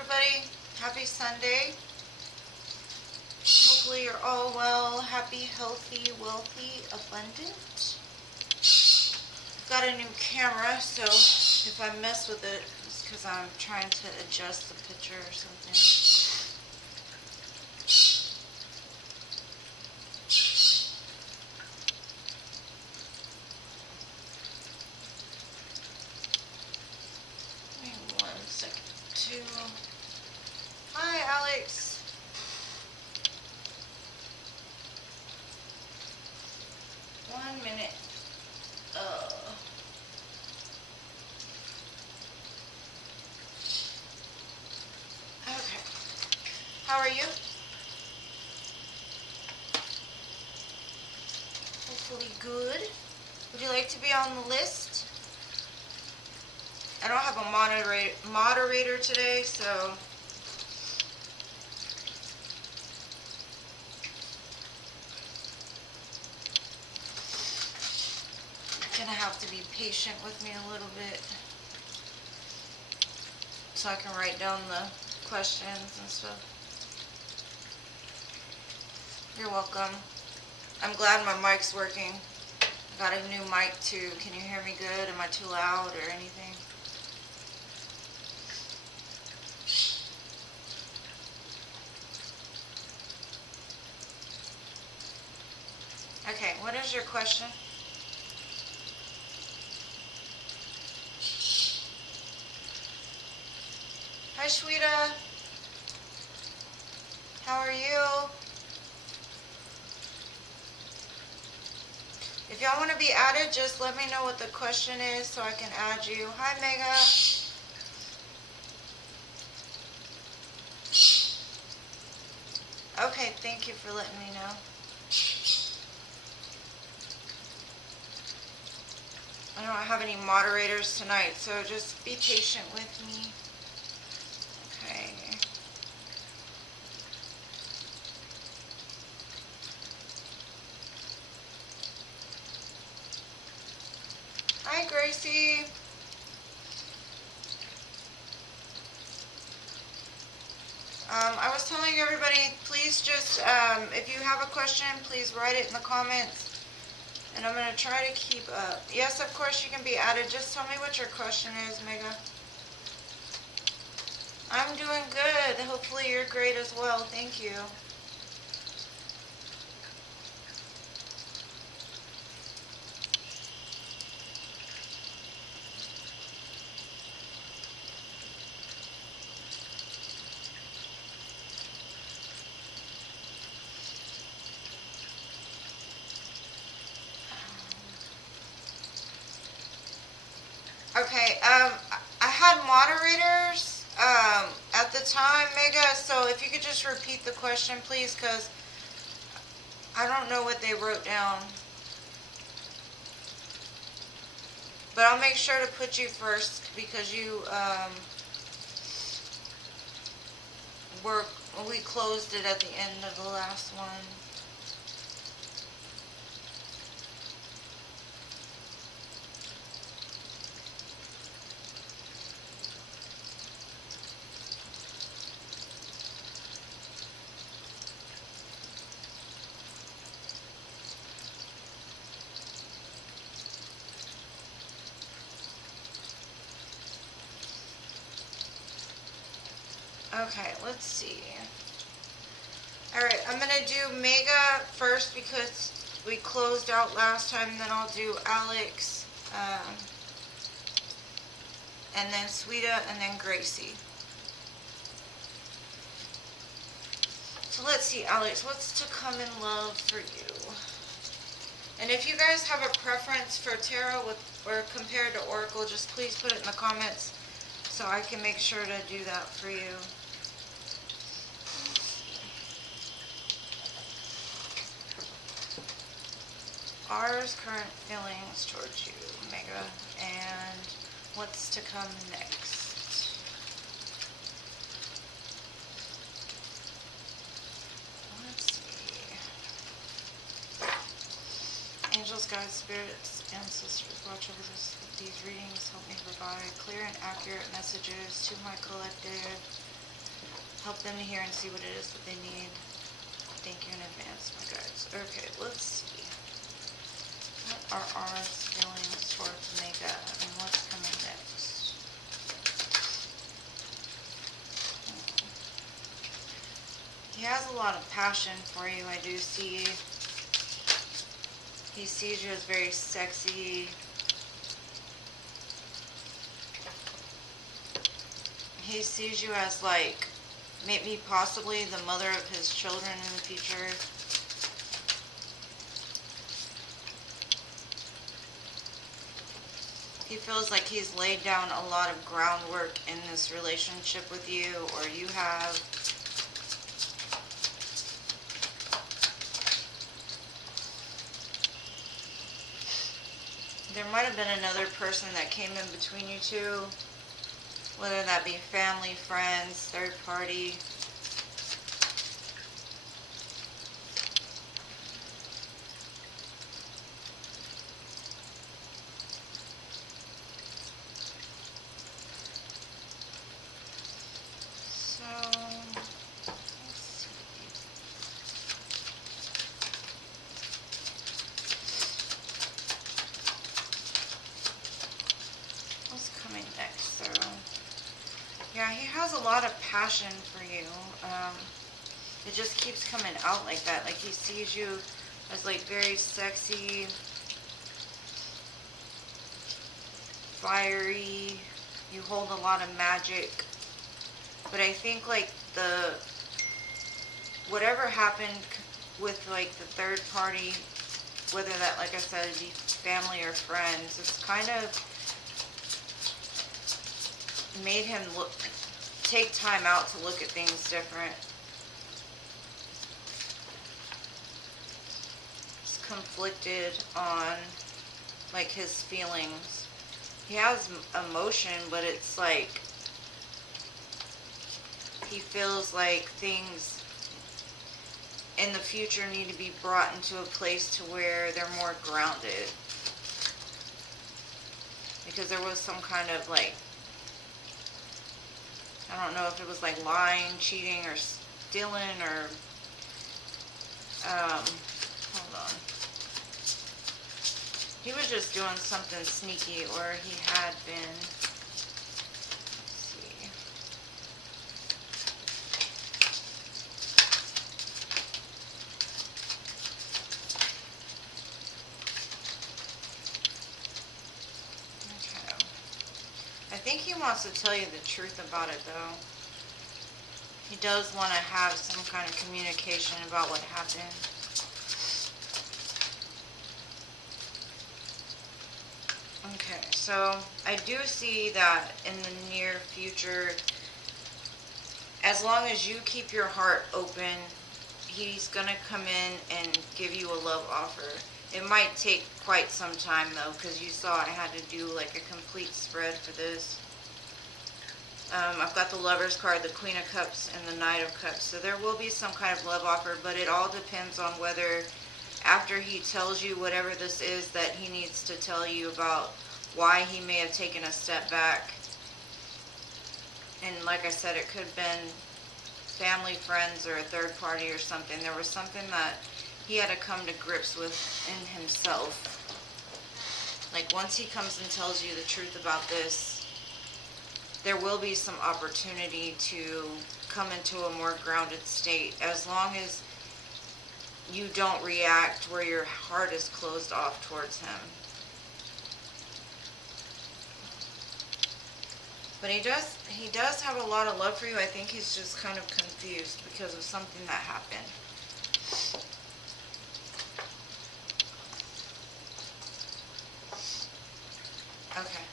everybody. Happy Sunday. Hopefully you're all well, happy, healthy, wealthy, abundant. I've got a new camera, so if I mess with it, it's because I'm trying to adjust the picture or something. Give me 1 second, too. Hi, Alex. One minute. Okay. How are you? Hopefully good. Would you like to be on the list? I don't have a moderator today, so you're gonna have to be patient with me a little bit so I can write down the questions and stuff. You're welcome. I'm glad my mic's working. I got a new mic too. Can you hear me good? Am I too loud or anything? Okay, what is your question? Hi, Shweta. How are you? If y'all want to be added, just let me know what the question is so I can add you. Hi, Mega. Okay, thank you for letting me know. I don't have any moderators tonight, so just be patient with me. Okay. Hi, Gracie. I was telling everybody, please just, if you have a question, please write it in the comments. And I'm going to try to keep up. Yes, of course, you can be added. Just tell me what your question is, Mega. I'm doing good. Hopefully you're great as well. Thank you. Okay, I had moderators at the time, Mega, so if you could just repeat the question, please, because I don't know what they wrote down. But I'll make sure to put you first because you we closed it at the end of the last one. Okay, let's see. Alright, I'm going to do Mega first because we closed out last time, then I'll do Alex, and then Sweeta, and then Gracie. So let's see, Alex, what's to come in love for you? And if you guys have a preference for tarot or compared to Oracle, just please put it in the comments so I can make sure to do that for you. Ours current feelings towards you, Mega, and what's to come next. Let's see. Angels, guides, spirits, ancestors, watch over these readings. Help me provide clear and accurate messages to my collective Help them to hear and see what it is that they need. Thank you in advance, my guides. Okay, let's see. What are our feelings towards Mega and what's coming next? He has a lot of passion for you, I do see. He sees you as very sexy. He sees you as like maybe possibly the mother of his children in the future. He feels like he's laid down a lot of groundwork in this relationship with you, or you have. There might have been another person that came in between you two, whether that be family, friends, third party. So, let's see. What's coming next? So, yeah, he has a lot of passion for you. It just keeps coming out like that. Like he sees you as like very sexy, fiery. You hold a lot of magic. But I think like whatever happened with like the third party, whether that, like I said, be family or friends, it's kind of made him take time out to look at things different. He's conflicted on like his feelings. He has emotion, but it's like he feels like things in the future need to be brought into a place to where they're more grounded. Because there was some kind of like, I don't know if it was like lying, cheating, or stealing, or, hold on. He was just doing something sneaky, or he had been. Let's see. Okay. I think he wants to tell you the truth about it, though. He does want to have some kind of communication about what happened. Okay, so I do see that in the near future, as long as you keep your heart open, he's going to come in and give you a love offer. It might take quite some time, though, because you saw I had to do like a complete spread for this. I've got the Lover's card, the Queen of Cups, and the Knight of Cups. So there will be some kind of love offer, but it all depends on whether, after he tells you whatever this is that he needs to tell you about why he may have taken a step back. And like I said, it could have been family, friends, or a third party or something. There was something that he had to come to grips with in himself. Like once he comes and tells you the truth about this, there will be some opportunity to come into a more grounded state, as long as you don't react where your heart is closed off towards him. But he does have a lot of love for you. I think he's just kind of confused because of something that happened. Okay.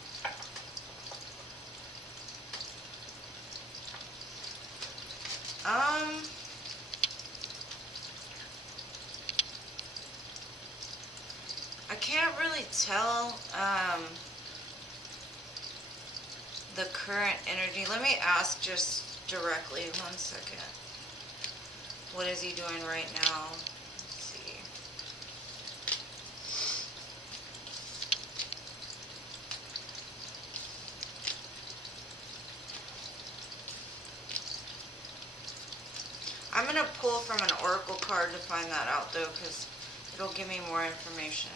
I can't really tell the current energy. Let me ask just directly, 1 second. What is he doing right now? Let's see. I'm going to pull from an oracle card to find that out, though, because it'll give me more information.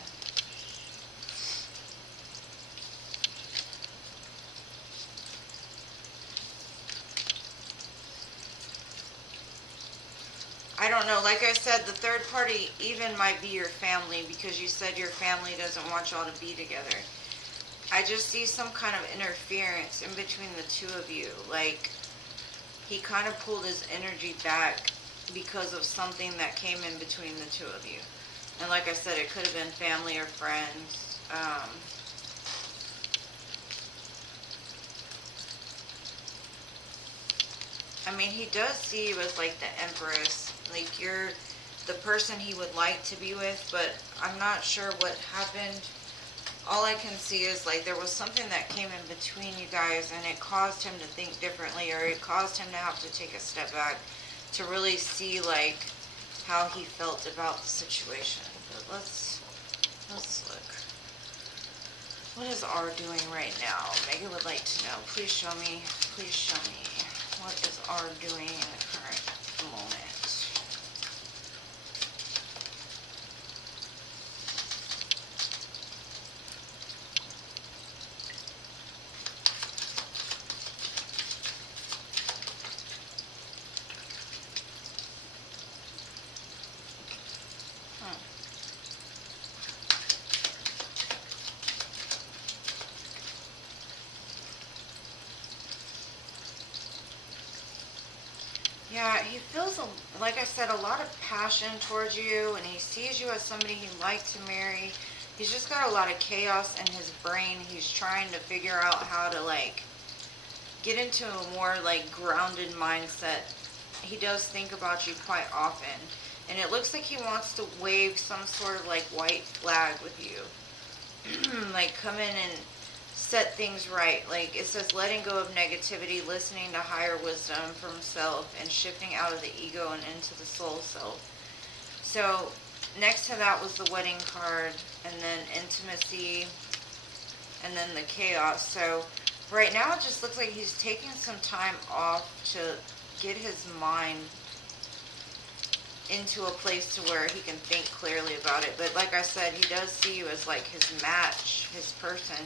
I don't know. Like I said, the third party even might be your family, because you said your family doesn't want y'all to be together. I just see some kind of interference in between the two of you. Like, he kind of pulled his energy back because of something that came in between the two of you. And like I said, it could have been family or friends. I mean, he does see you as like the Empress. Like, you're the person he would like to be with, but I'm not sure what happened. All I can see is like there was something that came in between you guys, and it caused him to think differently, or it caused him to have to take a step back to really see like how he felt about the situation. But let's look. What is R doing right now? Megan would like to know. Please show me. Please show me. What is R doing in the current moment? Yeah, he feels, like I said, a lot of passion towards you, and he sees you as somebody he'd like to marry. He's just got a lot of chaos in his brain. He's trying to figure out how to, like, get into a more, like, grounded mindset. He does think about you quite often, and it looks like he wants to wave some sort of, like, white flag with you. Like, come in and set things right. Like it says, letting go of negativity, listening to higher wisdom from self, and shifting out of the ego and into the soul self. So next to that was the wedding card, and then intimacy, and then the chaos. So right now it just looks like he's taking some time off to get his mind into a place to where he can think clearly about it. But like I said, he does see you as like his match, his person.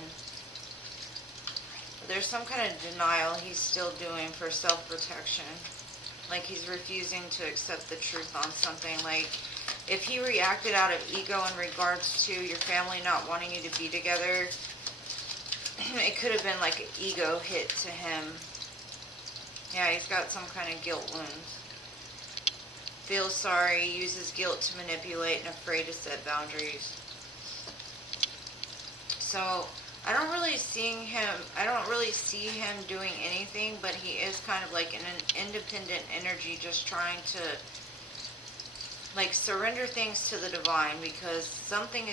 There's some kind of denial he's still doing for self-protection. Like he's refusing to accept the truth on something. Like if he reacted out of ego in regards to your family not wanting you to be together, it could have been like an ego hit to him. Yeah, he's got some kind of guilt wounds. Feels sorry, uses guilt to manipulate, and afraid to set boundaries. So I don't really see him doing anything, but he is kind of like in an independent energy, just trying to like surrender things to the divine, because something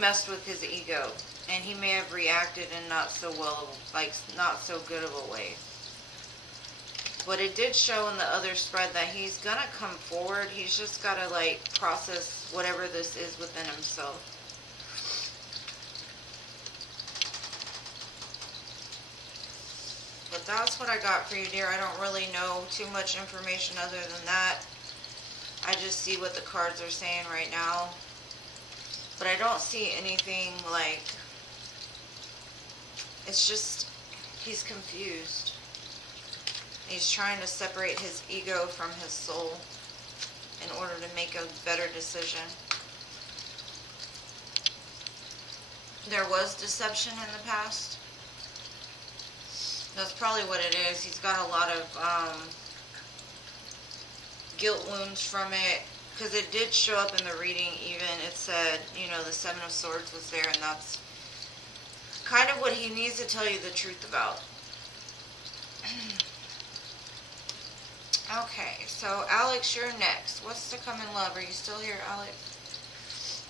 messed with his ego, and he may have reacted in not so good of a way. But it did show in the other spread that he's gonna come forward. He's just gotta like process whatever this is within himself. But that's what I got for you, dear. I don't really know too much information other than that. I just see what the cards are saying right now. But I don't see anything like... It's just... He's confused. He's trying to separate his ego from his soul in order to make a better decision. There was deception in the past. That's probably what it is. He's got a lot of guilt wounds from it, because it did show up in the reading even. It said, you know, the Seven of Swords was there, and that's kind of what he needs to tell you the truth about. Okay, so Alex, you're next. What's to come in love? Are you still here, Alex?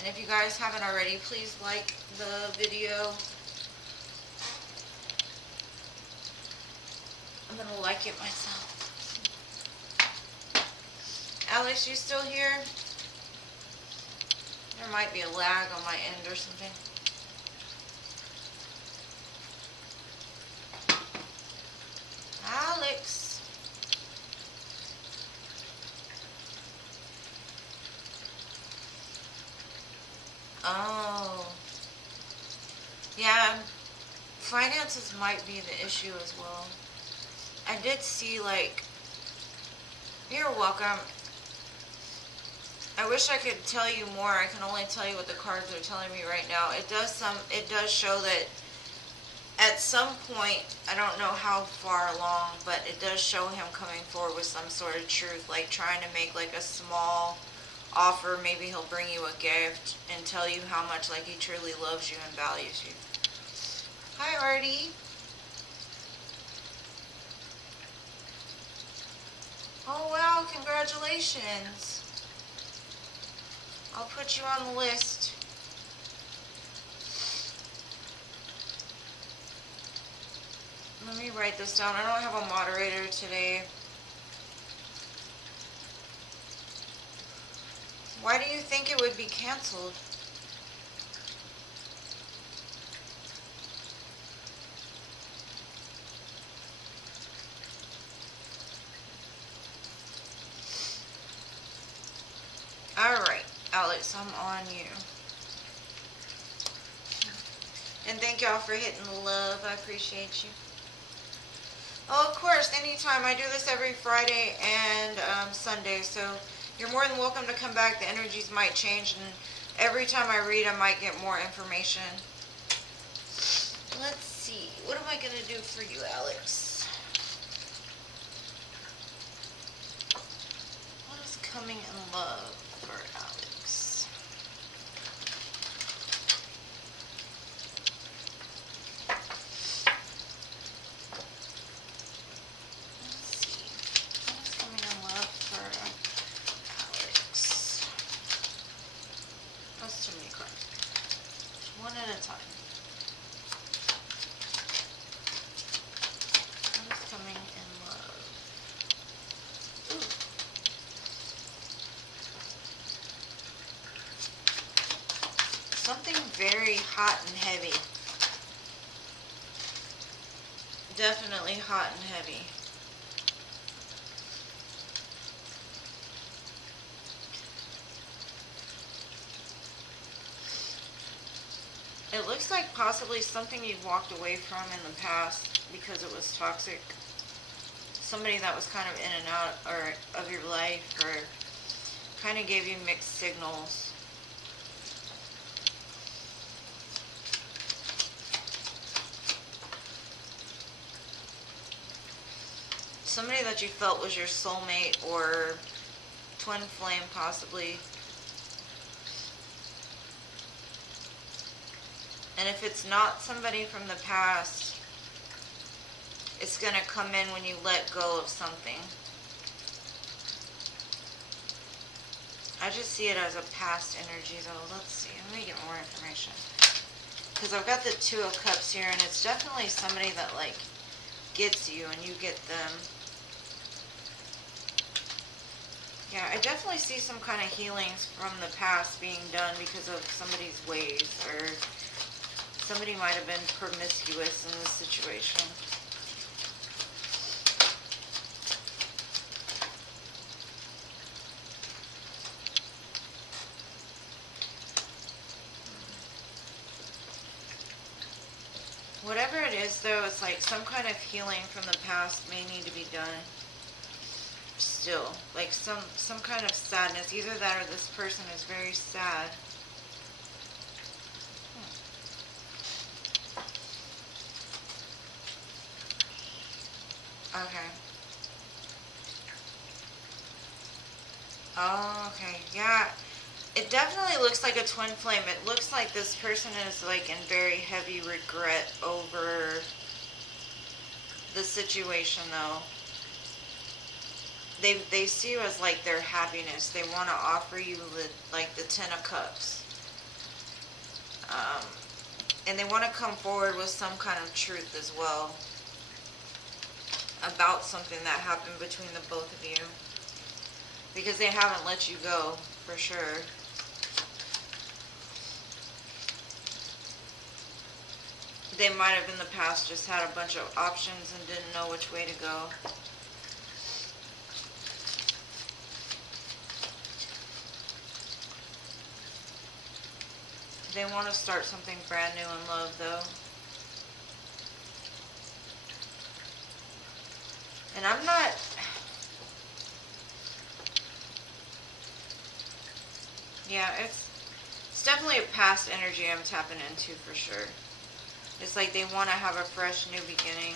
And if you guys haven't already, please like the video. I'm going to like it myself. Alex, you still here? There might be a lag on my end or something. Alex. Yeah, finances might be the issue as well. I did see, like, you're welcome. I wish I could tell you more. I can only tell you what the cards are telling me right now. It does show that at some point, I don't know how far along, but it does show him coming forward with some sort of truth, like trying to make like a small offer. Maybe he'll bring you a gift and tell you how much like he truly loves you and values you. Hi, Artie. Oh wow, congratulations. I'll put you on the list. Let me write this down. I don't have a moderator today. Why do you think it would be canceled? Alright, Alex, I'm on you. And thank y'all for hitting the love. I appreciate you. Oh, of course, anytime. I do this every Friday and Sunday, so you're more than welcome to come back. The energies might change, and every time I read, I might get more information. Let's see. What am I going to do for you, Alex? What is coming in love for Alex? One at a time. What is coming in love? Ooh. Something very hot and heavy. Definitely hot and heavy. It looks like possibly something you've walked away from in the past because it was toxic. Somebody that was kind of in and out or of your life, or kind of gave you mixed signals. Somebody that you felt was your soulmate or twin flame possibly. And if it's not somebody from the past, it's going to come in when you let go of something. I just see it as a past energy though. Let's see. Let me get more information. Because I've got the Two of Cups here, and it's definitely somebody that like gets you and you get them. Yeah, I definitely see some kind of healings from the past being done because of somebody's ways, or somebody might have been promiscuous in this situation. Whatever it is though, it's like some kind of healing from the past may need to be done. Still, like some kind of sadness. Either that or this person is very sad. Okay. Oh, okay. Yeah. It definitely looks like a twin flame. It looks like this person is like in very heavy regret over the situation though. They see you as like their happiness. They want to offer you like the Ten of Cups. And they want to come forward with some kind of truth as well about something that happened between the both of you. Because they haven't let you go, for sure. They might have in the past just had a bunch of options and didn't know which way to go. They want to start something brand new in love, though. And I'm not... Yeah, it's definitely a past energy I'm tapping into for sure. It's like they want to have a fresh new beginning.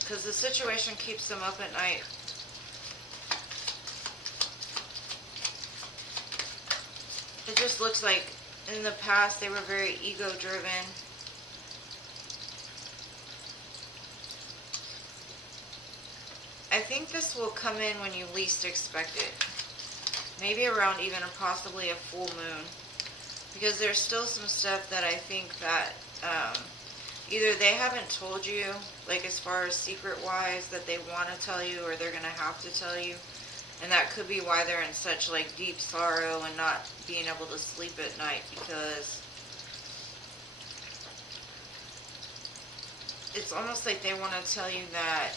Because the situation keeps them up at night. It just looks like in the past they were very ego-driven. I think this will come in when you least expect it. Maybe around even possibly a full moon. Because there's still some stuff that I think that either they haven't told you, like as far as secret-wise, that they want to tell you or they're going to have to tell you. And that could be why they're in such like deep sorrow and not being able to sleep at night, because it's almost like they want to tell you that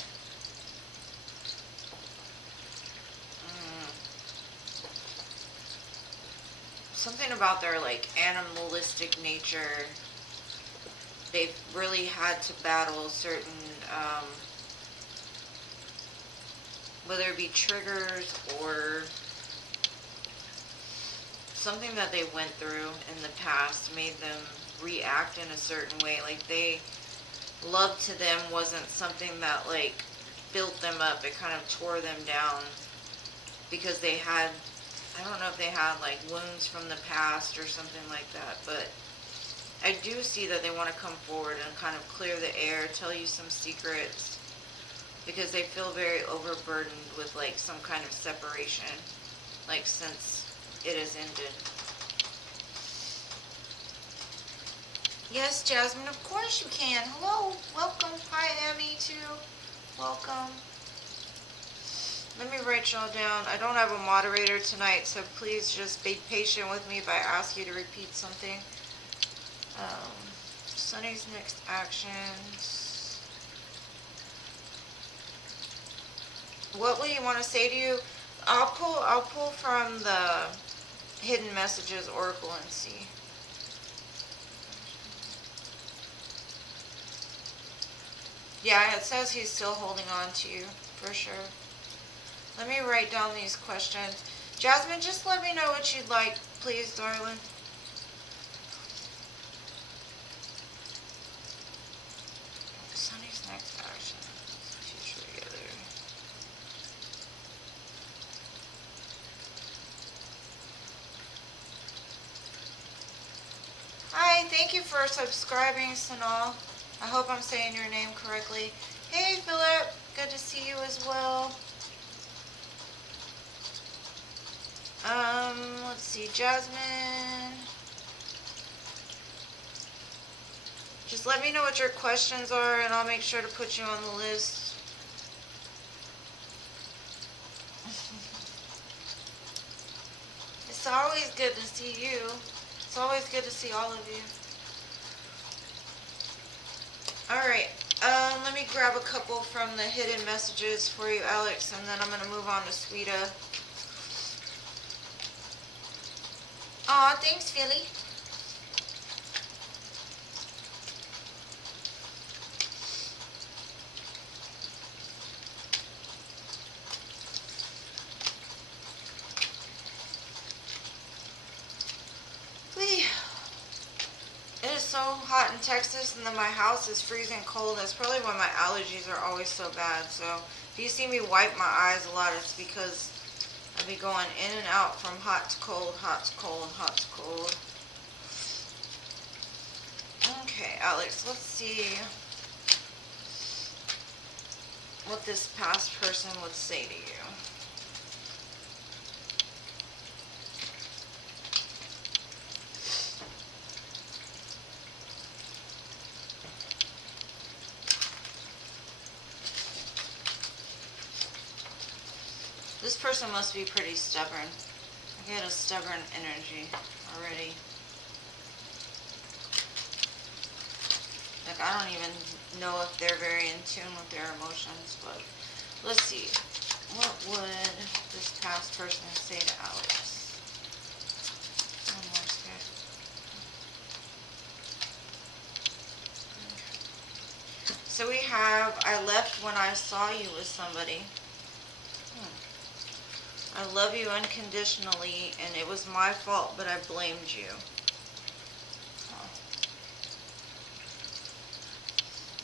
something about their like animalistic nature. They've really had to battle certain whether it be triggers or something that they went through in the past made them react in a certain way. Like love to them wasn't something that like built them up. It kind of tore them down because they had, I don't know if they had like wounds from the past or something like that, but I do see that they want to come forward and kind of clear the air, tell you some secrets, because they feel very overburdened with like some kind of separation, like since it has ended. Yes, Jasmine, of course you can. Hello, welcome. Hi, Emmy, too. Welcome. Let me write y'all down. I don't have a moderator tonight, so please just be patient with me if I ask you to repeat something. Sunny's next actions. What will you want to say to you? I'll pull from the Hidden Messages Oracle and see. Yeah, it says he's still holding on to you, for sure. Let me write down these questions. Jasmine, just let me know what you'd like, please, darling. Sunny's next action. Future together. Hi, thank you for subscribing, Sanal. I hope I'm saying your name correctly. Hey, Philip. Good to see you as well. Let's see, Jasmine. Just let me know what your questions are, and I'll make sure to put you on the list. It's always good to see you. It's always good to see all of you. Alright, let me grab a couple from the hidden messages for you, Alex, and then I'm going to move on to Sweeta. Aw, thanks, Philly. It is so hot in Texas, and then my house is freezing cold. That's probably why my allergies are always so bad. So if you see me wipe my eyes a lot, it's because I'll be going in and out from hot to cold, hot to cold, hot to cold. Okay, Alex, let's see what this past person would say to you. This person must be pretty stubborn. I get a stubborn energy already. Like, I don't even know if they're very in tune with their emotions, but let's see. What would this past person say to Alex? I'm more scared. So we have, I left when I saw you with somebody. I love you unconditionally, and it was my fault, but I blamed you.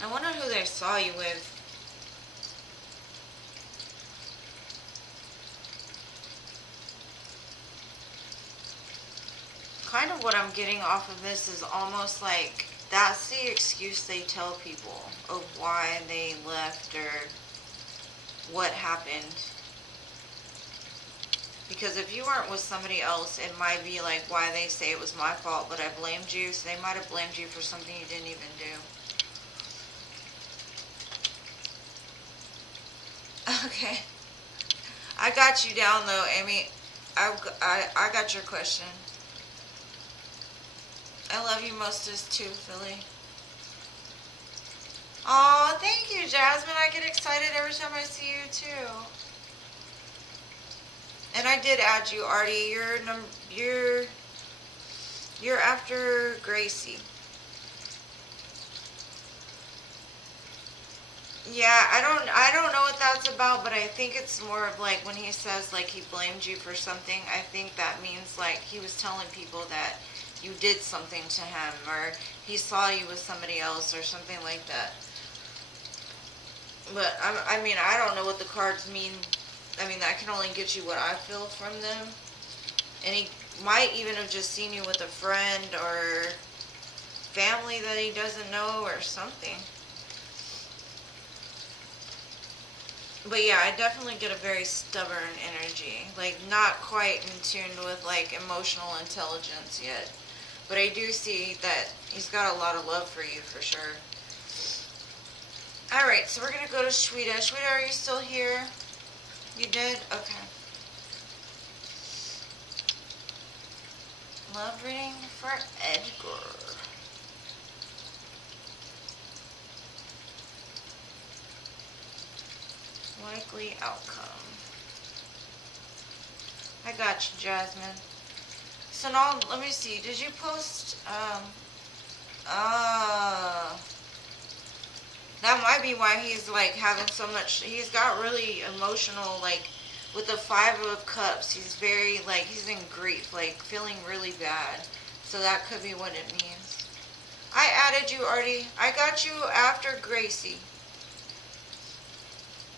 I wonder who they saw you with. Kind of what I'm getting off of this is almost like that's the excuse they tell people of why they left or what happened. Because if you weren't with somebody else, it might be like why they say it was my fault, but I blamed you. So they might have blamed you for something you didn't even do. Okay. I got you down though, Amy. I got your question. I love you mostest too, Philly. Aw, thank you, Jasmine. I get excited every time I see you too. And I did add you, Artie. You're after Gracie. Yeah, I don't know what that's about, but I think it's more of like when he says like he blamed you for something, I think that means like he was telling people that you did something to him or he saw you with somebody else or something like that. But I mean, I don't know what the cards mean. I mean, that can only get you what I feel from them. And he might even have just seen you with a friend or family that he doesn't know or something. But yeah, I definitely get a very stubborn energy. Like, not quite in tune with, like, emotional intelligence yet. But I do see that he's got a lot of love for you, for sure. Alright, so we're going to go to Shweta. Shweta, are you still here? You did? Okay. Love reading for Edgar. Likely outcome. I got you, Jasmine. So now, let me see. Did you post, that might be why he's, like, having so much, he's got really emotional, like, with the 5 of Cups, he's very, like, he's in grief, like, feeling really bad. So that could be what it means. I added you, Artie. I got you after Gracie.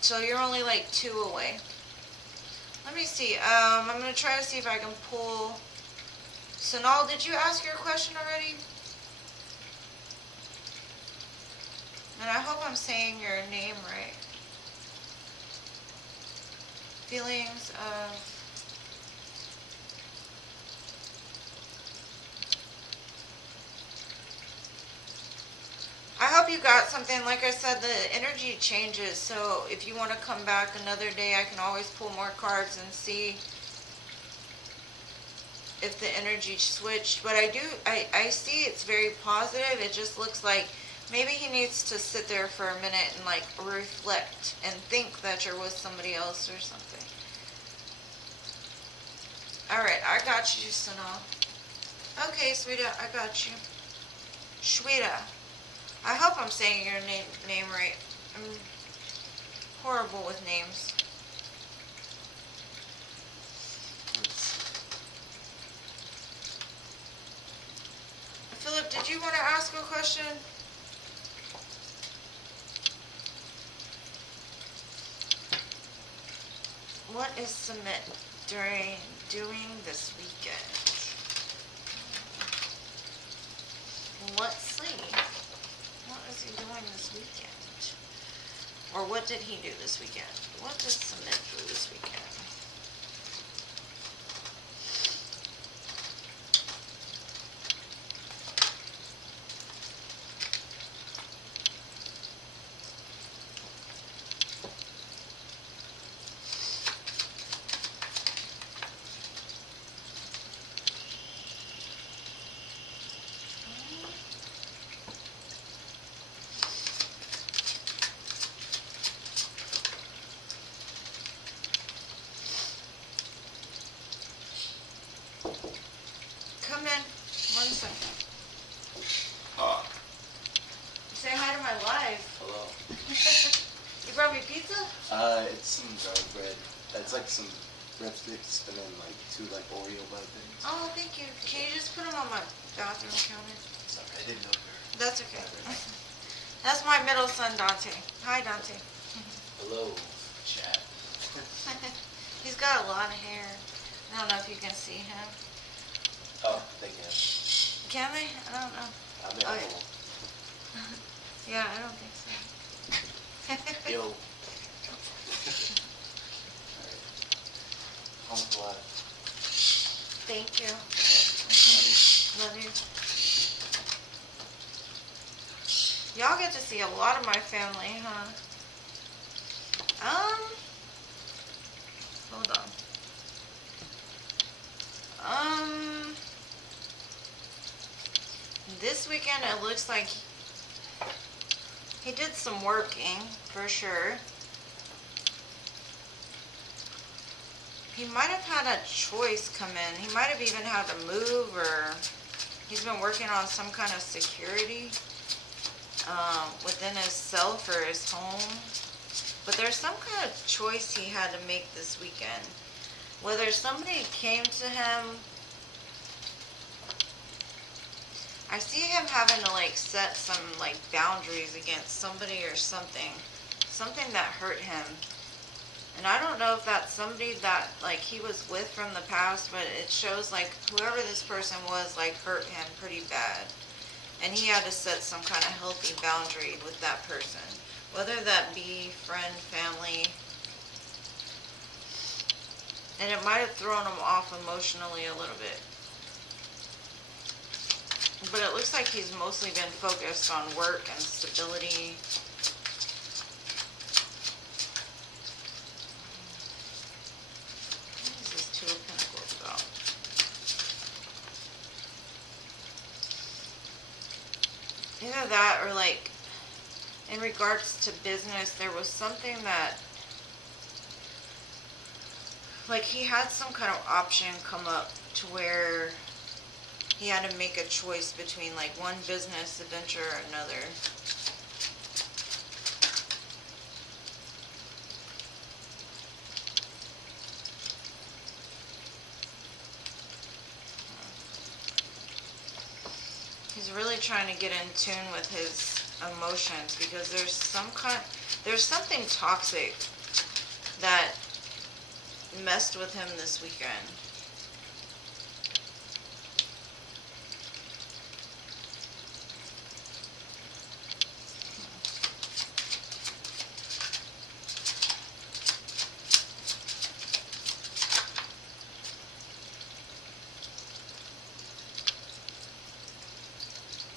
So you're only, like, 2 away. Let me see. I'm going to try to see if I can pull. Sonal, did you ask your question already? And I hope I'm saying your name right. Feelings of... I hope you got something. Like I said, the energy changes. So if you want to come back another day, I can always pull more cards and see if the energy switched. But I see it's very positive. It just looks like maybe he needs to sit there for a minute and like reflect and think that you're with somebody else or something. Alright, I got you, Sonal. Okay, sweetheart, I got you. Shweta. I hope I'm saying your name right. I'm horrible with names. Philip, did you want to ask a question? What is Submit doing this weekend? Let's see. What is he doing this weekend? Or what did he do this weekend? What does Submit do this weekend? Come in. 1 second. Say hi to my live. Hello. You brought me pizza? It's some garlic bread. It's like some breadsticks and then like 2 like Oreo bite things. Oh, thank you. Can you just put them on my bathroom counter? Sorry, I didn't know her. That's okay. That's my middle son, Dante. Hi, Dante. Hello, chat. He's got a lot of hair. I don't know if you can see him. Oh, they can. Can they? I don't know. I mean, Oh, yeah, I don't think so. Yo. Alright. Home live. Thank you. Love you. Y'all get to see a lot of my family, huh? Hold on. This weekend it looks like he did some working, for sure. He might have had a choice come in. He might have even had to move, or he's been working on some kind of security within himself or his home. But there's some kind of choice he had to make this weekend. Whether somebody came to him, I see him having to like set some like boundaries against somebody or something that hurt him. And I don't know if that's somebody that like he was with from the past, but it shows like whoever this person was like hurt him pretty bad. And he had to set some kind of healthy boundary with that person. Whether that be friend, family. And it might have thrown him off emotionally a little bit. But it looks like he's mostly been focused on work and stability. What is this Two of Pentacles about? Either that or like in regards to business, there was something that like he had some kind of option come up to where he had to make a choice between like one business adventure or another. He's really trying to get in tune with his emotions because there's something toxic that messed with him this weekend.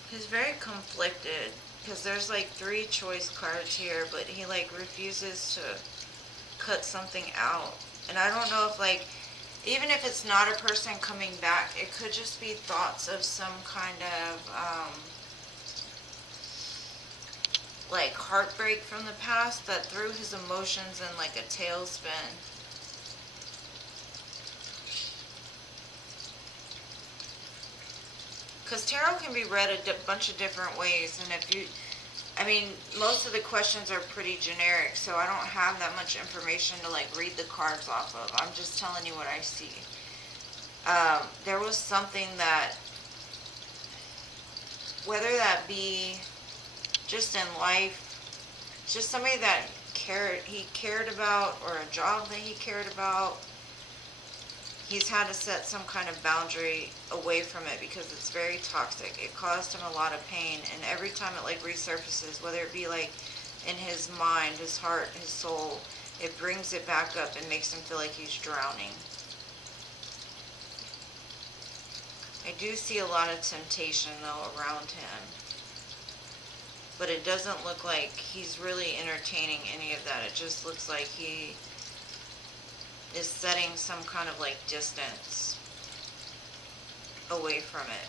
He's very conflicted because there's like 3 choice cards here, but he like refuses to cut something out. And I don't know if like, even if it's not a person coming back, it could just be thoughts of some kind of like heartbreak from the past that threw his emotions in like a tailspin. Because tarot can be read a bunch of different ways, and if you, I mean, most of the questions are pretty generic, so I don't have that much information to like read the cards off of. I'm just telling you what I see. There was something that, whether that be just in life, just somebody that he cared about, or a job that he cared about, he's had to set some kind of boundary away from it because it's very toxic. It caused him a lot of pain, and every time it like resurfaces, whether it be like in his mind, his heart, his soul, it brings it back up and makes him feel like he's drowning. I do see a lot of temptation though around him, but it doesn't look like he's really entertaining any of that. It just looks like he is setting some kind of like distance away from it.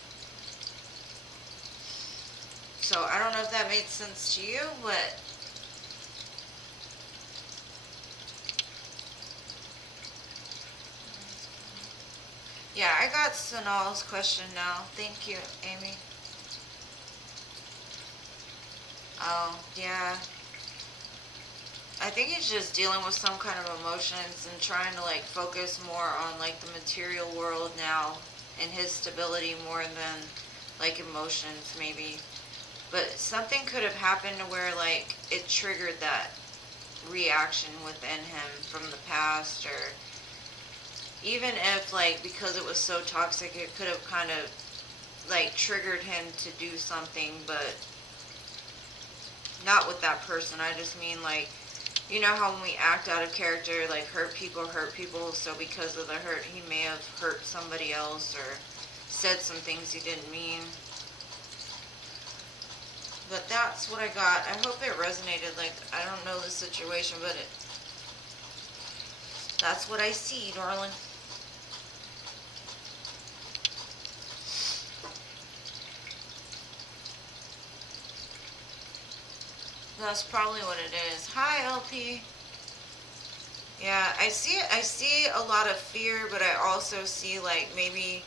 So I don't know if that made sense to you, but Yeah, I got Sonal's question now. Thank you, Amy. Oh, yeah. I think he's just dealing with some kind of emotions and trying to like focus more on like the material world now and his stability more than like emotions maybe. But something could have happened to where like it triggered that reaction within him from the past, or even if like because it was so toxic it could have kind of like triggered him to do something, but not with that person. I just mean like, you know how when we act out of character, like hurt people, so because of the hurt, he may have hurt somebody else or said some things he didn't mean. But that's what I got. I hope it resonated. Like, I don't know the situation, but that's what I see, darling. That's probably what it is. Hi, LP. Yeah, I see a lot of fear, but I also see like maybe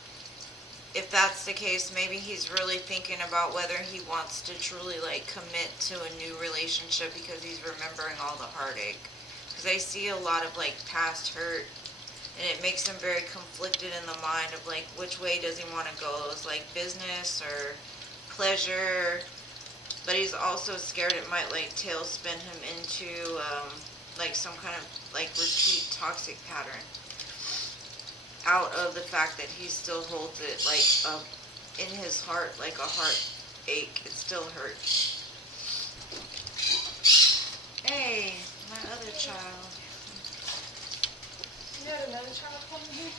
if that's the case, maybe he's really thinking about whether he wants to truly like commit to a new relationship because he's remembering all the heartache. Because I see a lot of like past hurt, and it makes him very conflicted in the mind of like which way does he want to go? Is like business or pleasure? But he's also scared it might like tailspin him into like some kind of like repeat toxic pattern, out of the fact that he still holds it like in his heart, like a heartache. It still hurts. Hey, my other child. You had another child coming here?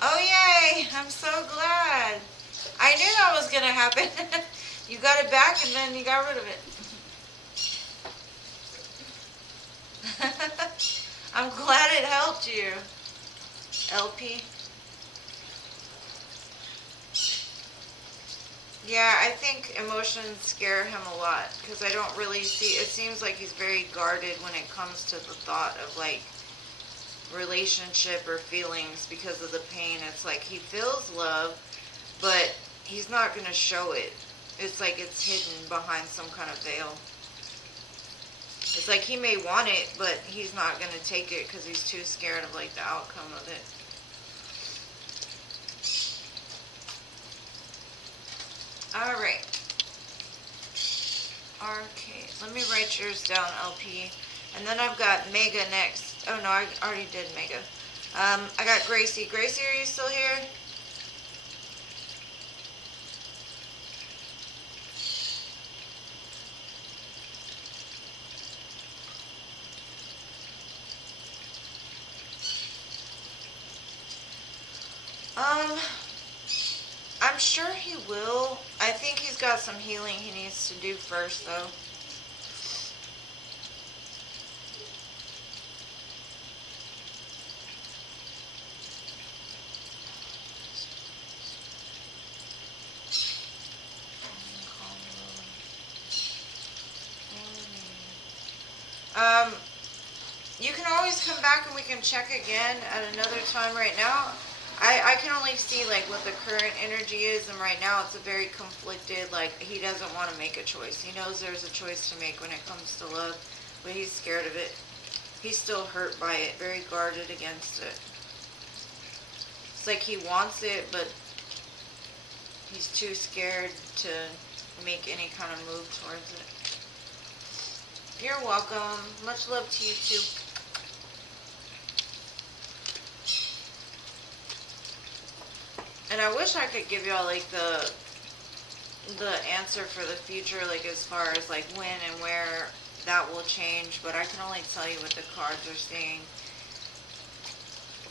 Oh yay! I'm so glad. I knew that was gonna happen. You got it back and then you got rid of it. I'm glad it helped you, LP. Yeah, I think emotions scare him a lot because I don't really see, it seems like he's very guarded when it comes to the thought of like relationship or feelings because of the pain. It's like he feels love, but he's not going to show it. It's like it's hidden behind some kind of veil. It's like he may want it, but he's not going to take it because he's too scared of like the outcome of it. Alright. Arcade. Let me write yours down, LP. And then I've got Mega next. Oh no, I already did Mega. I got Gracie. Gracie, are you still here? I'm sure he will. I think he's got some healing he needs to do first, though. You can always come back and we can check again at another time. Right now, I can only see like what the current energy is, and right now it's a very conflicted, like he doesn't want to make a choice. He knows there's a choice to make when it comes to love, but he's scared of it. He's still hurt by it, very guarded against it. It's like he wants it, but he's too scared to make any kind of move towards it. You're welcome. Much love to you too. And I wish I could give y'all like the answer for the future, like as far as like when and where that will change, but I can only tell you what the cards are saying.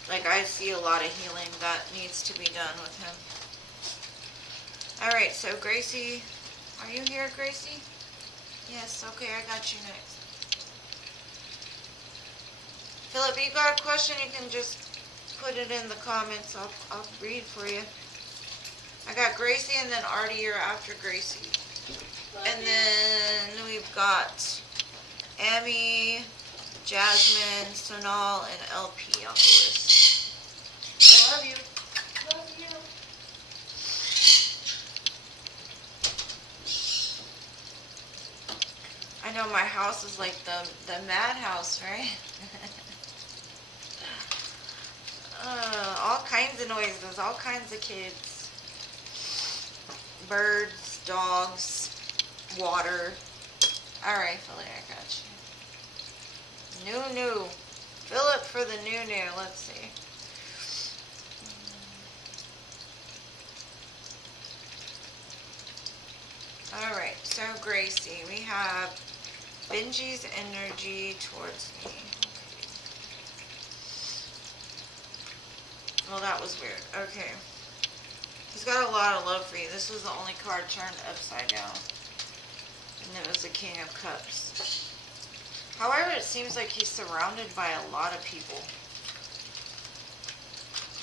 Like I see a lot of healing that needs to be done with him. Alright, so Gracie, are you here, Gracie? Yes, okay, I got you next. Philip, you got a question, you can just put it in the comments. I'll read for you. I got Gracie and then Artie, you're after Gracie. And then we've got Amy, Jasmine, Sonal, and LP on the list. know my house is like the madhouse, right? All kinds of noises, all kinds of kids. Birds, dogs, water. Alright, Philly, I got you. New. Fill it for the new. Let's see. Alright, so Gracie, we have Benji's energy towards me. Well, that was weird. Okay. He's got a lot of love for you. This was the only card turned upside down. And it was the King of Cups. However, it seems like he's surrounded by a lot of people.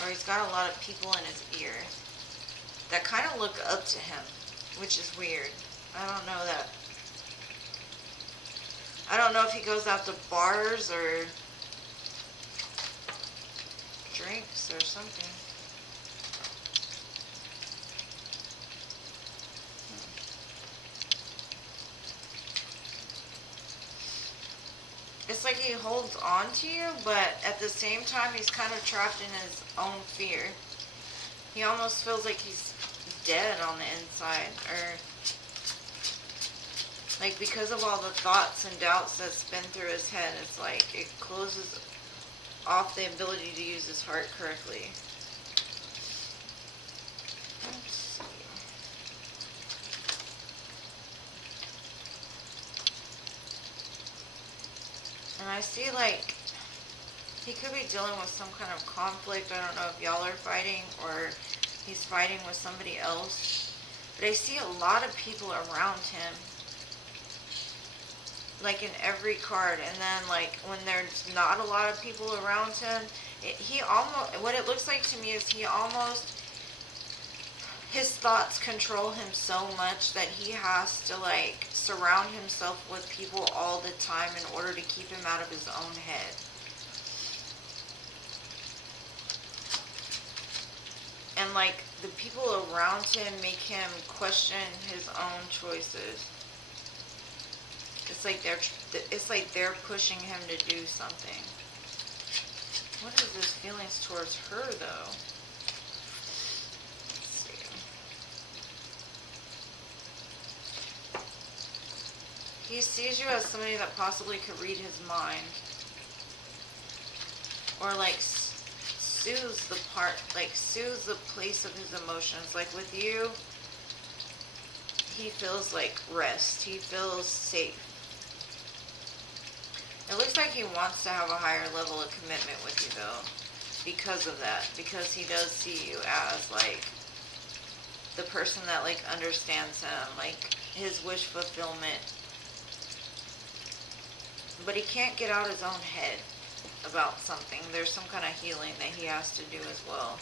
Or he's got a lot of people in his ear that kind of look up to him, which is weird. I don't know that. I don't know if he goes out to bars or drinks or something. It's like he holds on to you, but at the same time, he's kind of trapped in his own fear. He almost feels like he's dead on the inside, or like because of all the thoughts and doubts that spin through his head, it's like it closes off the ability to use his heart correctly. Let's see. And I see like he could be dealing with some kind of conflict. I don't know if y'all are fighting or he's fighting with somebody else. But I see a lot of people around him. Like in every card. And then like when there's not a lot of people around him, what it looks like to me is his thoughts control him so much that he has to like surround himself with people all the time in order to keep him out of his own head. And like the people around him make him question his own choices. It's like they're pushing him to do something. What is his feelings towards her though? He sees you as somebody that possibly could read his mind. Or like soothes the place of his emotions. Like with you, he feels like rest. He feels safe. It looks like he wants to have a higher level of commitment with you though. Because of that. Because he does see you as like the person that like understands him. Like his wish fulfillment. But he can't get out his own head about something. There's some kind of healing that he has to do as well.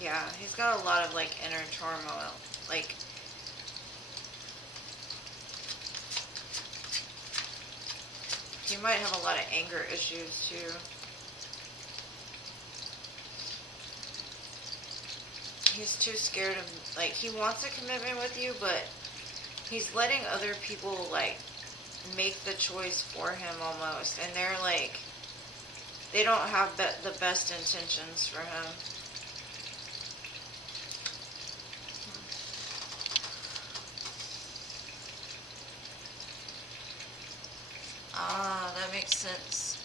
Yeah, he's got a lot of like inner turmoil. Like he might have a lot of anger issues too. He's too scared of, like, he wants a commitment with you, but he's letting other people like make the choice for him almost, and they're like, they don't have the best intentions for him. Ah, that makes sense.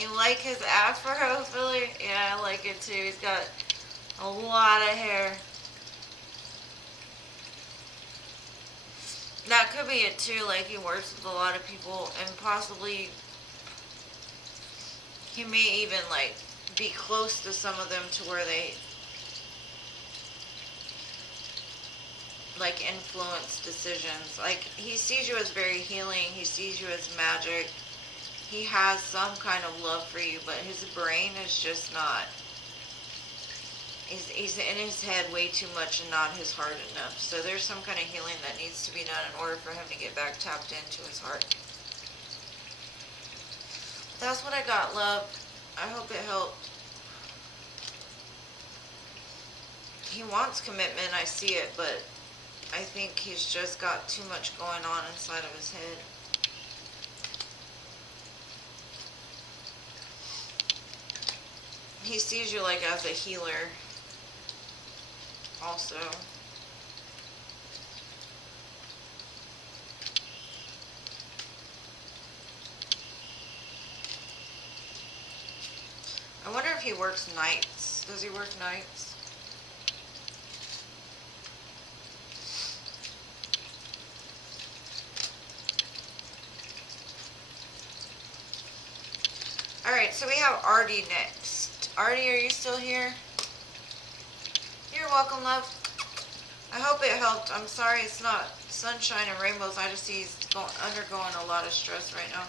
You like his afro, Philly? Yeah, I like it too. He's got a lot of hair. That could be it too, like he works with a lot of people and possibly he may even like be close to some of them to where they like influence decisions. Like he sees you as very healing, he sees you as magic. He has some kind of love for you, but his brain is just not. He's in his head way too much and not his heart enough. So there's some kind of healing that needs to be done in order for him to get back tapped into his heart. That's what I got, love. I hope it helped. He wants commitment, I see it, but I think he's just got too much going on inside of his head. He sees you like as a healer also. I wonder if he works nights. Does he work nights? Alright, so we have Artie next. Artie, are you still here? You're welcome, love. I hope it helped. I'm sorry it's not sunshine and rainbows. I just see he's undergoing a lot of stress right now.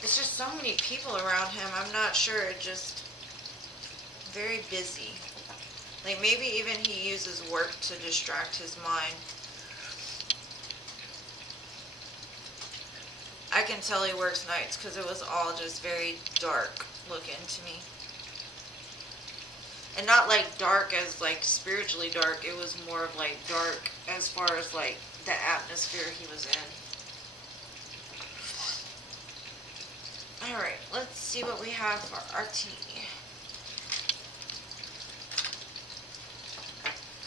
It's just so many people around him. I'm not sure. Just very busy. Like maybe even he uses work to distract his mind. I can tell he works nights because it was all just very dark looking to me. And not like dark as like spiritually dark. It was more of like dark as far as like the atmosphere he was in. Alright, let's see what we have for RT.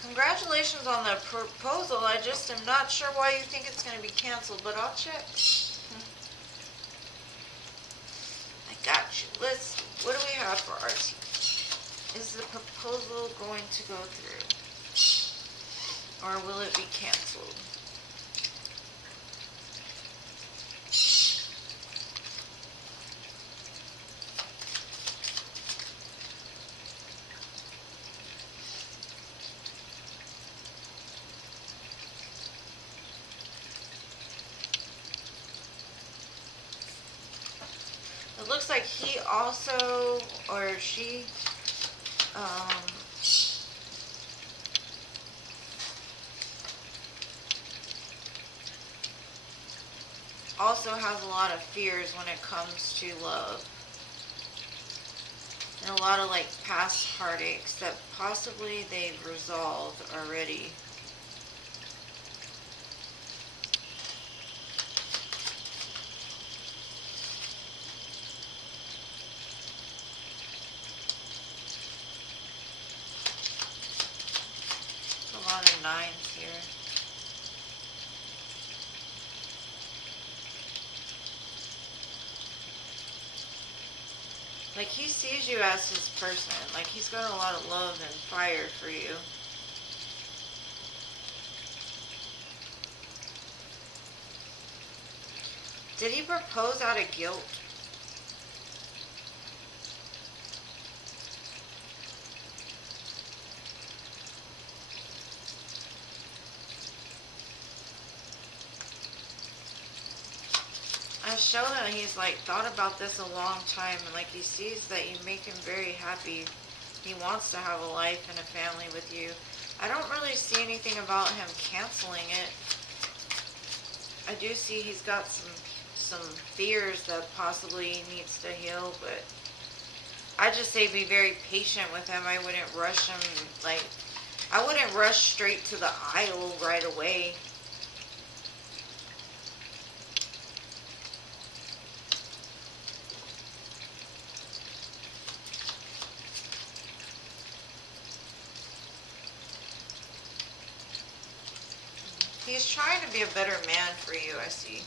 Congratulations on the proposal. I just am not sure why you think it's going to be canceled, but I'll check. I got you. Let's see. What do we have for RT? Is the proposal going to go through? Or will it be canceled? It looks like he also, or she, also has a lot of fears when it comes to love. And a lot of like past heartaches that possibly they've resolved already. A lot of nines here. Like he sees you as his person. Like he's got a lot of love and fire for you. Did he propose out of guilt? I show that he's like thought about this a long time, and like he sees that you make him very happy. He wants to have a life and a family with you. I don't really see anything about him canceling it. I do see he's got some fears that possibly he needs to heal, but I just say be very patient with him. I wouldn't rush him. Like I wouldn't rush straight to the aisle right away. He's trying to be a better man for you, I see.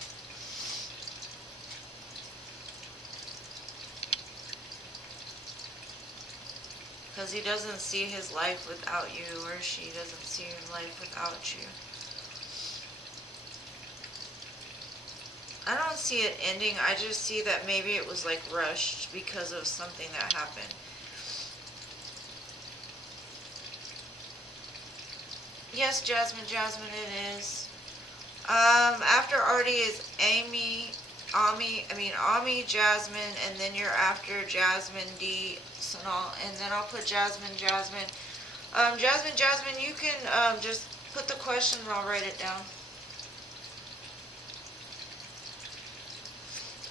Because he doesn't see his life without you, or she doesn't see your life without you. I don't see it ending. I just see that maybe it was like rushed because of something that happened. Yes, Jasmine, it is. After Artie is Ami, Jasmine, and then you're after Jasmine, D, Sonal, and then I'll put Jasmine. Jasmine, you can just put the question and I'll write it down.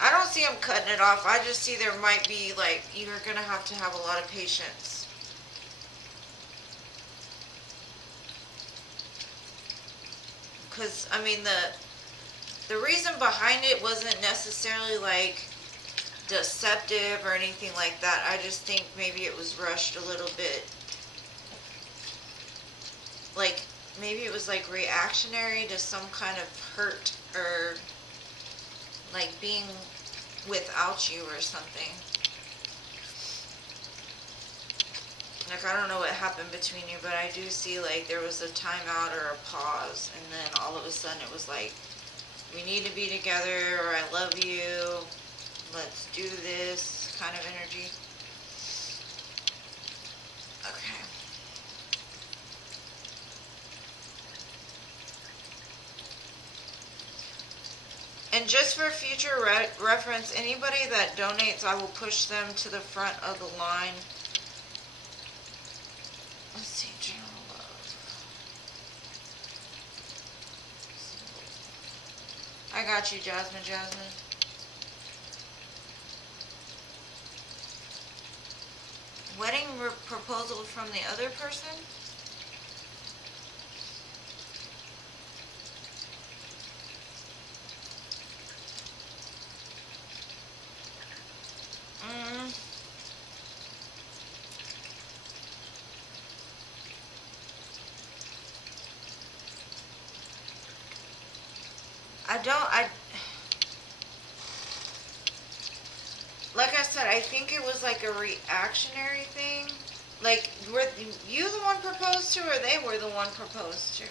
I don't see him cutting it off. I just see there might be, like, you're going to have a lot of patience. Because, I mean, the reason behind it wasn't necessarily, like, deceptive or anything like that. I just think maybe it was rushed a little bit. Like, maybe it was, like, reactionary to some kind of hurt or, like, being without you or something. Like, I don't know what happened between you, but I do see, like, there was a timeout or a pause, and then all of a sudden it was like, we need to be together, or I love you, let's do this kind of energy. Okay. And just for future reference, anybody that donates, I will push them to the front of the line. Let's see, general love. I got you, Jasmine. Wedding proposal from the other person? Like I said, I think it was like a reactionary thing. Like, were you the one proposed to, or they were the one proposed to?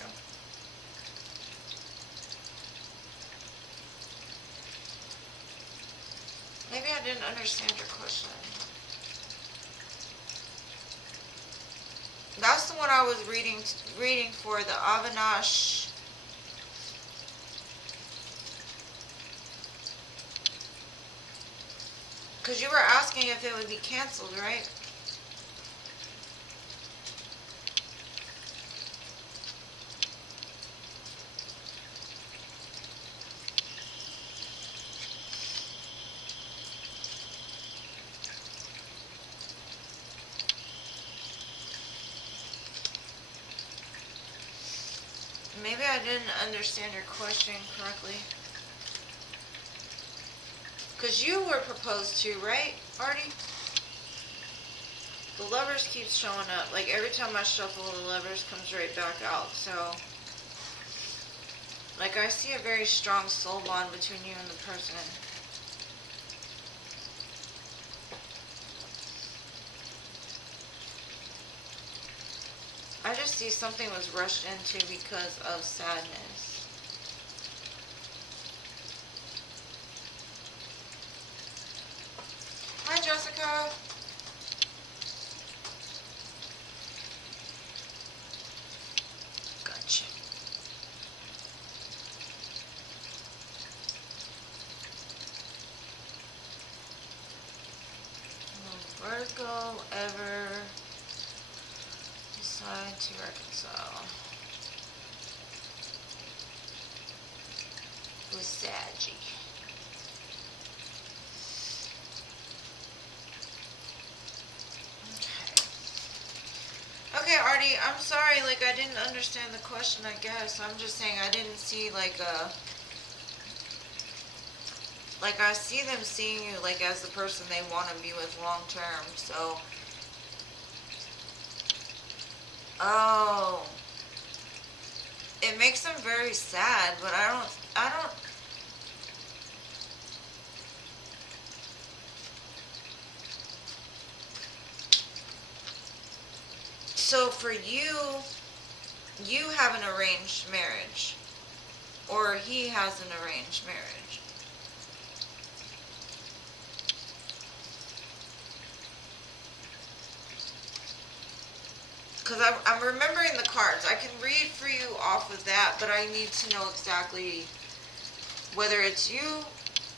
Maybe I didn't understand your question. That's the one I was reading for, the Avinash. Because you were asking if it would be canceled, right? Maybe I didn't understand your question correctly. Because you were proposed to, right, Artie? The lovers keeps showing up. Like, every time I shuffle, the lovers comes right back out. So, like, I see a very strong soul bond between you and the person. I just see something was rushed into because of sadness. Hi, Jessica. Gotcha. Will Virgo ever decide to reconcile with Saggy? Okay, Artie, I'm sorry, like, I didn't understand the question, I guess. I'm just saying I didn't see, like, like, I see them seeing you, like, as the person they want to be with long term, so. Oh. It makes them very sad, but I don't. So for you have an arranged marriage, or he has an arranged marriage. Because I'm remembering the cards. I can read for you off of that, but I need to know exactly whether it's you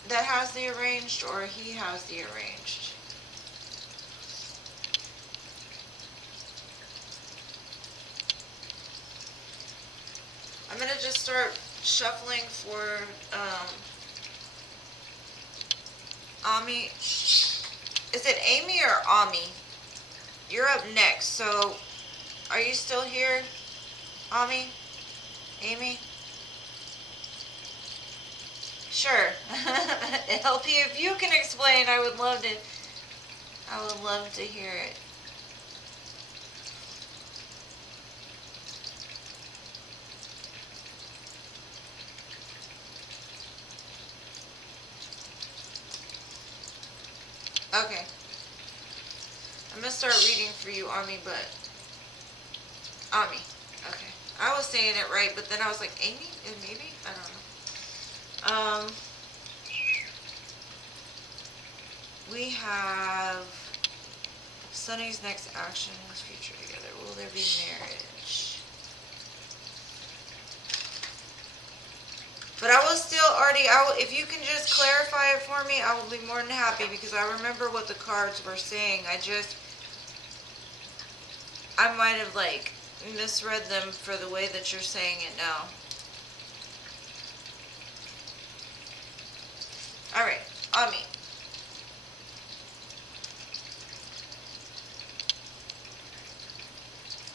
that has the arranged or he has the arranged. I'm going to just start shuffling for Ami, is it Amy or Ami? You're up next, so are you still here, Ami? Amy? Sure. LP, if you can explain, I would love to hear it. Okay. I'm gonna start reading for you, Ami, but Ami. Okay. I was saying it right, but then I was like, Amy? Maybe? I don't know. We have Sunny's next action is future together. Will there be marriage? But I will still, Artie, if you can just clarify it for me, I will be more than happy because I remember what the cards were saying. I might have like misread them for the way that you're saying it now. Alright, Ami.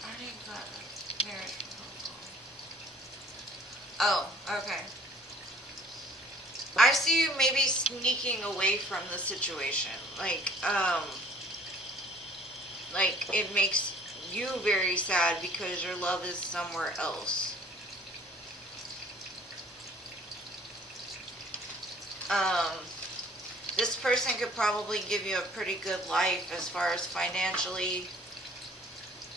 I didn't got a marriage proposal. Oh, okay. I see you maybe sneaking away from the situation. Like it makes you very sad because your love is somewhere else. This person could probably give you a pretty good life as far as financially.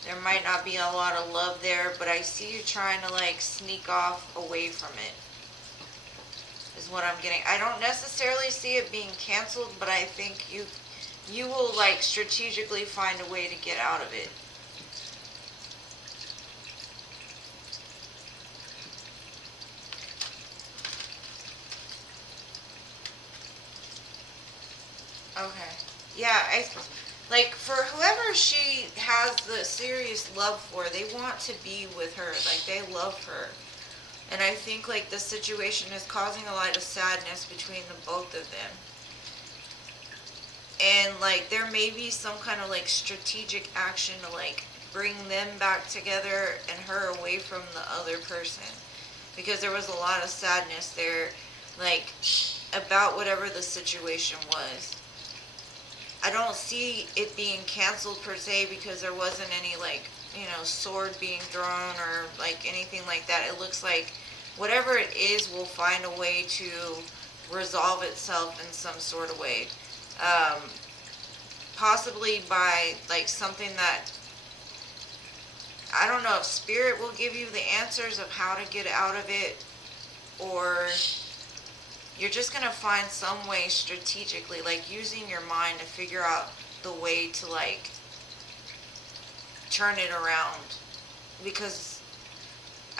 There might not be a lot of love there, but I see you trying to like sneak off away from it. Is what I'm getting. I don't necessarily see it being canceled, but I think you will like strategically find a way to get out of it. Okay. Yeah, like for whoever she has the serious love for, they want to be with her. Like they love her. And I think like the situation is causing a lot of sadness between the both of them. And like there may be some kind of like strategic action to like bring them back together and her away from the other person. Because there was a lot of sadness there, like about whatever the situation was. I don't see it being canceled per se because there wasn't any like, sword being thrown or like anything like that. It looks like whatever it is will find a way to resolve itself in some sort of way. Possibly by like something that, I don't know if spirit will give you the answers of how to get out of it, or you're just going to find some way strategically, like using your mind to figure out the way to like turn it around. Because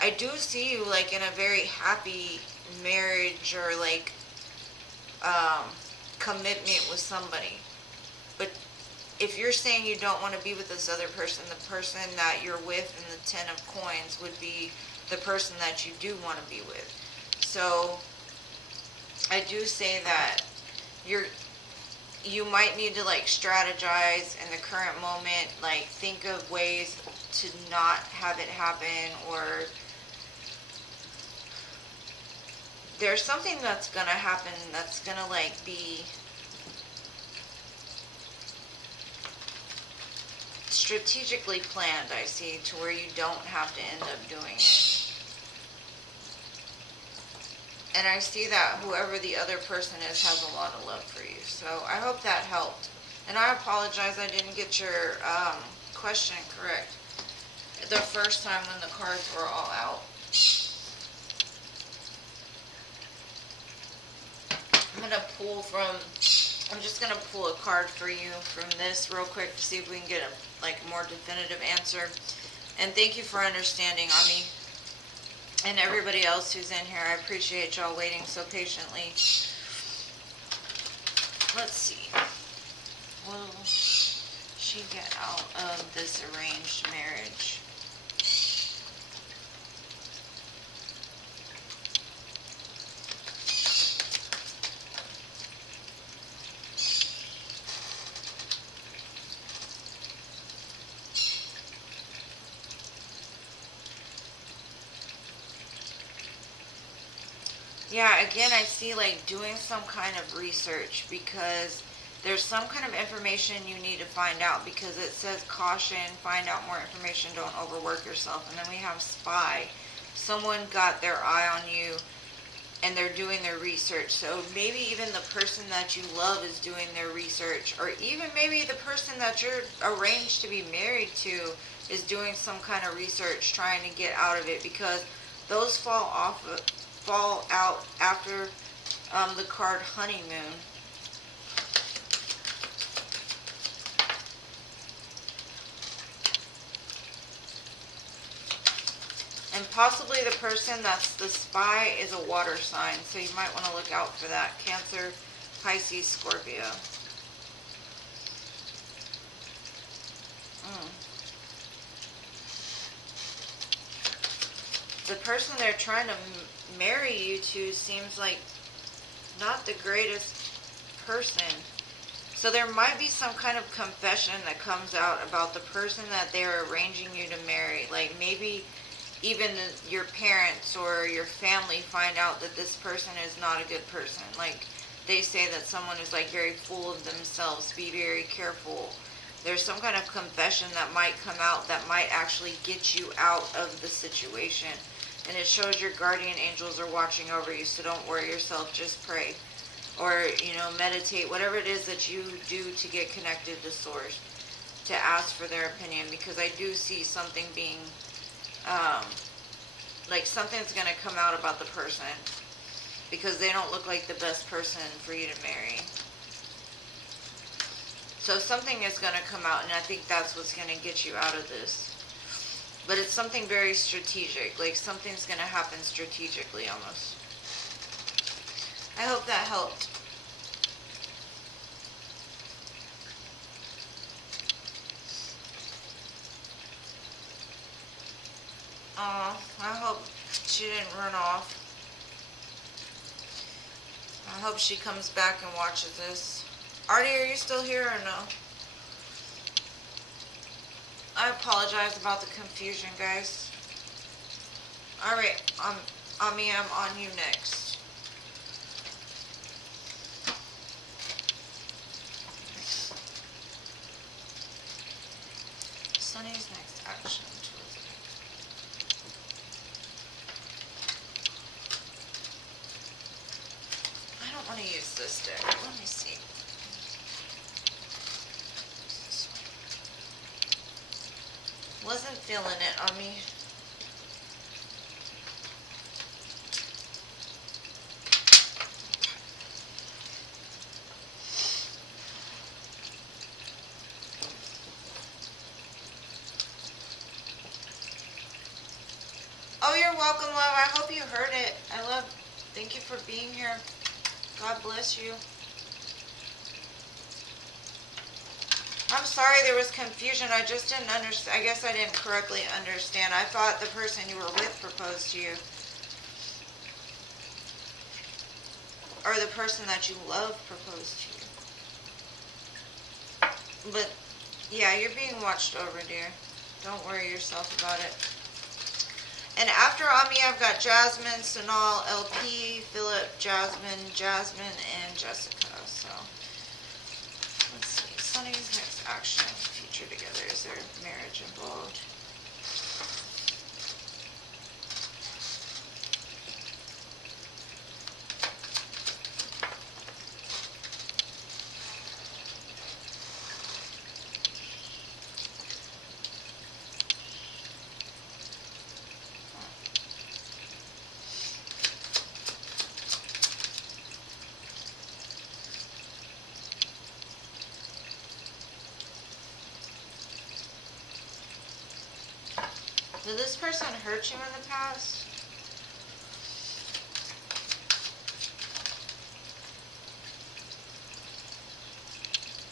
I do see you like in a very happy marriage or like commitment with somebody. But if you're saying you don't want to be with this other person, the person that you're with in the 10 of coins would be the person that you do want to be with. So I do say that you might need to like strategize in the current moment, like think of ways to not have it happen, or there's something that's gonna happen that's gonna like be strategically planned, I see, to where you don't have to end up doing it. And I see that whoever the other person is has a lot of love for you. So I hope that helped. And I apologize I didn't get your question correct the first time when the cards were all out. I'm just going to pull a card for you from this real quick to see if we can get a more definitive answer. And thank you for understanding, Ami. And everybody else who's in here, I appreciate y'all waiting so patiently. Let's see. Will she get out of this arranged marriage? Yeah, again, I see like doing some kind of research because there's some kind of information you need to find out because it says caution, find out more information, don't overwork yourself. And then we have spy. Someone got their eye on you and they're doing their research. So maybe even the person that you love is doing their research, or even maybe the person that you're arranged to be married to is doing some kind of research trying to get out of it, because those fall out after the card honeymoon. And possibly the person that's the spy is a water sign, so you might want to look out for that. Cancer, Pisces, Scorpio. The person they're trying to marry you to seems like not the greatest person. So there might be some kind of confession that comes out about the person that they're arranging you to marry. Like maybe even your parents or your family find out that this person is not a good person. Like they say that someone is like very full of themselves, be very careful. There's some kind of confession that might come out that might actually get you out of the situation. And it shows your guardian angels are watching over you, so don't worry yourself, just pray. Or, meditate, whatever it is that you do to get connected to source, to ask for their opinion, because I do see something being, like something's going to come out about the person, because they don't look like the best person for you to marry. So something is going to come out, and I think that's what's going to get you out of this. But it's something very strategic, like something's going to happen strategically almost. I hope that helped. I hope she didn't run off. I hope she comes back and watches this. Artie, are you still here or no? I apologize about the confusion, guys. Alright, Ami, I'm on you next. Sunny's next action. I don't want to use this deck. Let me see. Wasn't feeling it on me. Oh, you're welcome, love. I hope you heard it. Thank you for being here. God bless you. I'm sorry there was confusion. I just didn't understand. I guess I didn't correctly understand. I thought the person you were with proposed to you. Or the person that you love proposed to you. But, yeah, you're being watched over, dear. Don't worry yourself about it. And after Ami, I've got Jasmine, Sanal, LP, Philip, Jasmine, and Jessica. So, let's see. Sunny's next action. Future together. Is there marriage involved? Did this person hurt you in the past?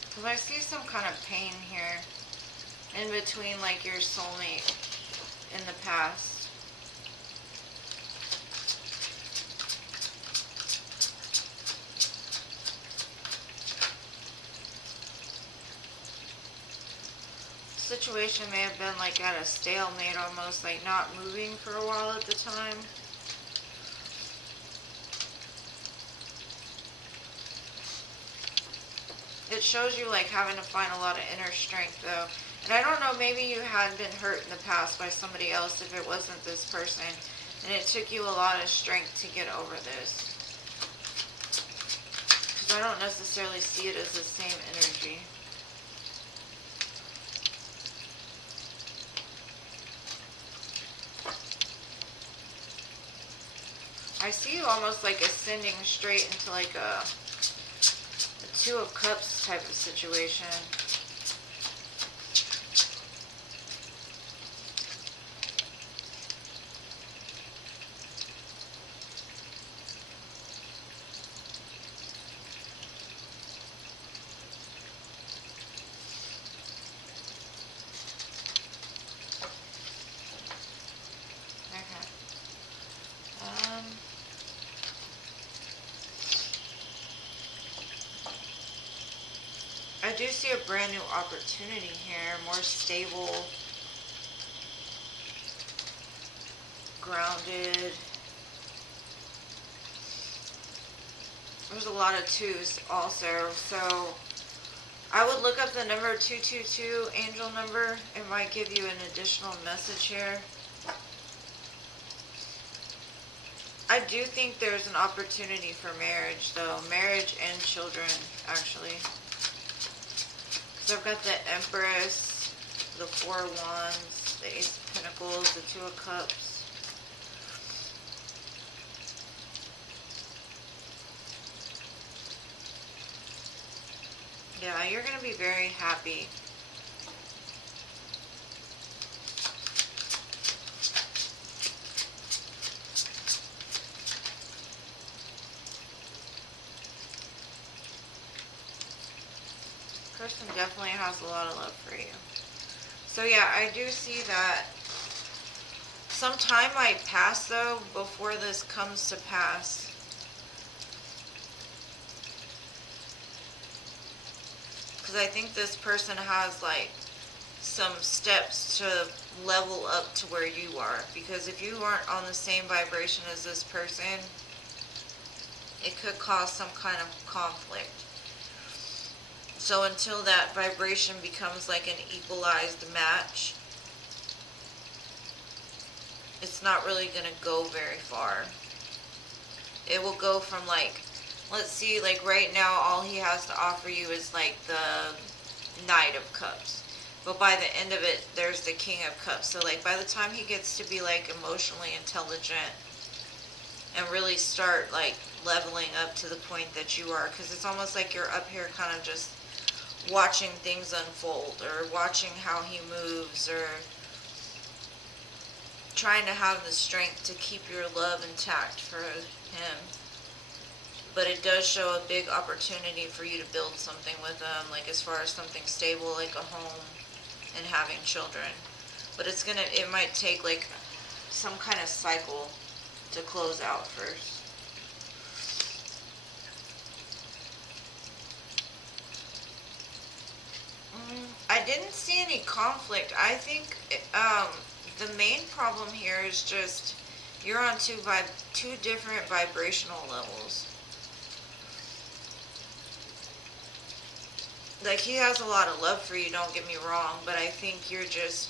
Because I see some kind of pain here in between, like, your soulmate in the past. Situation may have been like at a stalemate almost, like not moving for a while at the time. it shows you like having to find a lot of inner strength though. And I don't know, maybe you had been hurt in the past by somebody else if it wasn't this person. And it took you a lot of strength to get over this. Because I don't necessarily see it as the same energy. I see you almost like ascending straight into like a Two of Cups type of situation. I do see a brand new opportunity here, more stable, grounded. There's a lot of twos also, so I would look up the number 222, angel number. It might give you an additional message here. I do think there's an opportunity for marriage though, marriage and children actually. So I've got the Empress, the Four of Wands, the Ace of Pentacles, the Two of Cups. Yeah, you're going to be very happy. Person definitely has a lot of love for you. So yeah, I do see that some time might pass though before this comes to pass. Because I think this person has like some steps to level up to where you are. Because if you aren't on the same vibration as this person, it could cause some kind of conflict. So until that vibration becomes like an equalized match, it's not really going to go very far. It will go from like, let's see, like right now all he has to offer you is like the Knight of Cups. But by the end of it, there's the King of Cups. So like by the time he gets to be like emotionally intelligent and really start like leveling up to the point that you are, because it's almost like you're up here kind of just watching things unfold or watching how he moves or trying to have the strength to keep your love intact for him. But it does show a big opportunity for you to build something with him, like as far as something stable like a home and having children. But it might take like some kind of cycle to close out first. I didn't see any conflict. I think the main problem here is just you're on two different vibrational levels. Like he has a lot of love for you, don't get me wrong, but I think you're just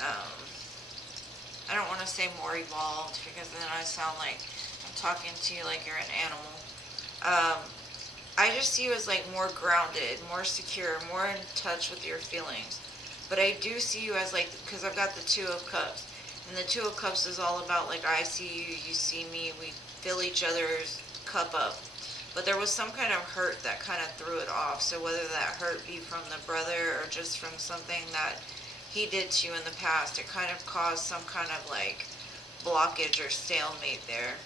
I don't want to say more evolved because then I sound like I'm talking to you like you're an animal. I just see you as like more grounded, more secure, more in touch with your feelings. But I do see you as like, because I've got the Two of Cups. And the Two of Cups is all about like I see you, you see me, we fill each other's cup up. But there was some kind of hurt that kind of threw it off. So whether that hurt be from the brother or just from something that he did to you in the past, it kind of caused some kind of like blockage or stalemate there.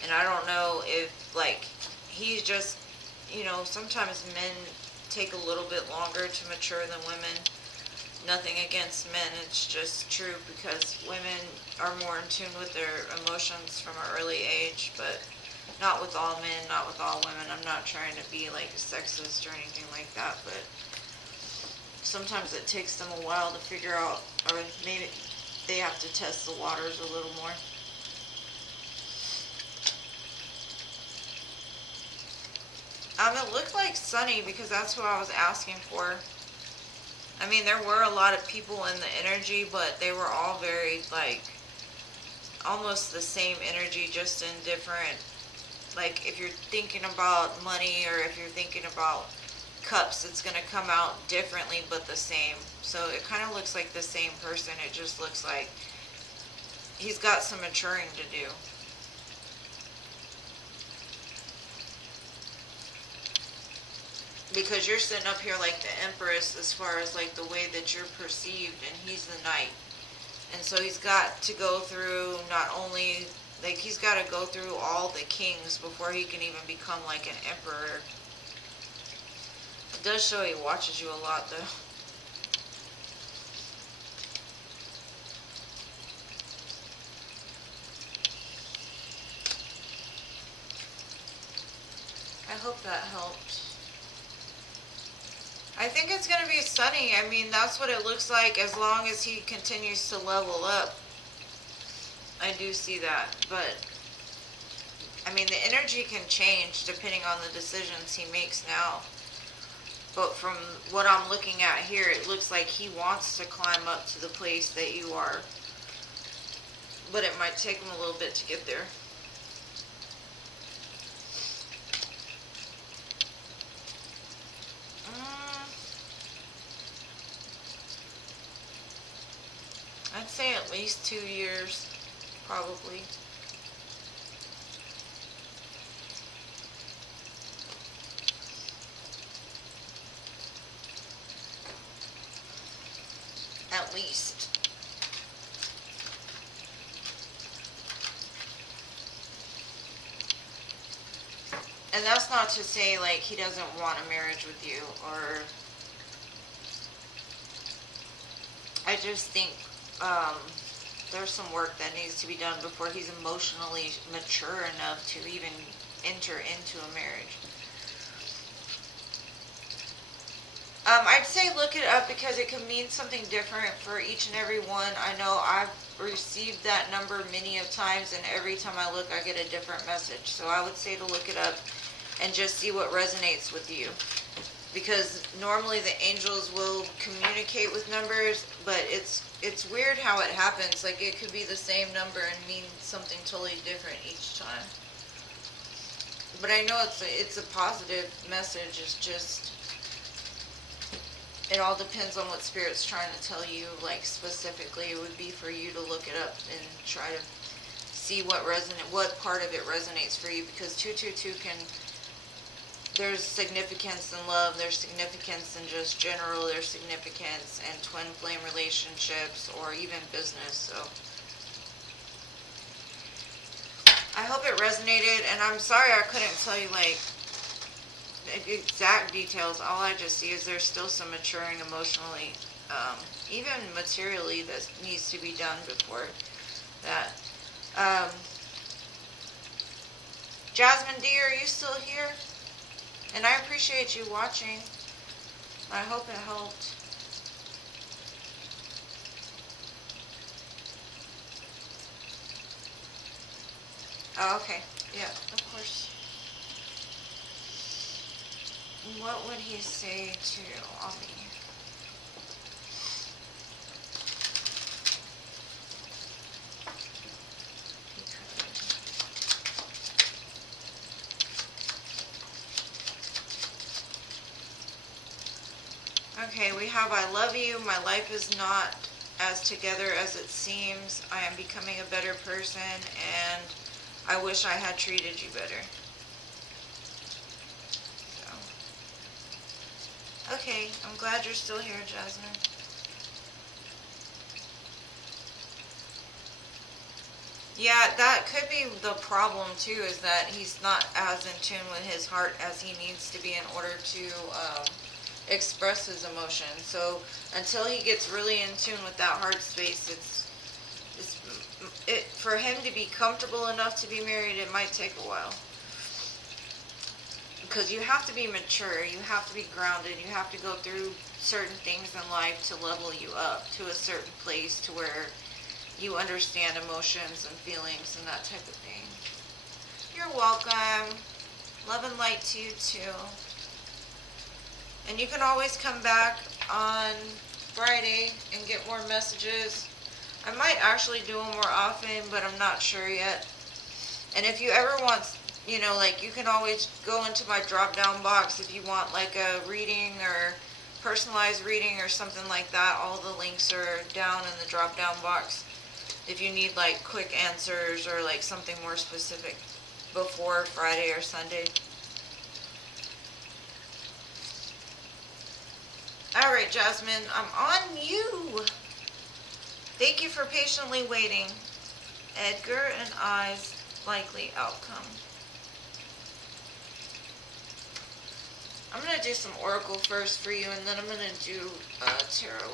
And I don't know if, like, he's just, you know, sometimes men take a little bit longer to mature than women. Nothing against men, it's just true because women are more in tune with their emotions from an early age, but not with all men, not with all women. I'm not trying to be, like, sexist or anything like that, but sometimes it takes them a while to figure out, or maybe they have to test the waters a little more. It looked like Sunny because that's who I was asking for. I mean, there were a lot of people in the energy, but they were all very, like, almost the same energy, just in different, like, if you're thinking about money or if you're thinking about cups, it's going to come out differently but the same. So it kind of looks like the same person. It just looks like he's got some maturing to do. Because you're sitting up here like the Empress as far as like the way that you're perceived, and he's the Knight. And so he's got to go through not only, like, he's got to go through all the kings before he can even become like an emperor. It does show he watches you a lot though. I hope that helped. I think it's going to be Sunny. I mean, that's what it looks like as long as he continues to level up. I do see that. But, I mean, the energy can change depending on the decisions he makes now. But from what I'm looking at here, it looks like he wants to climb up to the place that you are. But it might take him a little bit to get there. I'd say at least 2 years, probably. At least. And that's not to say, like, he doesn't want a marriage with you, or... I just think there's some work that needs to be done before he's emotionally mature enough to even enter into a marriage. I'd say look it up because it can mean something different for each and every one. I know I've received that number many of times, and every time I look I get a different message. So I would say to look it up and just see what resonates with you. Because normally the angels will communicate with numbers, but it's weird how it happens. Like, it could be the same number and mean something totally different each time. But I know it's a positive message. It's just, it all depends on what Spirit's trying to tell you. Like, specifically, it would be for you to look it up and try to see what part of it resonates for you. Because 222 can... There's significance in love, there's significance in just general, there's significance in twin flame relationships, or even business, so. I hope it resonated, and I'm sorry I couldn't tell you, like, exact details. All I just see is there's still some maturing emotionally, even materially, that needs to be done before that. Jasmine D, are you still here? And I appreciate you watching. I hope it helped. Oh, okay. Yeah, of course. What would he say to Ollie? Okay, we have I love you. My life is not as together as it seems. I am becoming a better person, and I wish I had treated you better. So. Okay, I'm glad you're still here, Jasmine. Yeah, that could be the problem too, is that he's not as in tune with his heart as he needs to be in order to express his emotions. So until he gets really in tune with that heart space, for him to be comfortable enough to be married, it might take a while. Because you have to be mature, you have to be grounded, you have to go through certain things in life to level you up to a certain place to where you understand emotions and feelings and that type of thing. You're welcome. Love and light to you too. And you can always come back on Friday and get more messages. I might actually do them more often, but I'm not sure yet. And if you ever want, you know, like, you can always go into my drop down box if you want like a reading or personalized reading or something like that. All the links are down in the drop down box if you need like quick answers or like something more specific before Friday or Sunday. Alright, Jasmine, I'm on you. Thank you for patiently waiting. Edgar and I's likely outcome. I'm going to do some oracle first for you, and then I'm going to do tarot.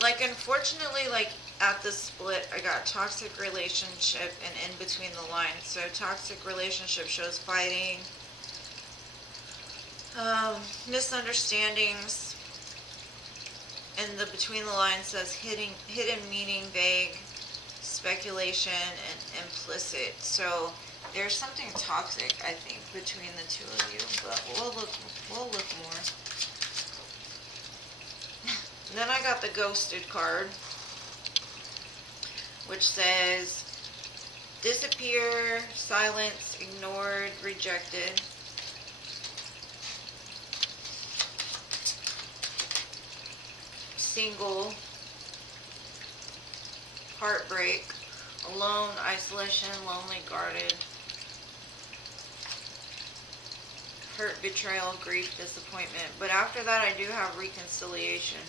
Like, unfortunately, like, at the split, I got toxic relationship and in between the lines. So toxic relationship shows fighting, misunderstandings, and the between the lines says hidden meaning, vague, speculation, and implicit. So there's something toxic, I think, between the two of you, but we'll look more. Then I got the ghosted card, which says disappear, silence, ignored, rejected. Single, heartbreak, alone, isolation, lonely, guarded, hurt, betrayal, grief, disappointment. But after that, I do have reconciliation.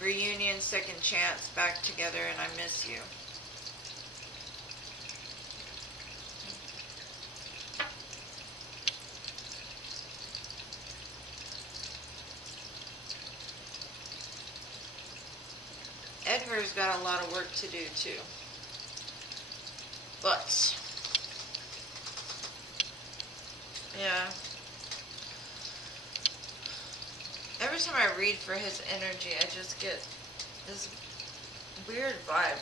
Reunion, second chance, back together, and I miss you. Edgar's got a lot of work to do too. But, yeah. Every time I read for his energy, I just get this weird vibe.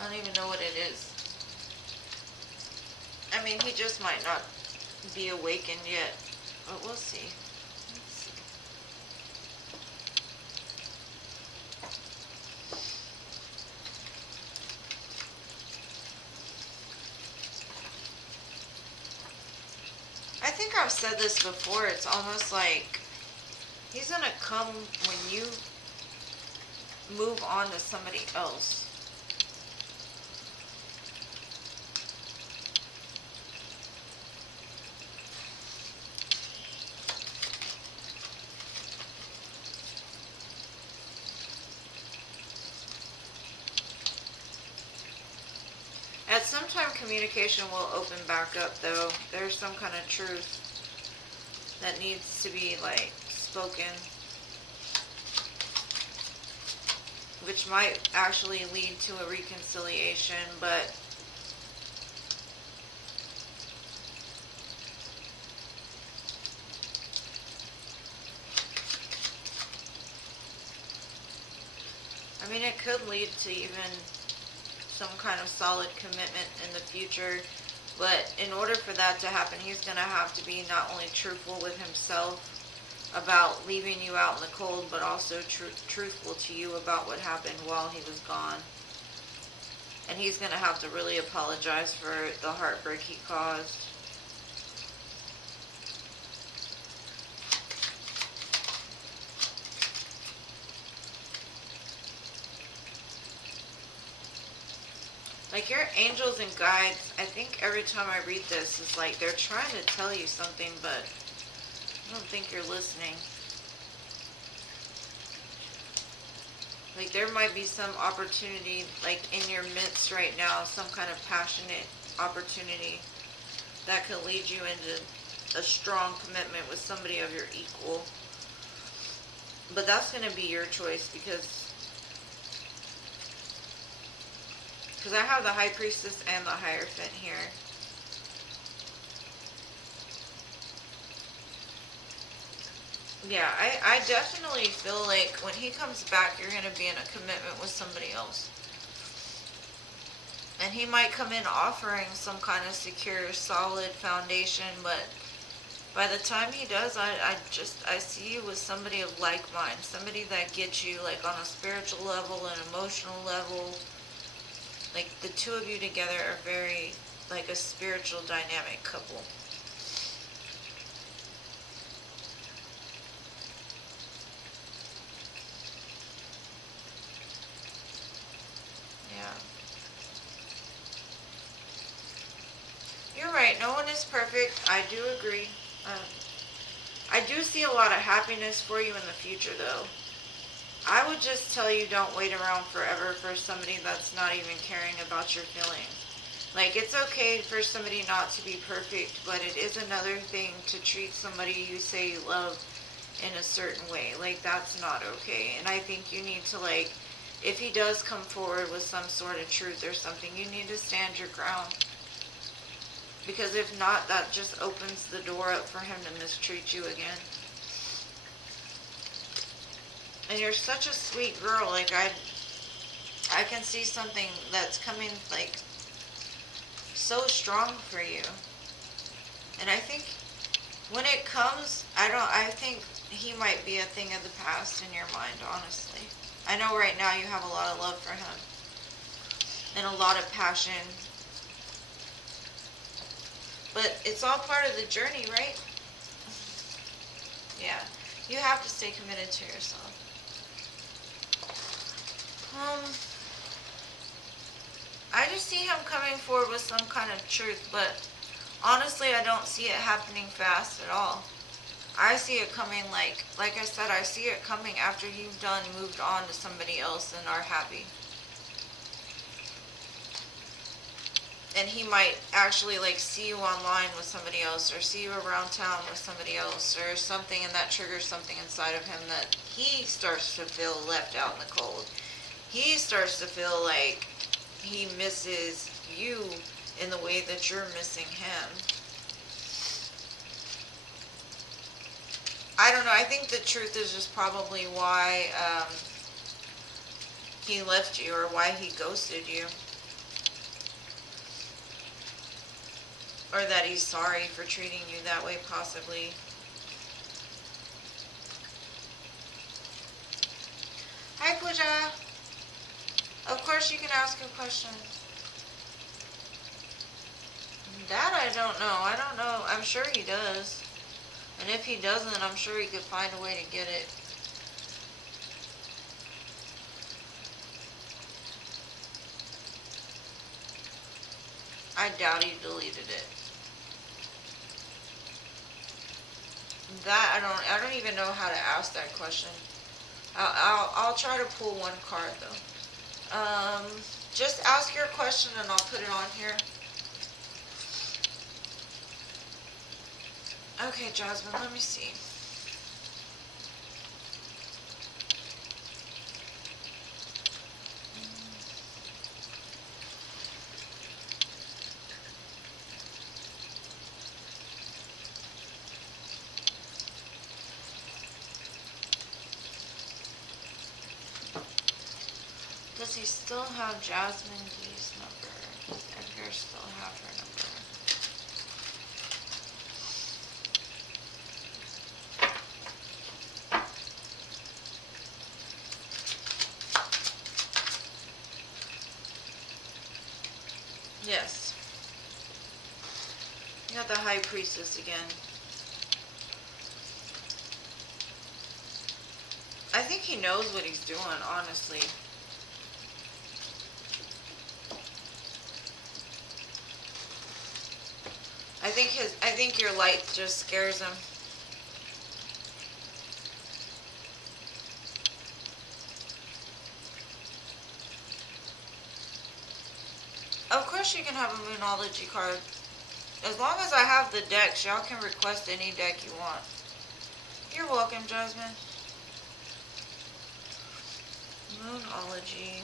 I don't even know what it is. I mean, he just might not be awakened yet, but we'll see. Let's see. I think I've said this before. It's almost like he's gonna come when you move on to somebody else. At some time, communication will open back up, though. There's some kind of truth that needs to be, like, spoken, which might actually lead to a reconciliation, but I mean, it could lead to even some kind of solid commitment in the future, but in order for that to happen, he's going to have to be not only truthful with himself about leaving you out in the cold, but also truthful to you about what happened while he was gone. And he's going to have to really apologize for the heartbreak he caused. Like, your angels and guides, I think every time I read this, it's like they're trying to tell you something, but I don't think you're listening. Like, there might be some opportunity, like, in your midst right now, some kind of passionate opportunity that could lead you into a strong commitment with somebody of your equal. But that's going to be your choice, because I have the High Priestess and the Hierophant here. Yeah, I definitely feel like when he comes back, you're going to be in a commitment with somebody else. And he might come in offering some kind of secure, solid foundation, but by the time he does, I see you with somebody of like mind, somebody that gets you like on a spiritual level, an emotional level. Like the two of you together are very like a spiritual dynamic couple. Yeah. You're right. No one is perfect. I do agree. I do see a lot of happiness for you in the future, though. I would just tell you don't wait around forever for somebody that's not even caring about your feelings. Like, it's okay for somebody not to be perfect, but it is another thing to treat somebody you say you love in a certain way. Like, that's not okay. And I think you need to, like, if he does come forward with some sort of truth or something, you need to stand your ground. Because if not, that just opens the door up for him to mistreat you again. And you're such a sweet girl. Like, I can see something that's coming, like, so strong for you. And I think when it comes, I think he might be a thing of the past in your mind, honestly. I know right now you have a lot of love for him. And a lot of passion. But it's all part of the journey, right? Yeah. You have to stay committed to yourself. I just see him coming forward with some kind of truth, but honestly, I don't see it happening fast at all. I see it coming like I said, I see it coming after you've moved on to somebody else and are happy. And he might actually like see you online with somebody else, or see you around town with somebody else, or something, and that triggers something inside of him that he starts to feel left out in the cold. He starts to feel like he misses you in the way that you're missing him. I don't know. I think the truth is just probably why he left you, or why he ghosted you. Or that he's sorry for treating you that way, possibly. Hi, Pooja. Of course you can ask a question. That I don't know. I don't know. I'm sure he does. And if he doesn't, I'm sure he could find a way to get it. I doubt he deleted it. That I don't even know how to ask that question. I'll try to pull one card though. Just ask your question and I'll put it on here. Okay, Jasmine, let me see. Does he still have Jasmine D's number? Does Edgar still have her number? Yes. You got the High Priestess again. I think he knows what he's doing, honestly. I think your light just scares him. Of course you can have a Moonology card. As long as I have the decks, y'all can request any deck you want. You're welcome, Jasmine. Moonology.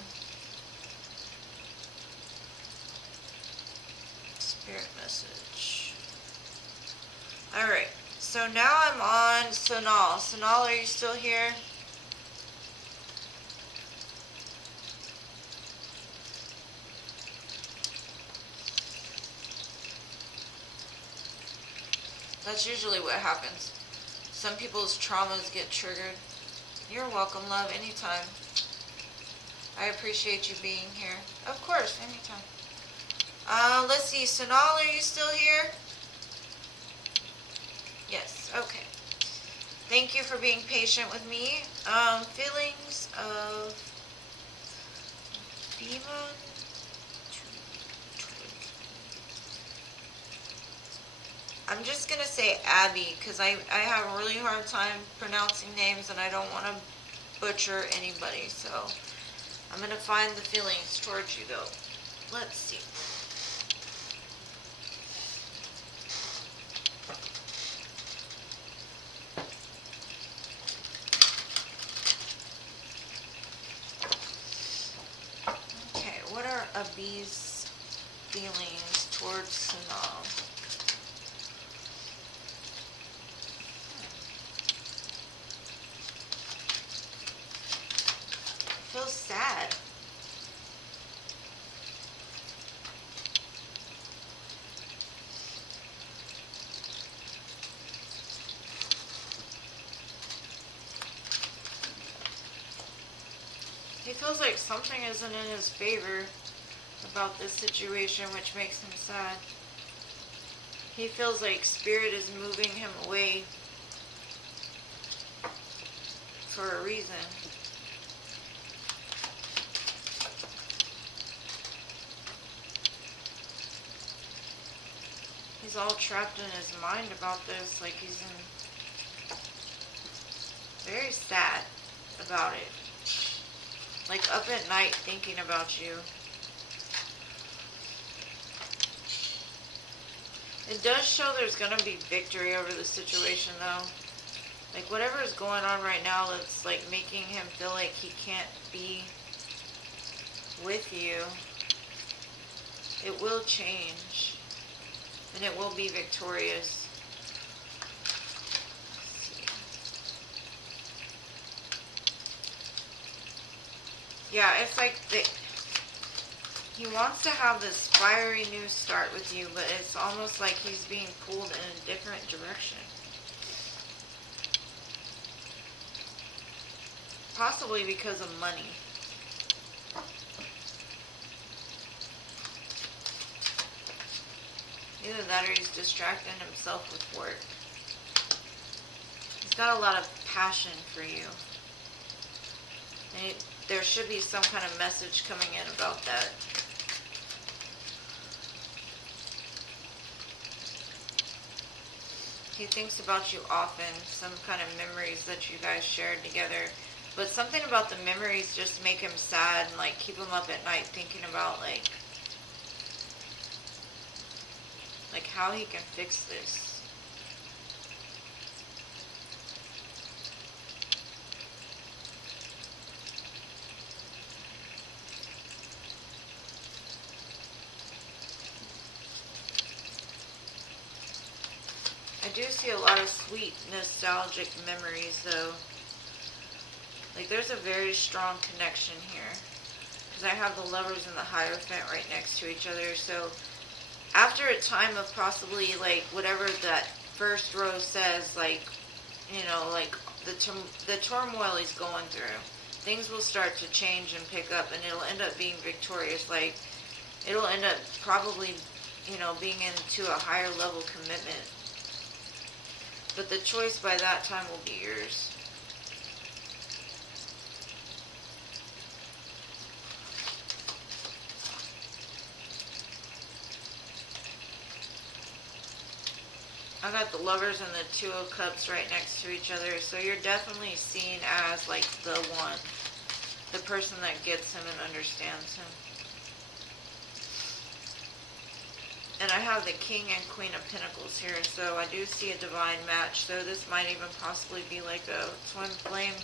Spirit message. Alright, So now I'm on Sonal. Sonal, are you still here? That's usually what happens. Some people's traumas get triggered. You're welcome, love, anytime. I appreciate you being here. Of course, anytime. Let's see, Sonal, are you still here? Yes, okay. Thank you for being patient with me. Feelings of demon. I'm just going to say Abby because I have a really hard time pronouncing names and I don't want to butcher anybody. So I'm going to find the feelings towards you though. Let's see. Okay, what are Abby's feelings towards Sanal? Feels sad. He feels like something isn't in his favor about this situation, which makes him sad. He feels like spirit is moving him away for a reason. He's all trapped in his mind about this, like he's very sad about it. Like up at night thinking about you. It does show there's gonna be victory over the situation though. Like whatever is going on right now that's like making him feel like he can't be with you, it will change. And it will be victorious. Yeah, it's like he wants to have this fiery new start with you, but it's almost like he's being pulled in a different direction. Possibly because of money. Either that or he's distracting himself with work. He's got a lot of passion for you. And there should be some kind of message coming in about that. He thinks about you often, some kind of memories that you guys shared together. But something about the memories just make him sad and like keep him up at night thinking about like how he can fix this. I do see a lot of sweet nostalgic memories though. Like there's a very strong connection here. Because I have the Lovers and the Hierophant right next to each other. So after a time of possibly like whatever that first row says, like, you know, like the turmoil he's going through, things will start to change and pick up and it'll end up being victorious. Like it'll end up probably, you know, being into a higher level commitment. But the choice by that time will be yours. I got the Lovers and the Two of Cups right next to each other, so you're definitely seen as like the one, the person that gets him and understands him. And I have the King and Queen of Pentacles here, so I do see a divine match. So this might even possibly be like a twin flame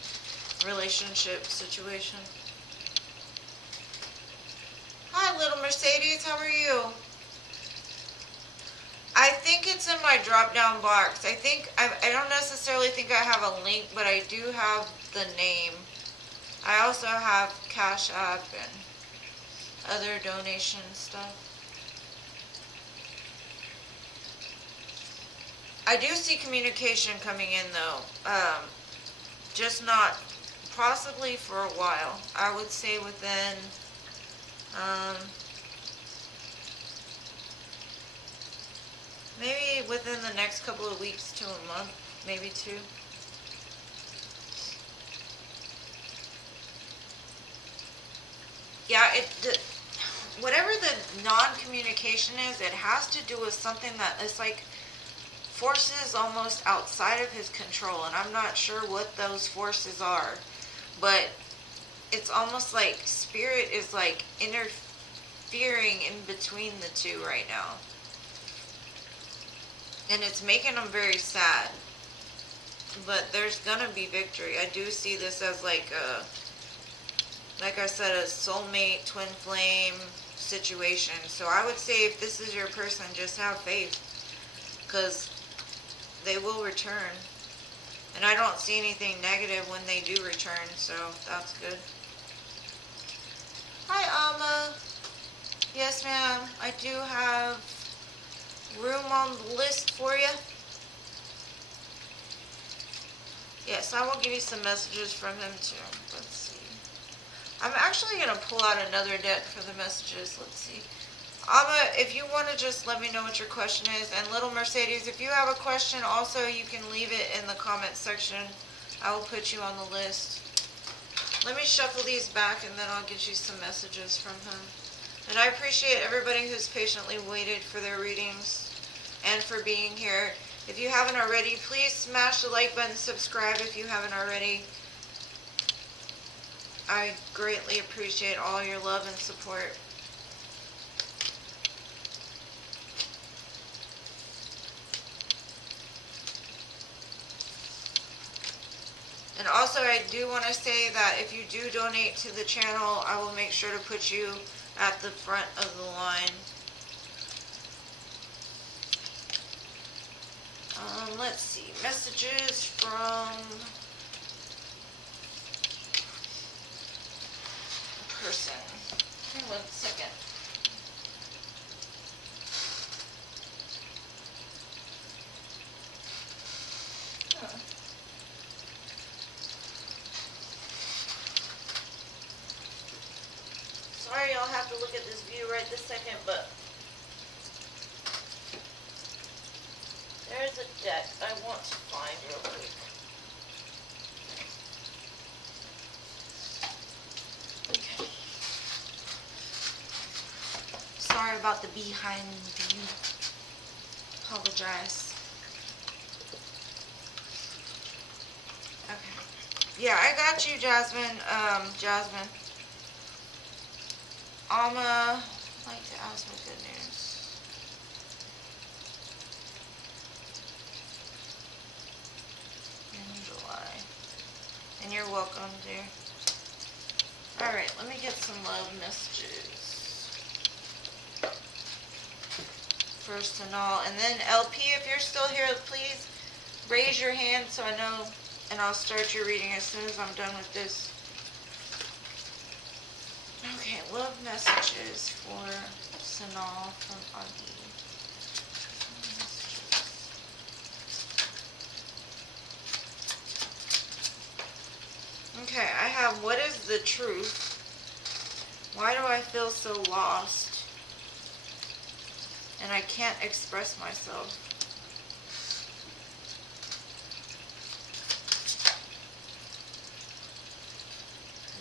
relationship situation. Hi, little Mercedes. How are you? I think it's it's in my drop down box. I don't necessarily think I have a link, but I do have the name. I also have Cash App and other donation stuff. I do see communication coming in though. Just not possibly for a while. I would say within maybe within the next couple of weeks to a month, maybe 2. Yeah, whatever the non-communication is, it has to do with something that is like forces almost outside of his control, and I'm not sure what those forces are, but it's almost like spirit is like interfering in between the two right now, and it's making him very sad. But there's gonna be victory. I do see this as like I said, a soulmate, twin flame situation. So I would say if this is your person, just have faith, because they will return. And I don't see anything negative when they do return, so that's good. Hi, Alma. Yes, ma'am. I do have room on the list for you. Yes, I will give you some messages from him too. Let's see. I'm actually going to pull out another deck for the messages. Let's see. Alma, if you want to just let me know what your question is. And Little Mercedes, if you have a question, also you can leave it in the comment section. I will put you on the list. Let me shuffle these back and then I'll get you some messages from him. And I appreciate everybody who's patiently waited for their readings and for being here. If you haven't already, please smash the like button, subscribe if you haven't already. I greatly appreciate all your love and support. And also I do want to say that if you do donate to the channel, I will make sure to put you at the front of the line. Let's see, messages from a person. Hang on 1 second. Sorry, I'll have to look at this view right this second, but there's a deck I want to find real quick. Okay. Sorry about the behind view. Apologize. Okay. Yeah, I got you, Jasmine. Jasmine. Alma, I'd like to ask my good news. In July. And you're welcome, dear. Alright, let me get some love messages. First and all. And then LP, if you're still here, please raise your hand so I know, and I'll start your reading as soon as I'm done with this. Okay, love messages for Sanal from Augie. Okay, I have, what is the truth? Why do I feel so lost? And I can't express myself.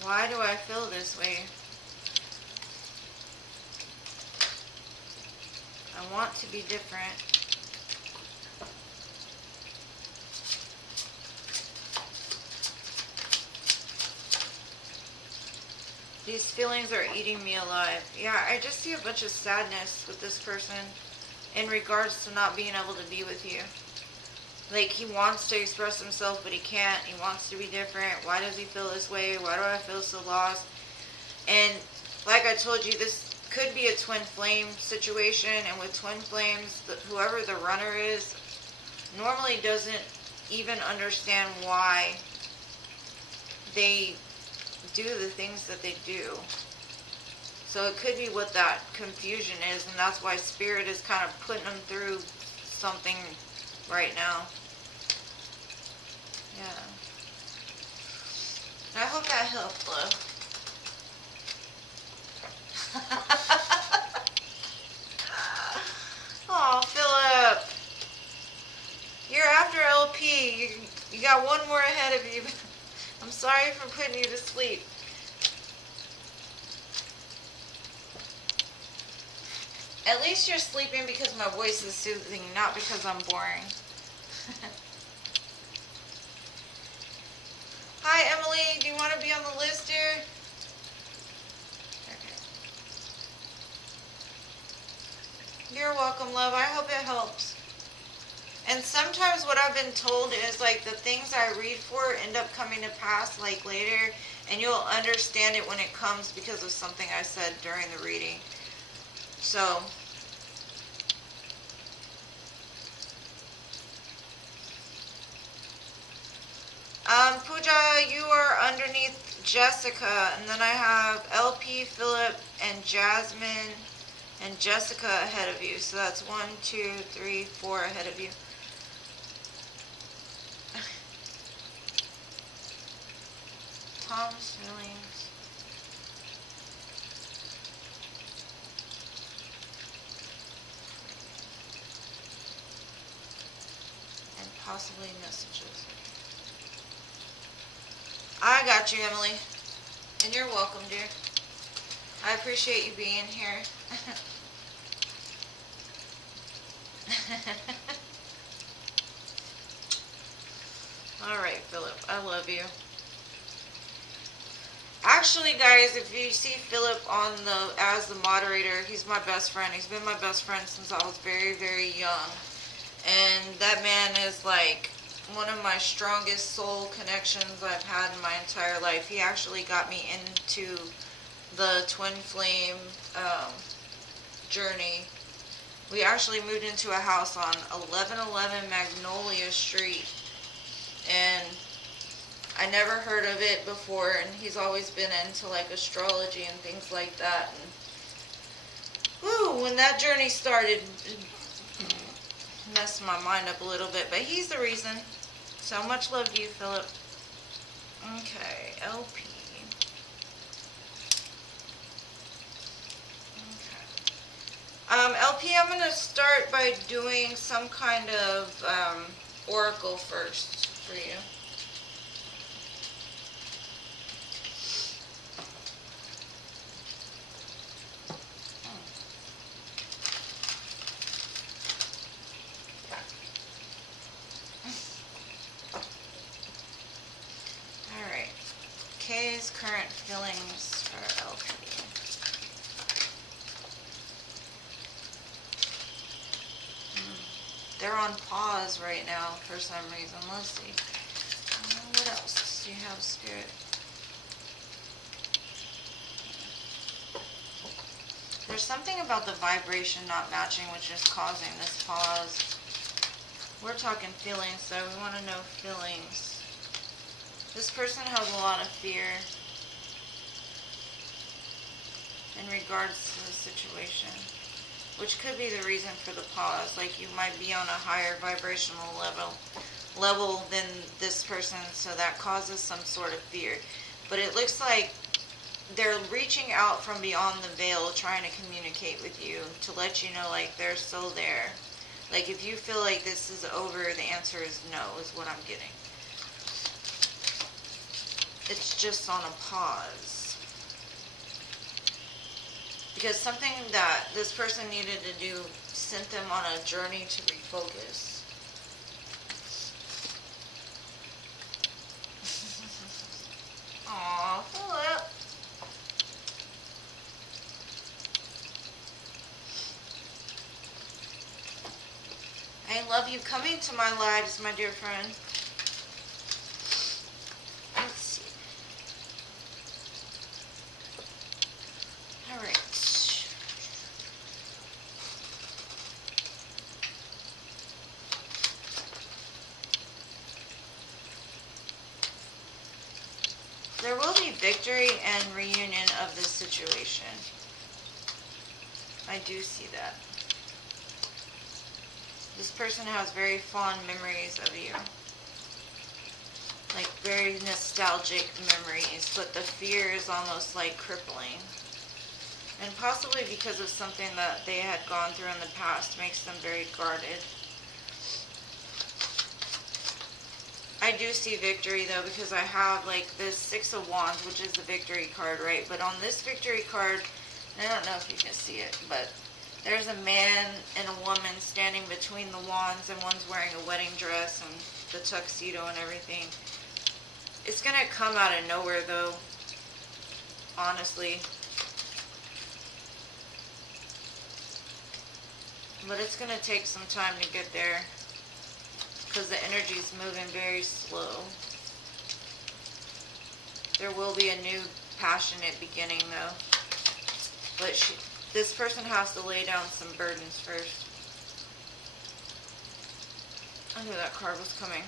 Why do I feel this way? I want to be different. These feelings are eating me alive. Yeah, I just see a bunch of sadness with this person in regards to not being able to be with you. Like, he wants to express himself, but he can't. He wants to be different. Why does he feel this way? Why do I feel so lost? And like I told you, this could be a twin flame situation, and with twin flames, whoever the runner is normally doesn't even understand why they do the things that they do. So it could be what that confusion is, and that's why Spirit is kind of putting them through something right now. Yeah. I hope that helped, love. Oh, Philip. You're after LP. You got one more ahead of you. I'm sorry for putting you to sleep. At least you're sleeping because my voice is soothing, not because I'm boring. Hi, Emily. Do you want to be on the list here? Okay. You're welcome, love. I hope it helps. And sometimes what I've been told is like the things I read for end up coming to pass like later, and you'll understand it when it comes because of something I said during the reading. So, Pooja, you are underneath Jessica, and then I have LP, Philip, and Jasmine, and Jessica ahead of you. So that's 1, 2, 3, 4 ahead of you. Tom's feelings. And possibly messages. I got you, Emily. And you're welcome, dear. I appreciate you being here. Alright, Philip. I love you. Actually, guys, if you see Philip on as the moderator, he's my best friend. He's been my best friend since I was very, very young. And that man is like one of my strongest soul connections I've had in my entire life. He actually got me into the Twinflame journey. We actually moved into a house on 1111 Magnolia Street, and I never heard of it before, and he's always been into like astrology and things like that. And woo, when that journey started, it messed my mind up a little bit, but he's the reason. So much love to you, Philip. Okay, LP. Okay. LP, I'm going to start by doing some kind of oracle first for you. K's current feelings for LP. They're on pause right now for some reason. Let's see. What else do you have, Spirit? There's something about the vibration not matching which is causing this pause. We're talking feelings, so we want to know feelings. This person has a lot of fear in regards to the situation, which could be the reason for the pause. Like you might be on a higher vibrational level than this person, so that causes some sort of fear. But it looks like they're reaching out from beyond the veil, trying to communicate with you to let you know like they're still there. Like if you feel like this is over, the answer is no, is what I'm getting. It's just on a pause. Because something that this person needed to do sent them on a journey to refocus. Aw, Philip. I love you coming to my lives, my dear friend. see victory and reunion of this situation. I do see that. This person has very fond memories of you. Like very nostalgic memories, but the fear is almost like crippling. And possibly because of something that they had gone through in the past makes them very guarded. I do see victory though, because I have like this Six of Wands, which is the victory card, right? But on this victory card, I don't know if you can see it, but there's a man and a woman standing between the wands, and one's wearing a wedding dress and the tuxedo and everything. It's going to come out of nowhere though, honestly. But it's going to take some time to get there, because the energy is moving very slow. There will be a new passionate beginning though. But this person has to lay down some burdens first. I knew that card was coming.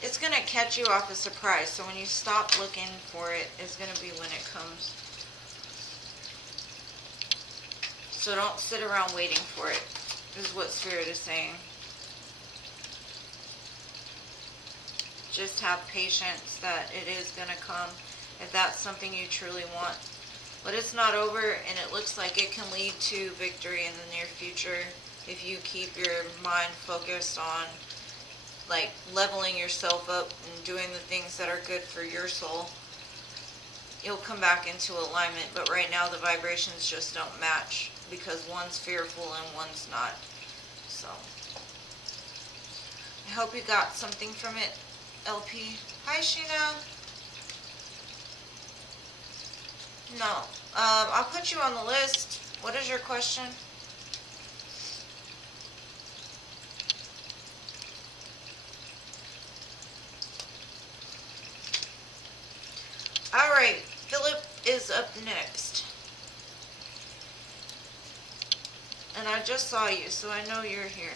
It's going to catch you off a surprise, so when you stop looking for it, it's going to be when it comes. So don't sit around waiting for it, is what Spirit is saying. Just have patience that it is going to come if that's something you truly want. But it's not over, and it looks like it can lead to victory in the near future if you keep your mind focused on like leveling yourself up and doing the things that are good for your soul. You'll come back into alignment, but right now the vibrations just don't match because one's fearful and one's not. So I hope you got something from it, LP. Hi, Sheena. No. I'll put you on the list. What is your question? Alright, Philip is up next. And I just saw you, so I know you're here.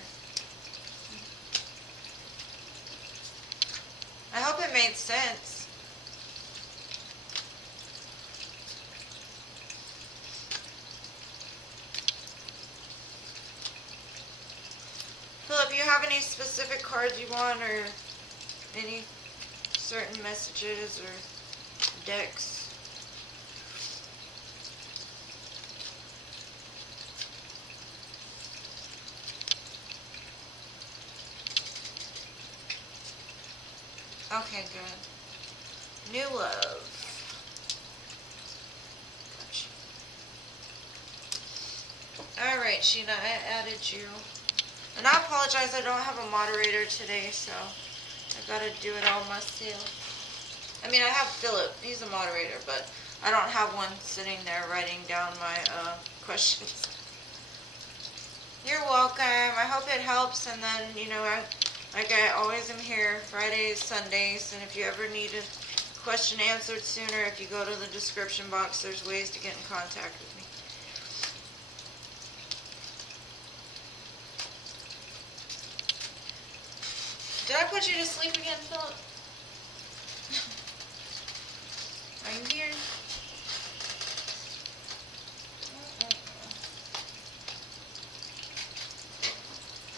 I hope it made sense. Philip, you have any specific cards you want, or any certain messages or decks? Okay, good. New love. Gotcha. Alright, Sheena, I added you. And I apologize, I don't have a moderator today, so I gotta do it all myself. I mean, I have Philip, he's a moderator, but I don't have one sitting there writing down my questions. You're welcome. I hope it helps, and then, you know, I always am here Fridays, Sundays, and if you ever need a question answered sooner, if you go to the description box, there's ways to get in contact with me. Did I put you to sleep again, Philip? Are you here?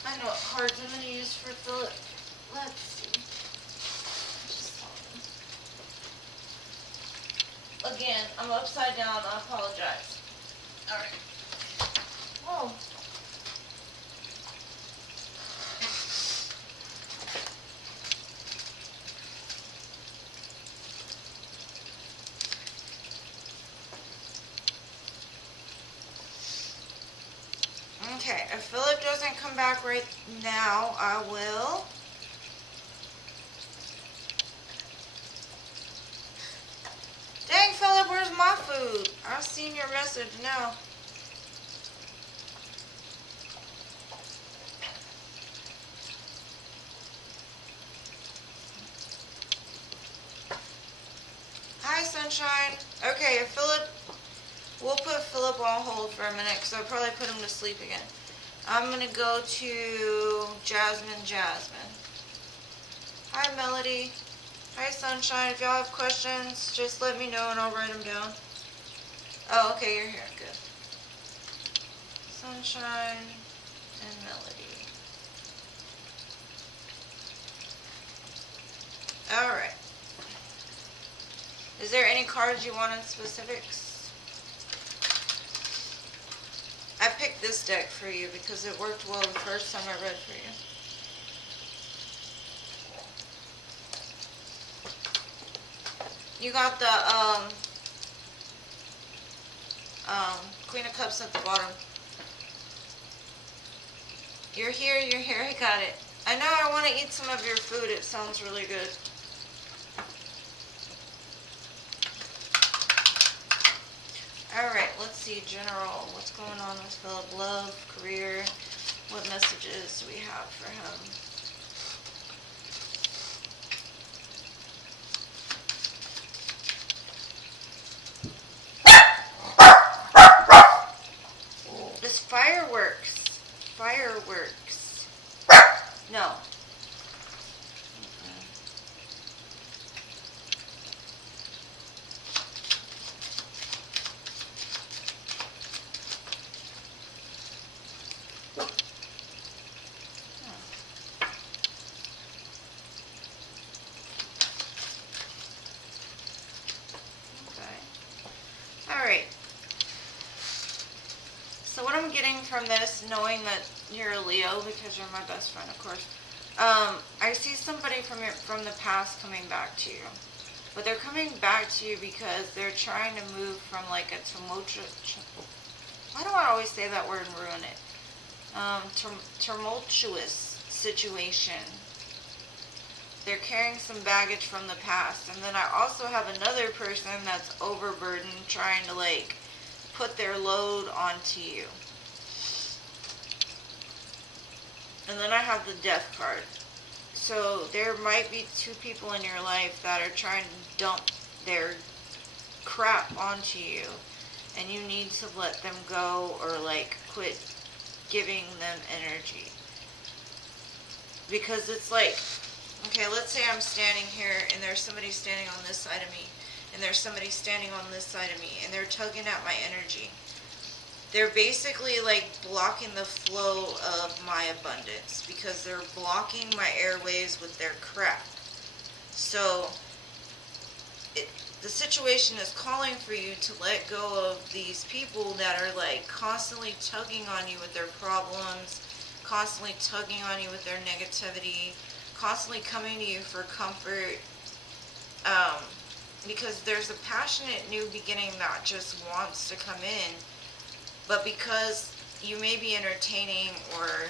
I know what cards I'm going to use for Philip. Let's see. Again, I'm upside down. I apologize. Alright. Whoa. Okay, if Philip doesn't come back right now, I will. Dang, Philip, where's my food? I've seen your message now. Hi, Sunshine. Okay, if Philip We'll put Philip on hold for a minute because I'll probably put him to sleep again. I'm going to go to Jasmine. Hi, Melody. Hi, Sunshine. If y'all have questions, just let me know and I'll write them down. Oh, okay, you're here. Good. Sunshine and Melody. Alright. Is there any cards you want in specifics? I picked this deck for you because it worked well the first time I read for you. You got the Queen of Cups at the bottom. You're here, I got it. I know I want to eat some of your food, it sounds really good. Alright, let's see, general, what's going on with Philip? Love, career, what messages do we have for him? This fireworks. No. Alright. So what I'm getting from this, knowing that you're a Leo, because you're my best friend, of course, I see somebody from the past coming back to you. But they're coming back to you because they're trying to move from like a tumultuous... Why do I always say that word and ruin it? Tumultuous situation. They're carrying some baggage from the past. And then I also have another person that's overburdened trying to like put their load onto you. And then I have the Death card. So there might be two people in your life that are trying to dump their crap onto you. And you need to let them go or like quit giving them energy. Because it's like, okay, let's say I'm standing here and there's somebody standing on this side of me. And there's somebody standing on this side of me. And they're tugging at my energy. They're basically like blocking the flow of my abundance. Because they're blocking my airways with their crap. So, the situation is calling for you to let go of these people that are like constantly tugging on you with their problems. Constantly tugging on you with their negativity. Constantly coming to you for comfort. Because there's a passionate new beginning that just wants to come in. But because you may be entertaining or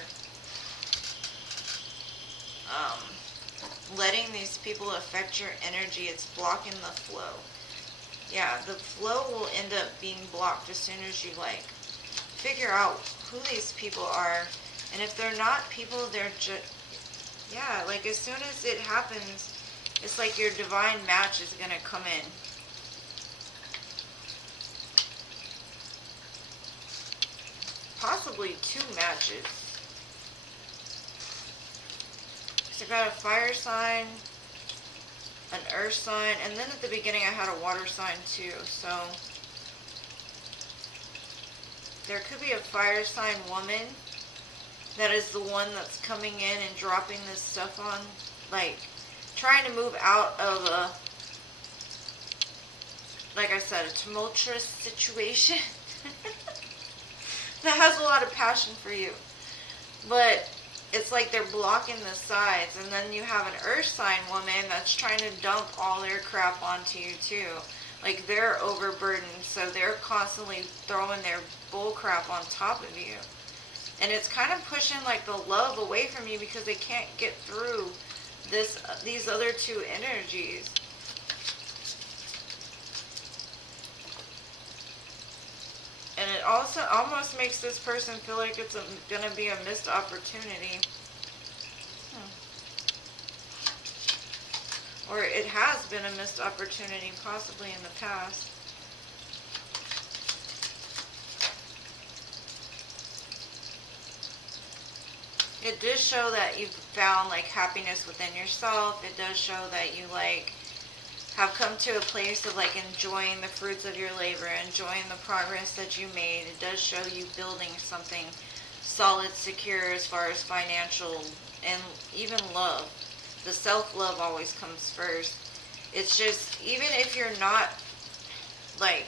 letting these people affect your energy, it's blocking the flow. Yeah, the flow will end up being blocked as soon as you like figure out who these people are. And if they're not people, they're just, yeah, like as soon as it happens, it's like your divine match is going to come in. Possibly two matches. So I got a fire sign, an earth sign, and then at the beginning I had a water sign too. So there could be a fire sign woman that is the one that's coming in and dropping this stuff on, like trying to move out of a, like I said, a tumultuous situation that has a lot of passion for you. But it's like they're blocking the sides. And then you have an earth sign woman that's trying to dump all their crap onto you too. Like they're overburdened, so they're constantly throwing their bull crap on top of you. And it's kind of pushing like the love away from you because they can't get through these other two energies. And it also almost makes this person feel like it's going to be a missed opportunity. Or it has been a missed opportunity, possibly in the past. It does show that you've found like happiness within yourself. It does show that you like have come to a place of like enjoying the fruits of your labor, enjoying the progress that you made. It does show you building something solid, secure as far as financial and even love. The self-love always comes first. It's just, even if you're not like,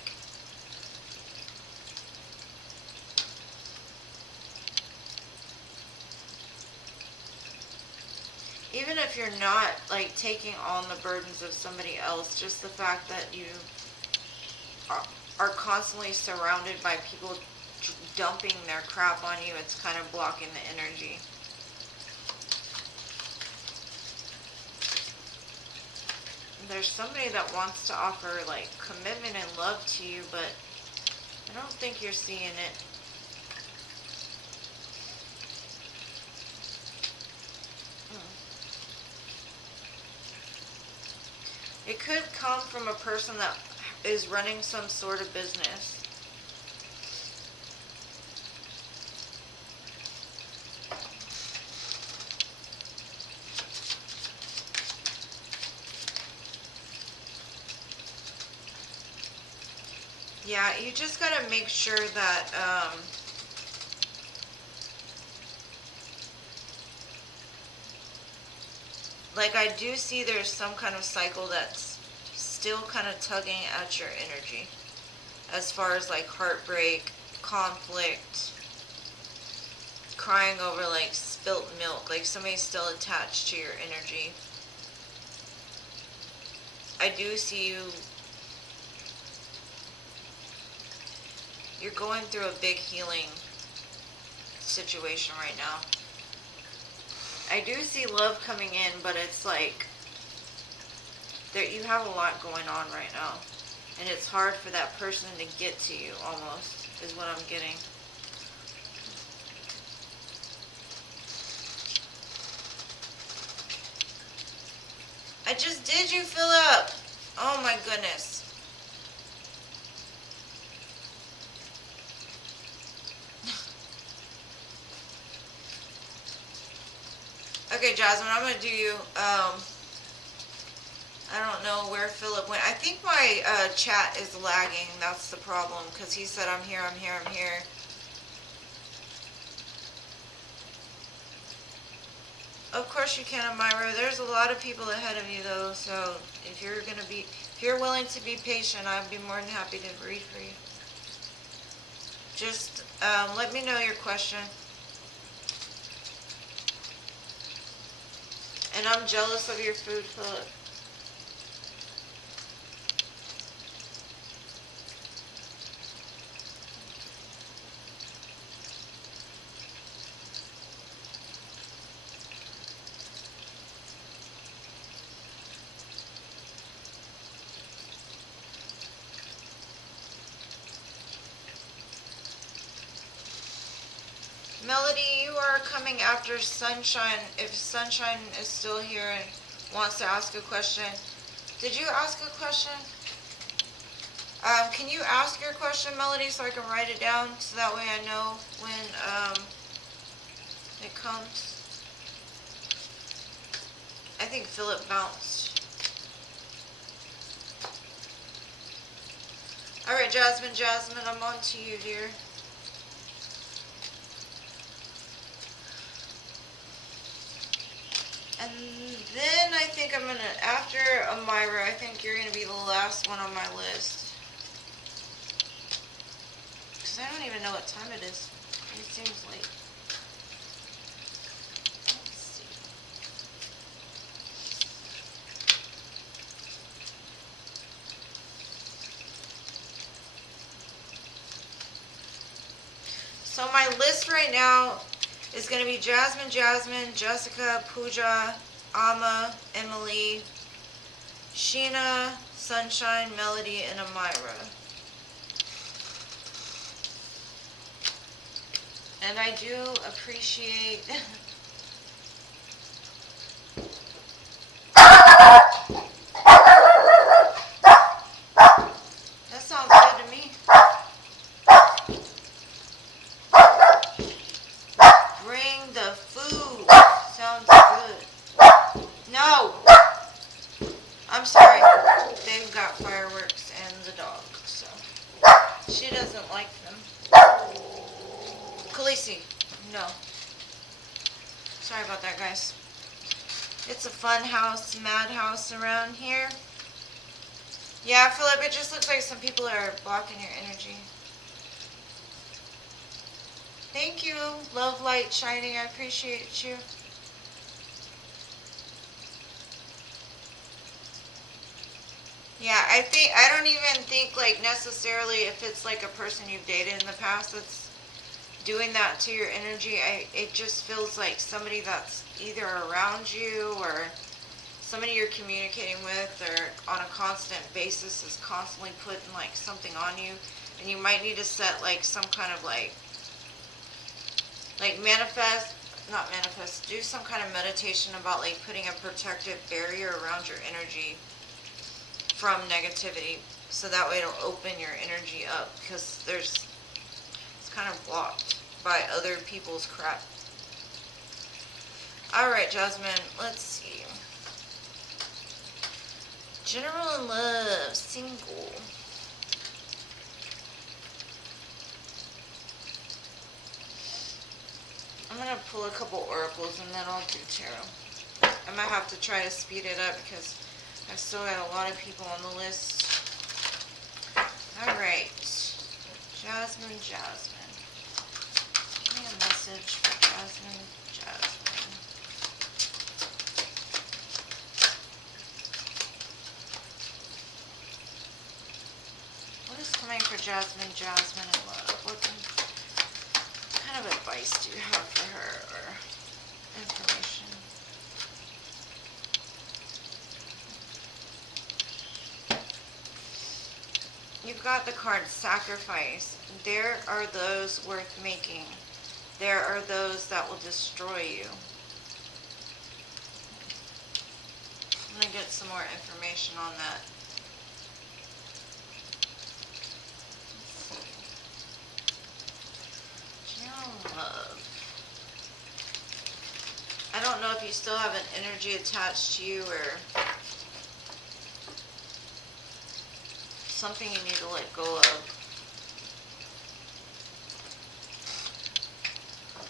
even if you're not like taking on the burdens of somebody else, just the fact that you are constantly surrounded by people dumping their crap on you, it's kind of blocking the energy. There's somebody that wants to offer like commitment and love to you, but I don't think you're seeing it. It could come from a person that is running some sort of business. Yeah, you just gotta make sure that, like I do see there's some kind of cycle that's still kind of tugging at your energy. As far as like heartbreak, conflict, crying over like spilt milk, like somebody's still attached to your energy. I do see you're going through a big healing situation right now. I do see love coming in, but it's like you have a lot going on right now. And it's hard for that person to get to you, almost, is what I'm getting. I just did you fill up. Oh my goodness. Okay, Jasmine, I'm going to do you, I don't know where Philip went. I think my chat is lagging. That's the problem, because he said, I'm here, I'm here, I'm here. Of course you can, Amira. There's a lot of people ahead of you, though, so if you're willing to be patient, I'd be more than happy to read for you. Just let me know your question. And I'm jealous of your food, Philip. Melody, you are coming after Sunshine. If Sunshine is still here and wants to ask a question. Did you ask a question? Can you ask your question, Melody, so I can write it down so that way I know when it comes? I think Philip bounced. Alright, Jasmine, I'm on to you, dear. And then I think I'm going to, after Amira, I think you're going to be the last one on my list. Because I don't even know what time it is. It seems late. Let's see. So my list right now is going to be Jasmine, Jessica, Pooja, Amma, Emily, Sheena, Sunshine, Melody, and Amira. And I do appreciate that sounds good to me. Bring the food. She doesn't like them. Khaleesi, no. Sorry about that, guys. It's a fun house, madhouse around here. Yeah, Philip, it just looks like some people are blocking your energy. Thank you. Love, light, shining. I appreciate you. Yeah, I don't even think like necessarily if it's like a person you've dated in the past that's doing that to your energy. It just feels like somebody that's either around you or somebody you're communicating with or on a constant basis is constantly putting like something on you, and you might need to set like some kind of like do some kind of meditation about like putting a protective barrier around your energy from negativity, so that way it'll open your energy up, because it's kind of blocked by other people's crap. Alright, Jasmine, let's see. General in love, single. I'm going to pull a couple oracles and then I'll do tarot. I might have to try to speed it up because I still got a lot of people on the list. Alright. Jasmine. Give me a message for Jasmine. What is coming for Jasmine in love? What kind of advice do you have for her, or information? You've got the card Sacrifice. There are those worth making. There are those that will destroy you. I'm going to get some more information on that. Love. I don't know if you still have an energy attached to you or something you need to let go of.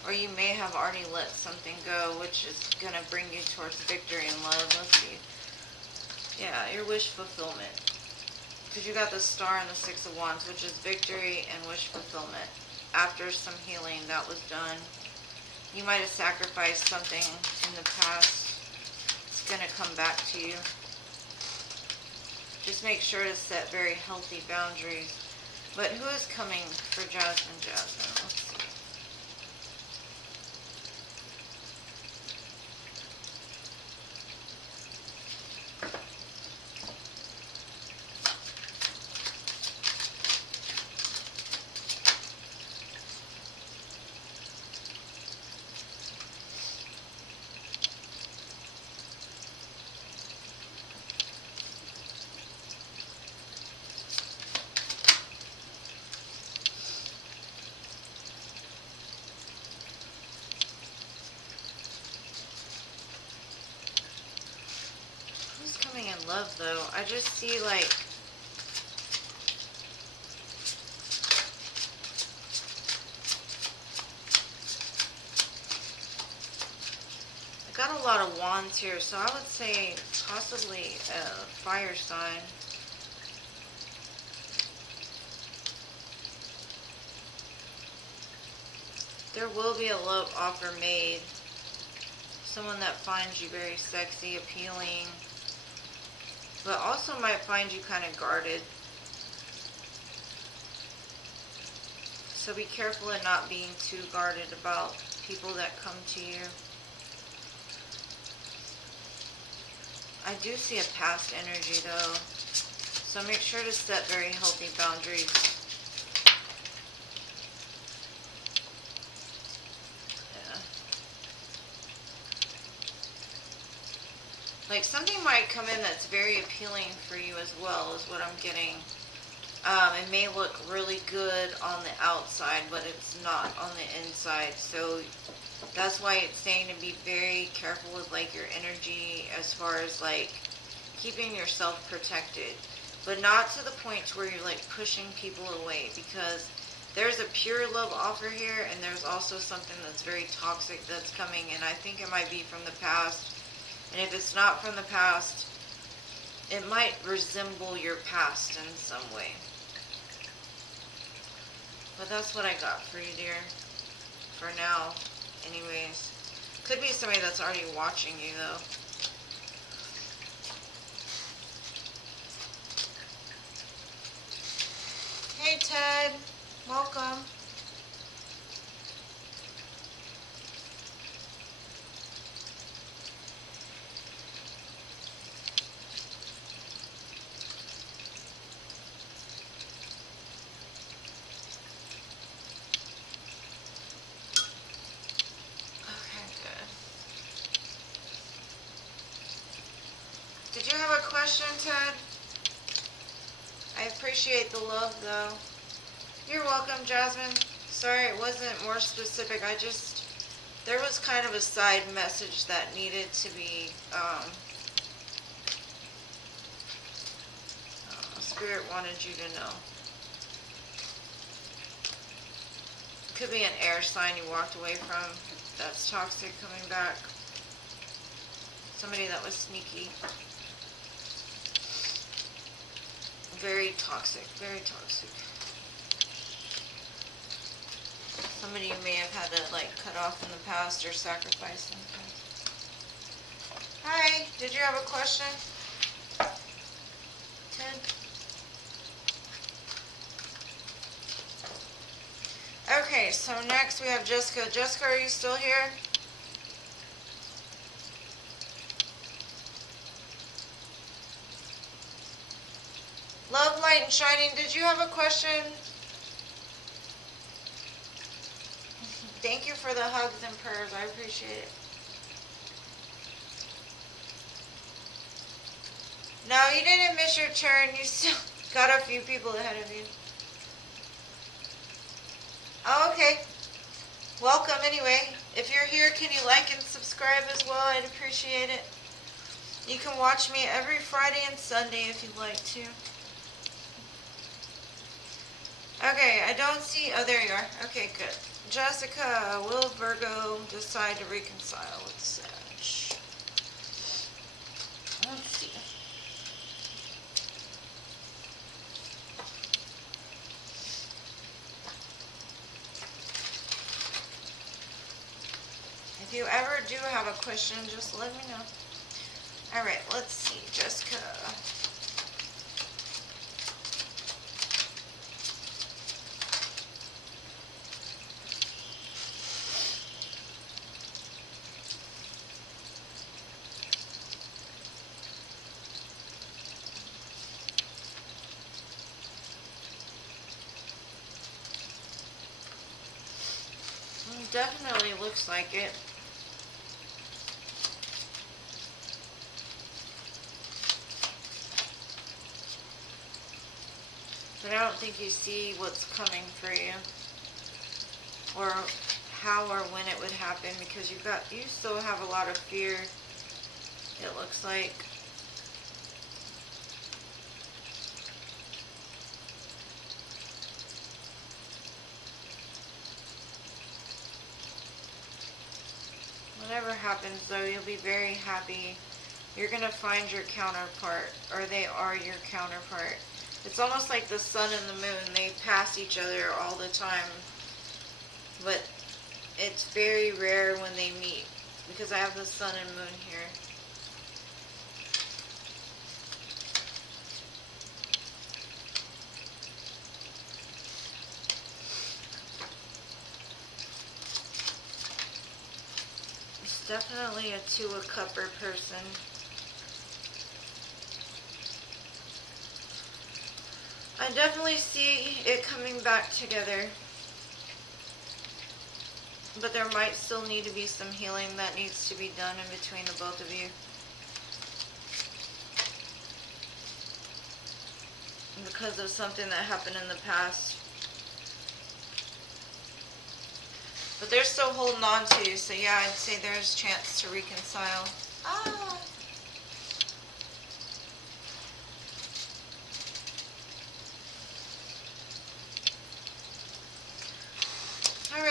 Or you may have already let something go, which is going to bring you towards victory in love. Let's see. Yeah, your wish fulfillment. Because you got the Star and the Six of Wands, which is victory and wish fulfillment. After some healing that was done, you might have sacrificed something in the past. It's going to come back to you. Just make sure to set very healthy boundaries. But who is coming for Jasmine? Let's see. In love, though, I just see like I got a lot of wands here, so I would say possibly a fire sign. There will be a love offer made. Someone that finds you very sexy, appealing, but also might find you kind of guarded. So be careful in not being too guarded about people that come to you. I do see a past energy though, so make sure to set very healthy boundaries. Like something might come in that's very appealing for you as well, is what I'm getting. It may look really good on the outside, but it's not on the inside. So that's why it's saying to be very careful with like your energy as far as like keeping yourself protected. but not to the point where you're like pushing people away, because there's a pure love offer here, and there's also something that's very toxic that's coming, and I think it might be from the past. And if it's not from the past, it might resemble your past in some way. But that's what I got for you, dear. For now, anyways. Could be somebody that's already watching you, though. Hey, Ted. Welcome. Did you have a question, Ted? I appreciate the love, though. You're welcome, Jasmine. Sorry it wasn't more specific. There was kind of a side message that needed to be, Spirit wanted you to know. Could be an air sign you walked away from that's toxic coming back. Somebody that was sneaky. Very toxic, very toxic. Somebody you may have had to like cut off in the past or sacrifice in the past. Hi, did you have a question? Ted? Okay, so next we have Jessica. Jessica, are you still here? Love, light, and shining. Did you have a question? Thank you for the hugs and prayers. I appreciate it. No, you didn't miss your turn. You still got a few people ahead of you. Oh, okay. Welcome anyway. If you're here, can you like and subscribe as well? I'd appreciate it. You can watch me every Friday and Sunday if you'd like to. Okay, I don't see... Oh, there you are. Okay, good. Jessica, will Virgo decide to reconcile with Sag? Let's see. If you ever do have a question, just let me know. Alright, let's see, Jessica. Definitely looks like it. But I don't think you see what's coming for you, or how or when it would happen, because you still have a lot of fear, it looks like. Whatever happens, though, you'll be very happy. You're going to find your counterpart, or they are your counterpart. It's almost like the sun and the moon. They pass each other all the time. But it's very rare when they meet, because I have the sun and moon here. Definitely a two of cupper person. I definitely see it coming back together. But there might still need to be some healing that needs to be done in between the both of you. Because of something that happened in the past. But they're still holding on to you, so yeah, I'd say there's a chance to reconcile. Ah!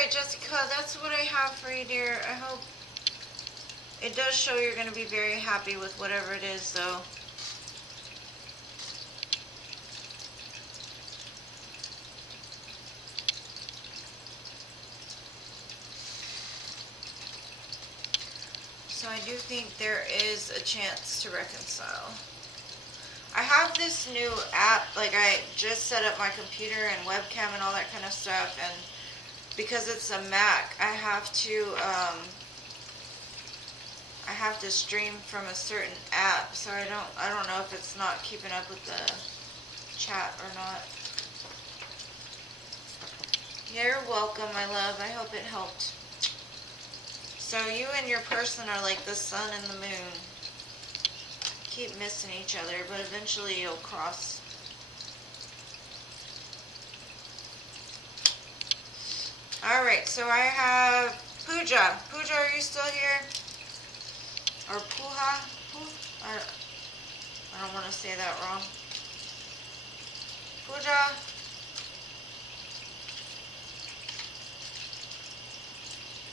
right, Jessica, that's what I have for you, dear. I hope it does show you're going to be very happy with whatever it is, though. So I do think there is a chance to reconcile. I have this new app, like I just set up my computer and webcam and all that kind of stuff, and because it's a Mac, I have to stream from a certain app, so I don't know if it's not keeping up with the chat or not. You're welcome, my love. I hope it helped. So you and your person are like the sun and the moon. Keep missing each other, but eventually you'll cross. Alright, so I have Pooja. Pooja, are you still here? Or Puha? I don't want to say that wrong. Pooja?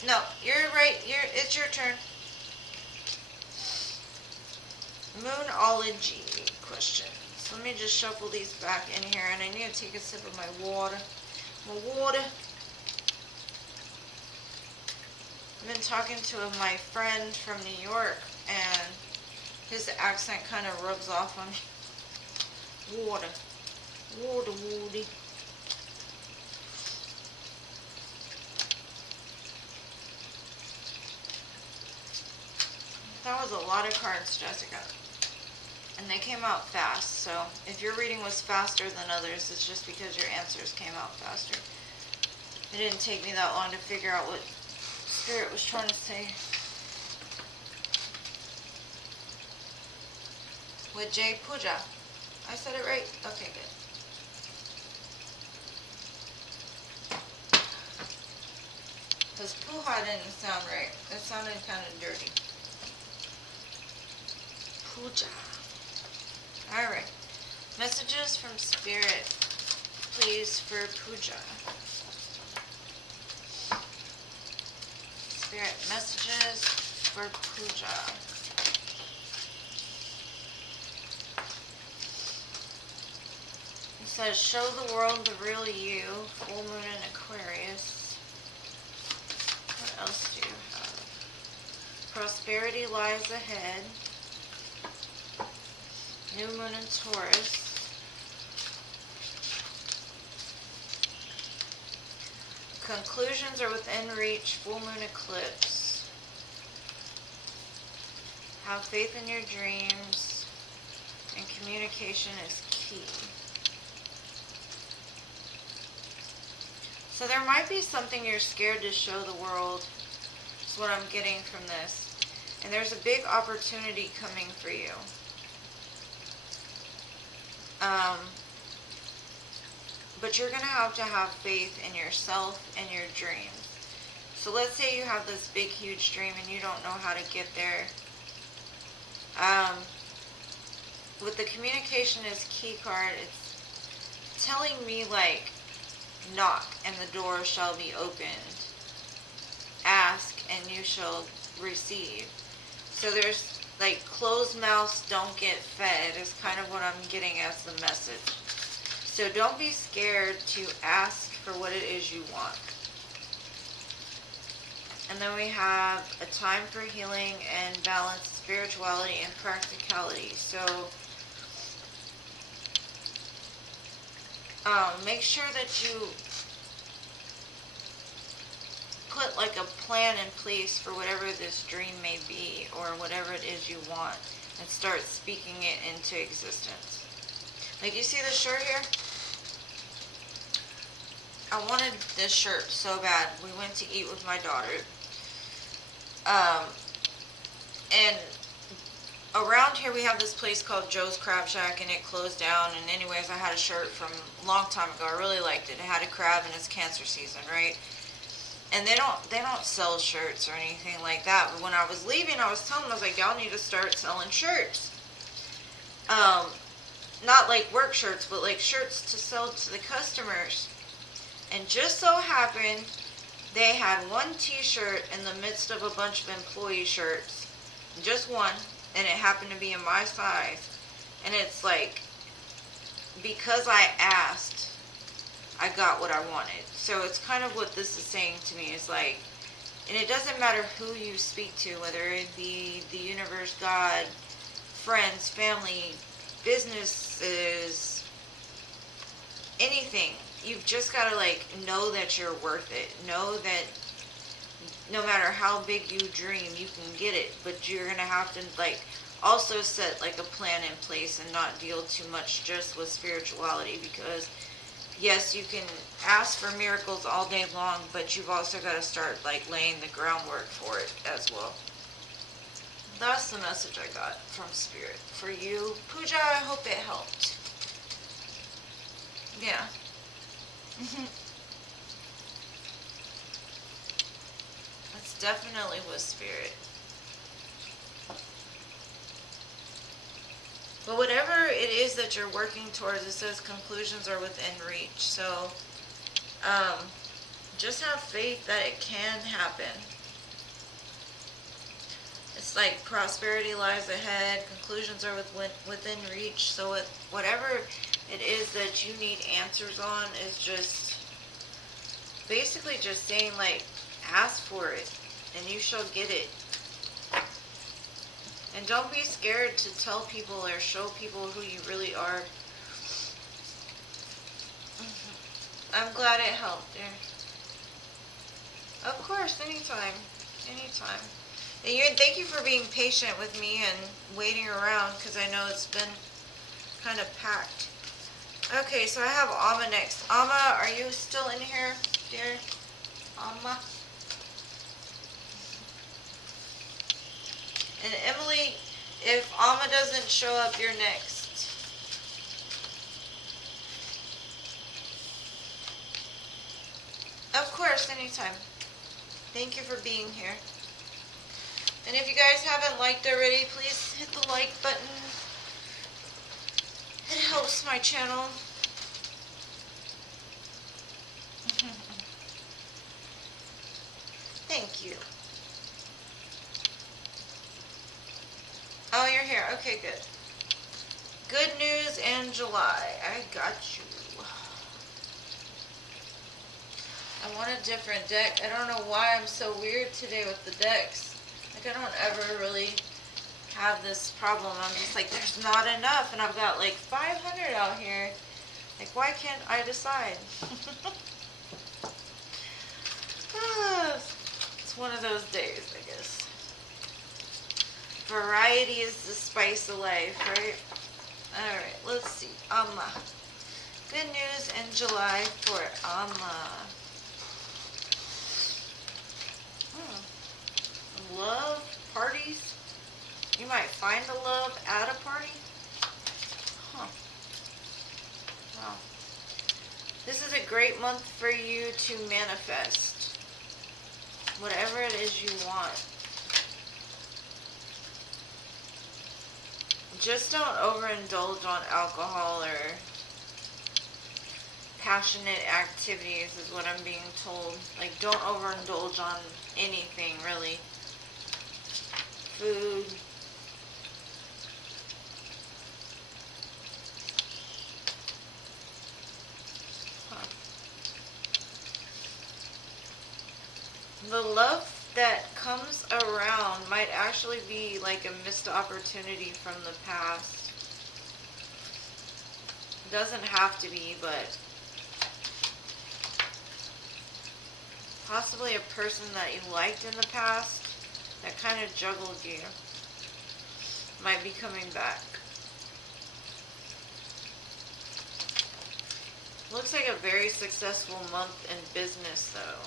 No, you're right. It's your turn. Moonology questions. Let me just shuffle these back in here, and I need to take a sip of my water. I've been talking to my friend from New York, and his accent kind of rubs off on me. Water. That was a lot of cards, Jessica. And they came out fast, so if your reading was faster than others, it's just because your answers came out faster. It didn't take me that long to figure out what Spirit was trying to say. With J. Pooja. I said it right? Okay, good. Because Puha didn't sound right. It sounded kind of dirty. Pooja. Alright. Messages from Spirit, please, for Pooja. Spirit, messages for Pooja. It says, show the world the real you, full moon in Aquarius. What else do you have? Prosperity lies ahead. New moon in Taurus. Conclusions are within reach. Full moon eclipse. Have faith in your dreams. And communication is key. So there might be something you're scared to show the world. Is what I'm getting from this. And there's a big opportunity coming for you. But you're going to have faith in yourself and your dreams. So let's say you have this big, huge dream and you don't know how to get there. With the communication is key card, it's telling me like, knock and the door shall be opened. Ask and you shall receive. So there's like closed mouths don't get fed is kind of what I'm getting as the message. So don't be scared to ask for what it is you want. And then we have a time for healing and balance, spirituality and practicality. So make sure that you put like a plan in place for whatever this dream may be or whatever it is you want and start speaking it into existence. Like you see this shirt here? I wanted this shirt so bad. We went to eat with my daughter. And around here we have this place called Joe's Crab Shack and it closed down. And anyways, I had a shirt from a long time ago. I really liked it. It had a crab and it's cancer season, right? And they don't sell shirts or anything like that. But when I was leaving, I was telling them, I was like, y'all need to start selling shirts. Not like work shirts, but like shirts to sell to the customers. And just so happened, They had one t-shirt in the midst of a bunch of employee shirts. Just one. And it happened to be in my size. And it's like, because I asked, I got what I wanted. So it's kind of what this is saying to me. It's like, and it doesn't matter who you speak to, whether it be the universe, God, friends, family, businesses, anything. You've just got to like know that you're worth it. Know that no matter how big you dream, you can get it. But you're going to have to like also set like a plan in place and not deal too much just with spirituality, because yes, you can ask for miracles all day long, but you've also got to start like laying the groundwork for it as well. That's the message I got from Spirit for you. Pooja, I hope it helped. Yeah. That's definitely with Spirit. But whatever it is that you're working towards, it says conclusions are within reach. So, just have faith that it can happen. It's like prosperity lies ahead, conclusions are within reach. So whatever it is that you need answers on is just basically just saying like, ask for it and you shall get it. And don't be scared to tell people or show people who you really are. I'm glad it helped, dear. Of course, anytime. Anytime. And thank you for being patient with me and waiting around, because I know it's been kind of packed. Okay, so I have Amma next. Amma, are you still in here, dear? Amma? And Emily, if Amma doesn't show up, you're next. Of course, anytime. Thank you for being here. And if you guys haven't liked already, please hit the like button. It helps my channel. Thank you. Oh, you're here. Okay, good. Good news in July. I got you. I want a different deck. I don't know why I'm so weird today with the decks. Like, I don't ever really have this problem. I'm just like, there's not enough, and I've got like 500 out here. Like, why can't I decide? It's one of those days, I guess. Variety is the spice of life, right? Alright, let's see. Amma. Good news in July for Amma. Love parties. You might find the love at a party. Huh. Wow. This is a great month for you to manifest whatever it is you want. Just don't overindulge on alcohol or passionate activities is what I'm being told. Like, don't overindulge on anything, really. Food. Huh. The love that comes around might actually be like a missed opportunity from the past. Doesn't have to be, but possibly a person that you liked in the past that kind of juggled you might be coming back. Looks like a very successful month in business though,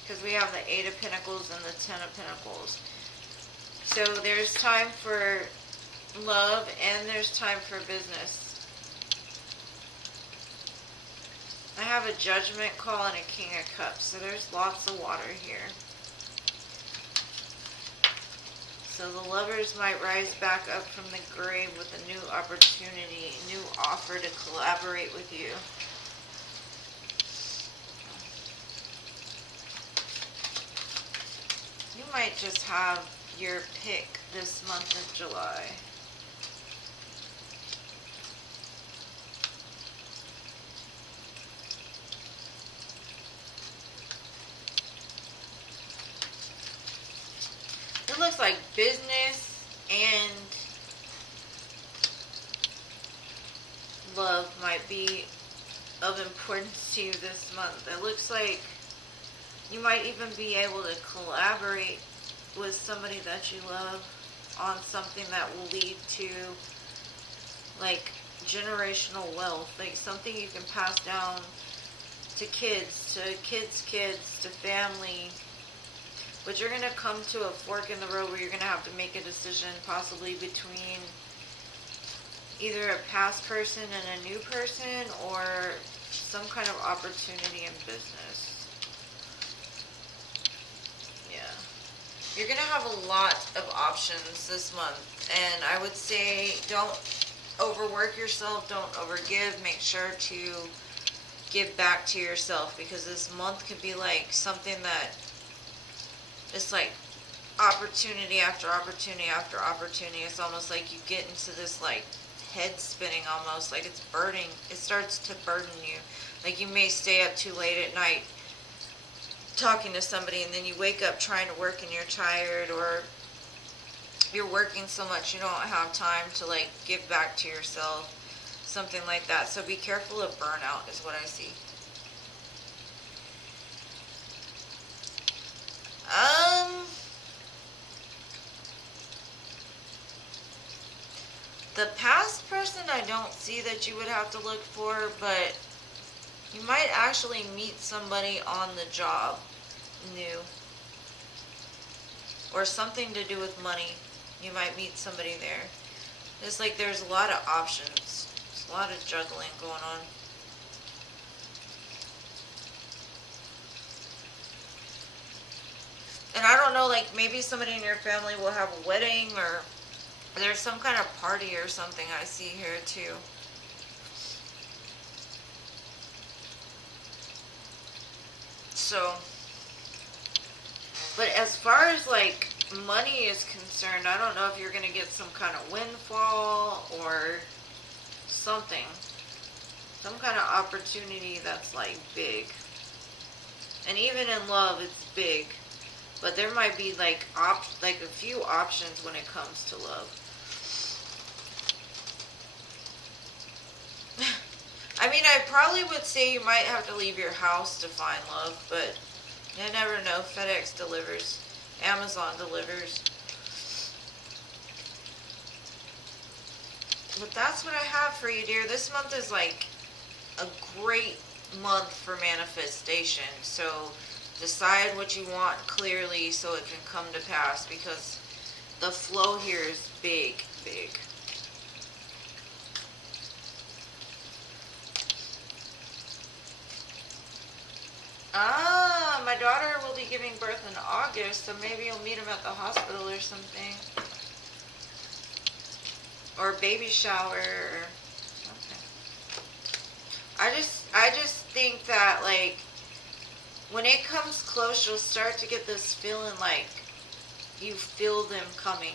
because we have the 8 of Pentacles and the 10 of Pentacles. So there's time for love and there's time for business. I have a Judgment call and a King of Cups, so there's lots of water here. So the lovers might rise back up from the grave with a new opportunity, a new offer to collaborate with you. You might just have your pick this month of July. It looks like business and love might be of importance to you this month. It looks like you might even be able to collaborate with somebody that you love on something that will lead to like generational wealth, like something you can pass down to kids, to family. But you're going to come to a fork in the road where you're going to have to make a decision possibly between either a past person and a new person or some kind of opportunity in business. Yeah. You're going to have a lot of options this month. And I would say don't overwork yourself. Don't overgive. Make sure to give back to yourself, because this month could be like something that it's like opportunity after opportunity after opportunity. It's almost like you get into this like head spinning, almost like it's burning. It starts to burden you. Like you may stay up too late at night talking to somebody, and then you wake up trying to work and you're tired, or you're working so much you don't have time to like give back to yourself, something like that. So be careful of burnout is what I see. The past person I don't see that you would have to look for, but you might actually meet somebody on the job new, or something to do with money. You might meet somebody there. It's like there's a lot of options. There's a lot of juggling going on. And I don't know, like maybe somebody in your family will have a wedding, or there's some kind of party or something I see here too. So, but as far as like money is concerned, I don't know if you're going to get some kind of windfall or something. Some kind of opportunity that's like big. And even in love, it's big. But there might be like a few options when it comes to love. I mean, I probably would say you might have to leave your house to find love, but you never know. FedEx delivers. Amazon delivers. But that's what I have for you, dear. This month is like a great month for manifestation. So decide what you want clearly so it can come to pass, because the flow here is big, big. My daughter will be giving birth in August, so maybe you'll meet him at the hospital or something. Or a baby shower or something. I just think that like when it comes close, you'll start to get this feeling like you feel them coming.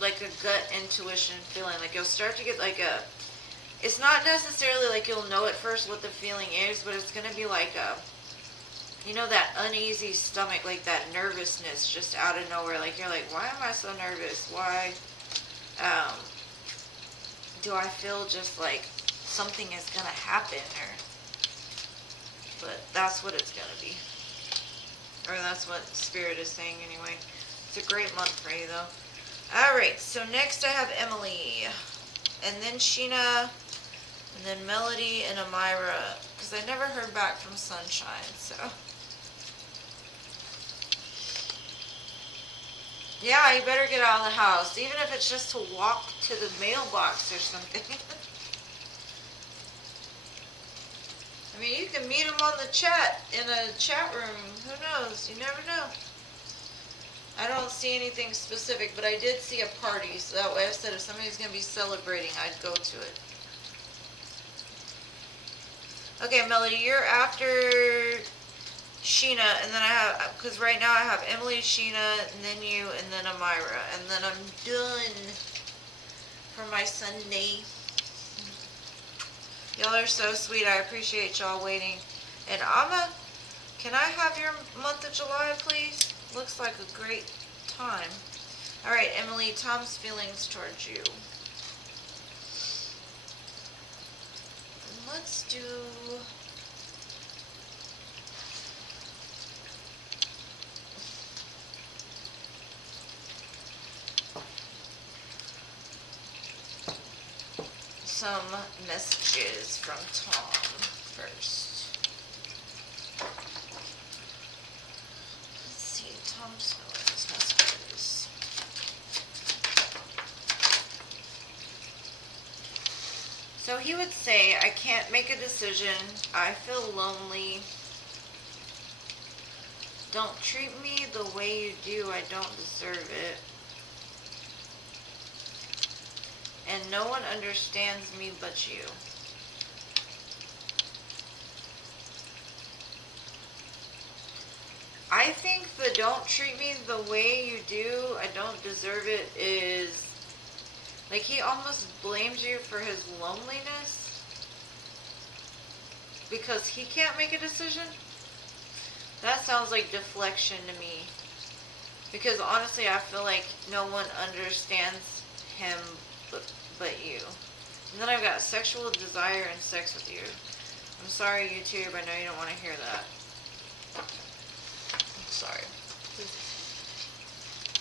Like a gut intuition feeling. Like you'll start to get like a, it's not necessarily like you'll know at first what the feeling is, but it's going to be like a, you know, that uneasy stomach, like that nervousness just out of nowhere. Like you're like, why am I so nervous? Why do I feel just like something is going to happen? Or, but that's what it's going to be. Or that's what Spirit is saying anyway. It's a great month for you though. Alright, so next I have Emily, and then Sheena, and then Melody and Amira, because I never heard back from Sunshine, so. Yeah, you better get out of the house, even if it's just to walk to the mailbox or something. I mean, you can meet them on the chat, in a chat room, who knows, you never know. I don't see anything specific, but I did see a party, so that way I said if somebody's going to be celebrating, I'd go to it. Okay, Melody, you're after Sheena, and then I have, because right now I have Emily, Sheena, and then you, and then Amira, and then I'm done for my Sunday. Y'all are so sweet. I appreciate y'all waiting. And Amma, can I have your month of July, please? Looks like a great time. All right, Emily, Tom's feelings towards you. Let's do some messages from Tom first. Let's see, Tom's feelings messages. So he would say, I can't make a decision. I feel lonely. Don't treat me the way you do. I don't deserve it. And no one understands me but you. I think the don't treat me the way you do, I don't deserve it is, like, he almost blames you for his loneliness because he can't make a decision. That sounds like deflection to me. Because honestly, I feel like no one understands him but you. And then I've got sexual desire and sex with you. I'm sorry, YouTube. I know you don't want to hear that. I'm sorry.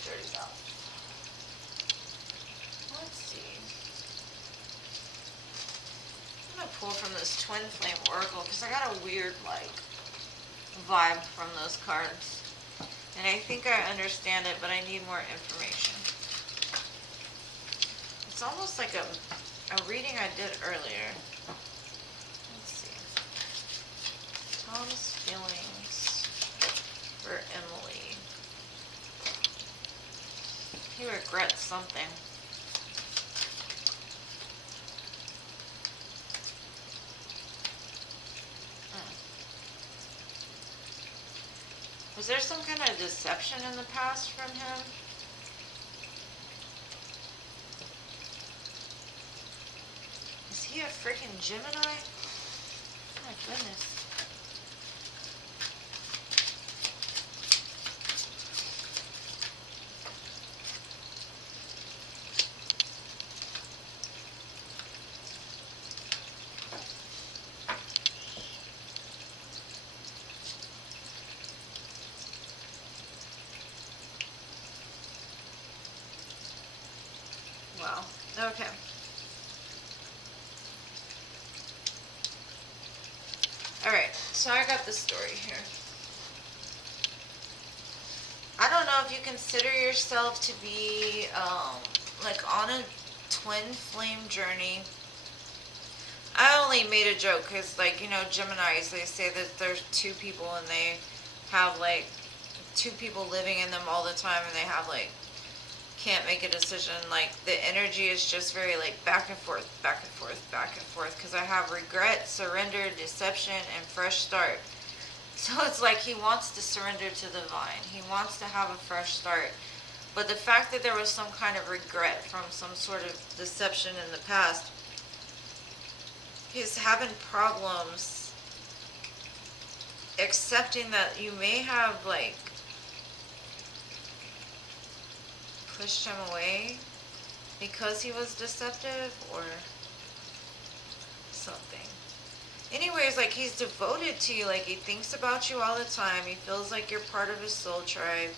Dirty mouth. Let's see. I'm going to pull from this Twinflame Oracle because I got a weird, like, vibe from those cards. And I think I understand it, but I need more information. It's almost like a reading I did earlier. Let's see. Tom's feelings for Emily. He regrets something. Was there some kind of deception in the past from him? Is he a freaking Gemini? Oh my goodness. Wow. Okay. Alright, so I got this story here. I don't know if you consider yourself to be, like, on a twin flame journey. I only made a joke because, like, you know, Geminis, they say that there's two people and they have, like, two people living in them all the time and they have, like, can't make a decision. Like, the energy is just very, like, back and forth, back and forth, back and forth, because I have regret, surrender, deception, and fresh start. So it's like he wants to surrender to the divine. He wants to have a fresh start. But the fact that there was some kind of regret from some sort of deception in the past, he's having problems accepting that you may have, like, pushed him away because he was deceptive or something. Anyways, like, he's devoted to you. Like, he thinks about you all the time. He feels like you're part of his soul tribe.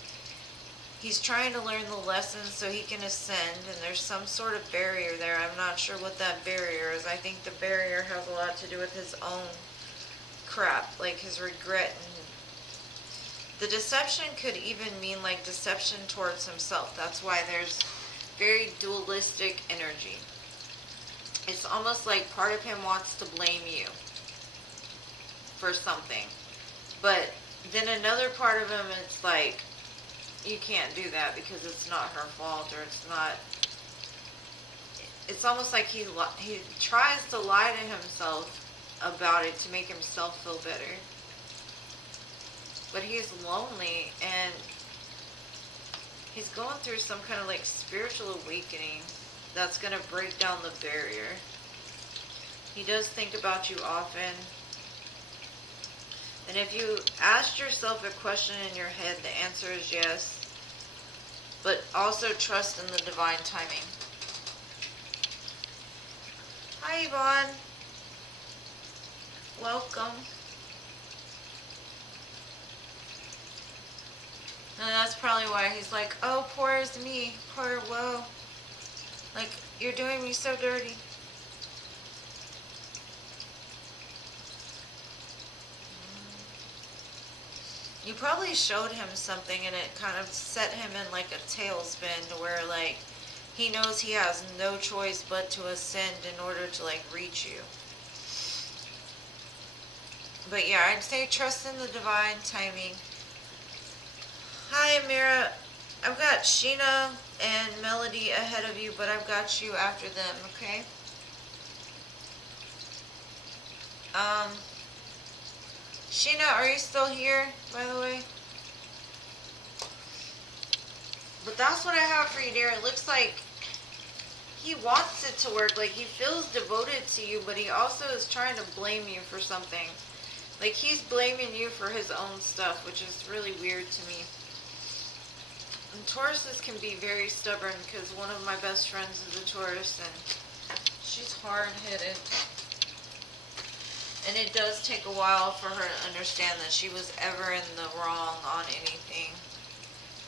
He's trying to learn the lessons so he can ascend, and there's some sort of barrier there. I'm not sure what that barrier is. I think the barrier has a lot to do with his own crap, like his regret. And the deception could even mean, like, deception towards himself. That's why there's very dualistic energy. It's almost like part of him wants to blame you for something. But then another part of him is like, you can't do that because it's not her fault, or it's not. It's almost like he tries to lie to himself about it to make himself feel better. But he's lonely, and he's going through some kind of like spiritual awakening that's going to break down the barrier. He does think about you often. And if you asked yourself a question in your head, the answer is yes. But also trust in the divine timing. Hi, Yvonne. Welcome. And that's probably why he's like, oh, poor is me. Poor, whoa. Like, you're doing me so dirty. You probably showed him something and it kind of set him in like a tailspin to where like he knows he has no choice but to ascend in order to like reach you. But yeah, I'd say trust in the divine timing. Hi, Amira. I've got Sheena and Melody ahead of you, but I've got you after them, okay? Sheena, are you still here, by the way? But that's what I have for you, dear. It looks like he wants it to work. Like, he feels devoted to you, but he also is trying to blame you for something. Like, he's blaming you for his own stuff, which is really weird to me. And Tauruses can be very stubborn, because one of my best friends is a Taurus, and she's hard-headed. And it does take a while for her to understand that she was ever in the wrong on anything.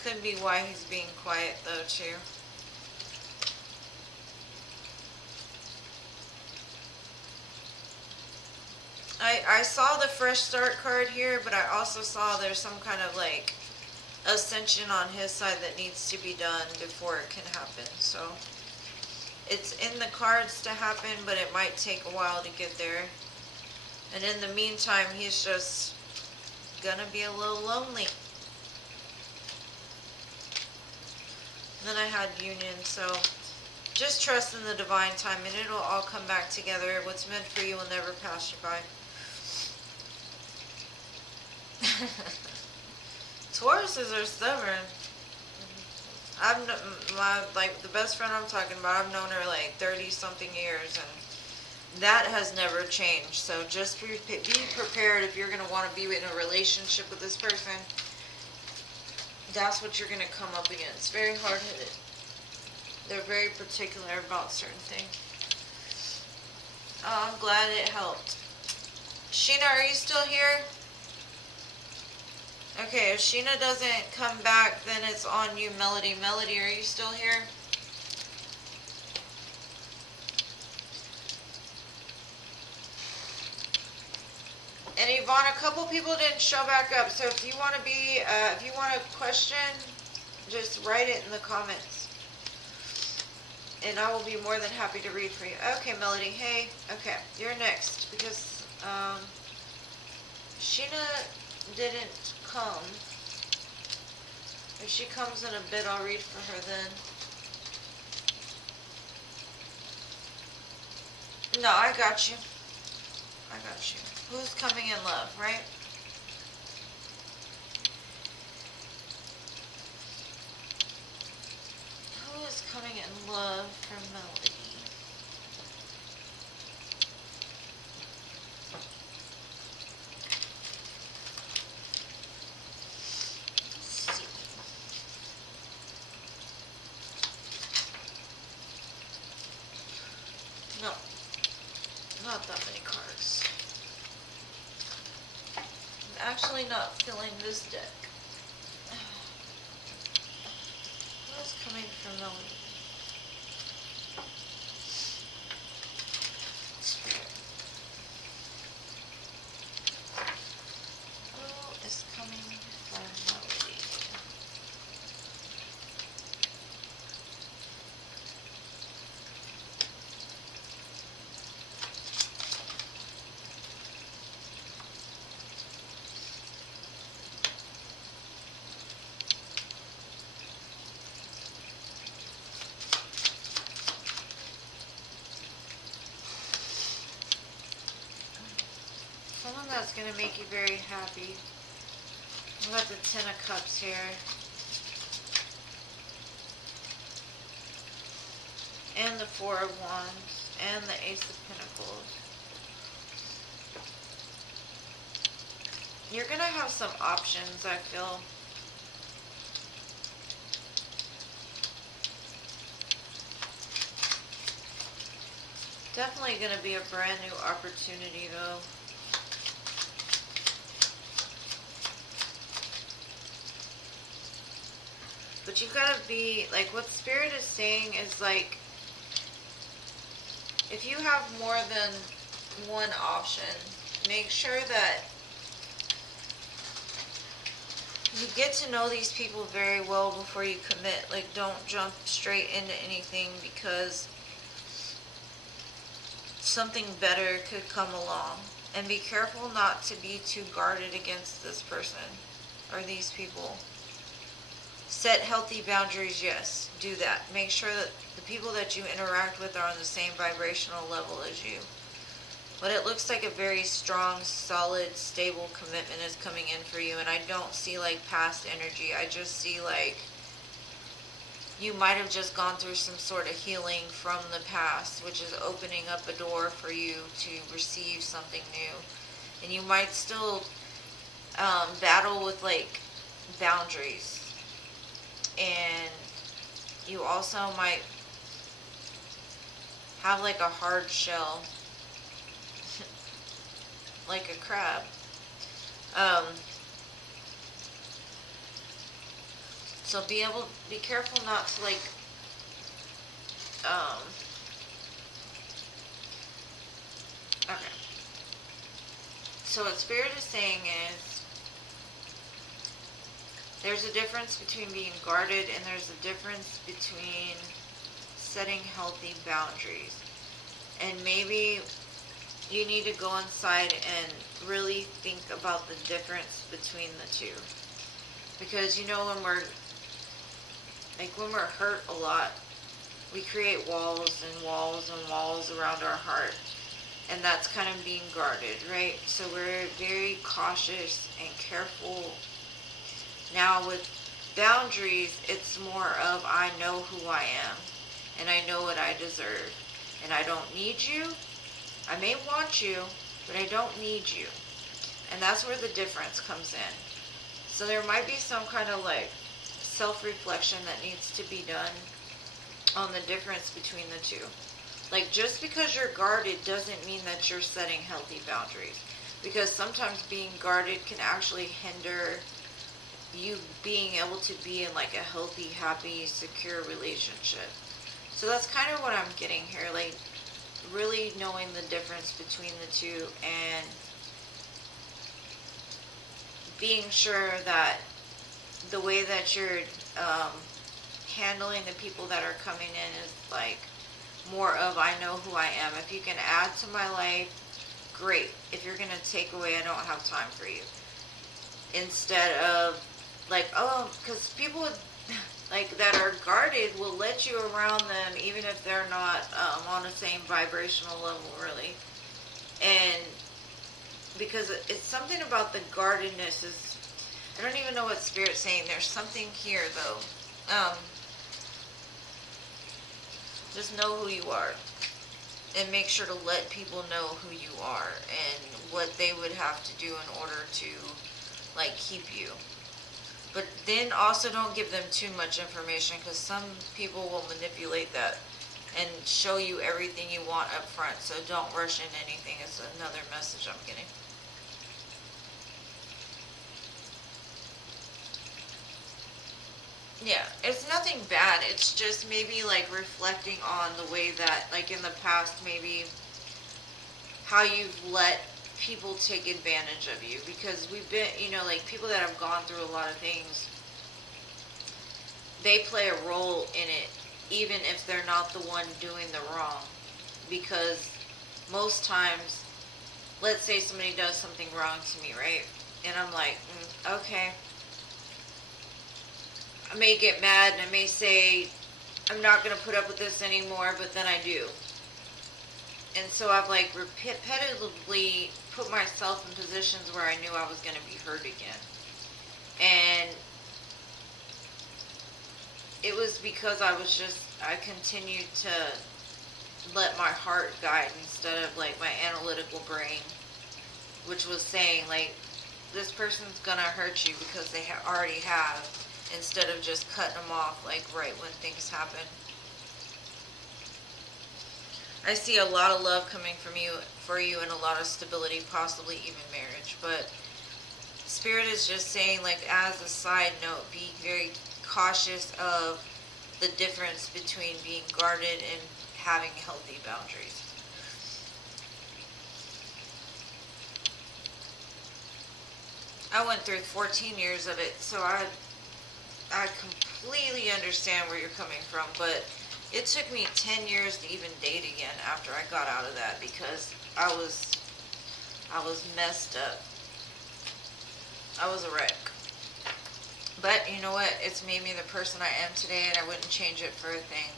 Could be why he's being quiet, though, too. I saw the fresh start card here, but I also saw there's some kind of, like, ascension on his side that needs to be done before it can happen. So, it's in the cards to happen, but it might take a while to get there. And in the meantime, he's just gonna be a little lonely. And then I had union, so just trust in the divine time and it'll all come back together. What's meant for you will never pass you by. Tauruses are stubborn. Like the best friend I'm talking about, I've known her like 30 something years, and that has never changed. So just be prepared if you're going to want to be in a relationship with this person. That's what you're going to come up against. Very hard-headed. They're very particular about certain things. Oh, I'm glad it helped. Sheena, are you still here? Okay, if Sheena doesn't come back, then it's on you, Melody. Melody, are you still here? And Yvonne, a couple people didn't show back up, so if you want to be, if you want a question, just write it in the comments. And I will be more than happy to read for you. Okay, Melody, hey. Okay, you're next, because, Sheena didn't come. If she comes in a bit, I'll read for her then. No, I got you. I got you. Who's coming in love, right? Who is coming in love for Melody? Let's see. No, not that many cards. I'm actually not filling this deck. What's coming from Melody? Spirit. Who is coming from Melody? that's going to make you very happy. I've got the Ten of Cups here. And the Four of Wands. And the Ace of Pentacles. You're going to have some options, I feel. Definitely going to be a brand new opportunity, though. But you've got to be, like, what Spirit is saying is, like, if you have more than one option, make sure that you get to know these people very well before you commit. Like, don't jump straight into anything because something better could come along. And be careful not to be too guarded against this person or these people. Set healthy boundaries, yes, do that. Make sure that the people that you interact with are on the same vibrational level as you. But it looks like a very strong, solid, stable commitment is coming in for you. And I don't see like past energy. I just see like you might have just gone through some sort of healing from the past, which is opening up a door for you to receive something new. And you might still battle with like boundaries. And you also might have like a hard shell, like a crab. So be careful not to like, okay. So what Spirit is saying is, there's a difference between being guarded and there's a difference between setting healthy boundaries. And maybe you need to go inside and really think about the difference between the two. Because you know when we're hurt a lot, we create walls and walls and walls around our heart. And that's kind of being guarded, right? So we're very cautious and careful. Now with boundaries, it's more of I know who I am and I know what I deserve and I don't need you. I may want you, but I don't need you. And that's where the difference comes in. So there might be some kind of like self-reflection that needs to be done on the difference between the two. Like just because you're guarded doesn't mean that you're setting healthy boundaries. Because sometimes being guarded can actually hinder you being able to be in like a healthy, happy, secure relationship. So that's kind of what I'm getting here, like really knowing the difference between the two and being sure that the way that you're handling the people that are coming in is like more of I know who I am. If you can add to my life, great. If you're going to take away, I don't have time for you. Instead of like, oh, because people like that are guarded will let you around them even if they're not on the same vibrational level, really. And because it's something about the guardedness is, I don't even know what Spirit's saying. There's something here though. Just know who you are and make sure to let people know who you are and what they would have to do in order to like keep you. But then also don't give them too much information because some people will manipulate that and show you everything you want up front. So don't rush in anything is another message I'm getting. Yeah, it's nothing bad. It's just maybe like reflecting on the way that like in the past maybe how you've let people take advantage of you, because we've been, you know, like people that have gone through a lot of things, they play a role in it even if they're not the one doing the wrong, because most times, let's say somebody does something wrong to me, right, and I'm like, okay, I may get mad and I may say I'm not going to put up with this anymore, but then I do. And so I've like repetitively put myself in positions where I knew I was going to be hurt again. And it was because I continued to let my heart guide instead of like my analytical brain, which was saying like, this person's gonna hurt you because they already have, instead of just cutting them off like right when things happen. I see a lot of love coming from you, for you, and a lot of stability, possibly even marriage. But Spirit is just saying, like, as a side note, be very cautious of the difference between being guarded and having healthy boundaries. I went through 14 years of it, so I completely understand where you're coming from, but it took me 10 years to even date again after I got out of that, because I was messed up. I was a wreck. But you know what? It's made me the person I am today, and I wouldn't change it for a thing.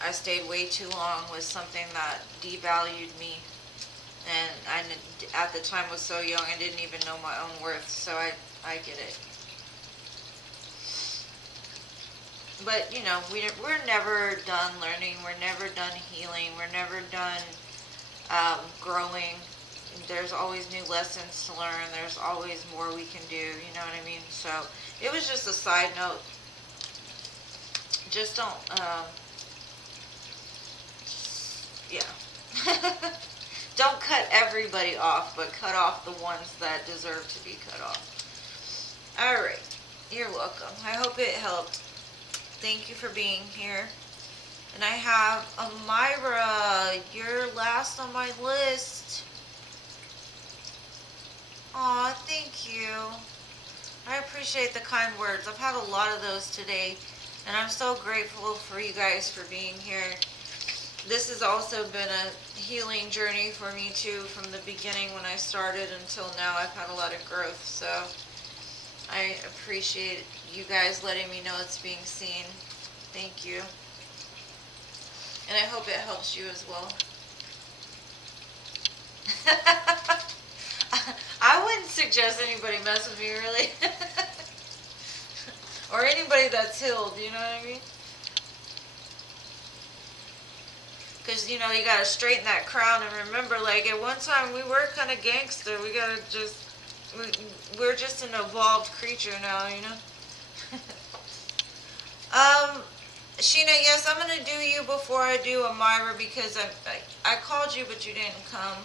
I stayed way too long with something that devalued me, and I at the time was so young I didn't even know my own worth, so I get it. But, you know, we're never done learning. We're never done healing. We're never done growing. There's always new lessons to learn. There's always more we can do. You know what I mean? So it was just a side note. Just don't, yeah. Don't cut everybody off, but cut off the ones that deserve to be cut off. Alright. You're welcome. I hope it helped. Thank you for being here. And I have Amira. You're last on my list. Aw, thank you. I appreciate the kind words. I've had a lot of those today, and I'm so grateful for you guys for being here. This has also been a healing journey for me too, from the beginning when I started until now. I've had a lot of growth, so I appreciate you guys letting me know it's being seen. Thank you. And I hope it helps you as well. I wouldn't suggest anybody mess with me, really. Or anybody that's healed, you know what I mean? Because, you know, you got to straighten that crown. And remember, like, at one time we were kind of gangster. We got to just, we're just an evolved creature now, you know? Sheena, yes, I'm going to do you before I do Amira, because I called you, but you didn't come.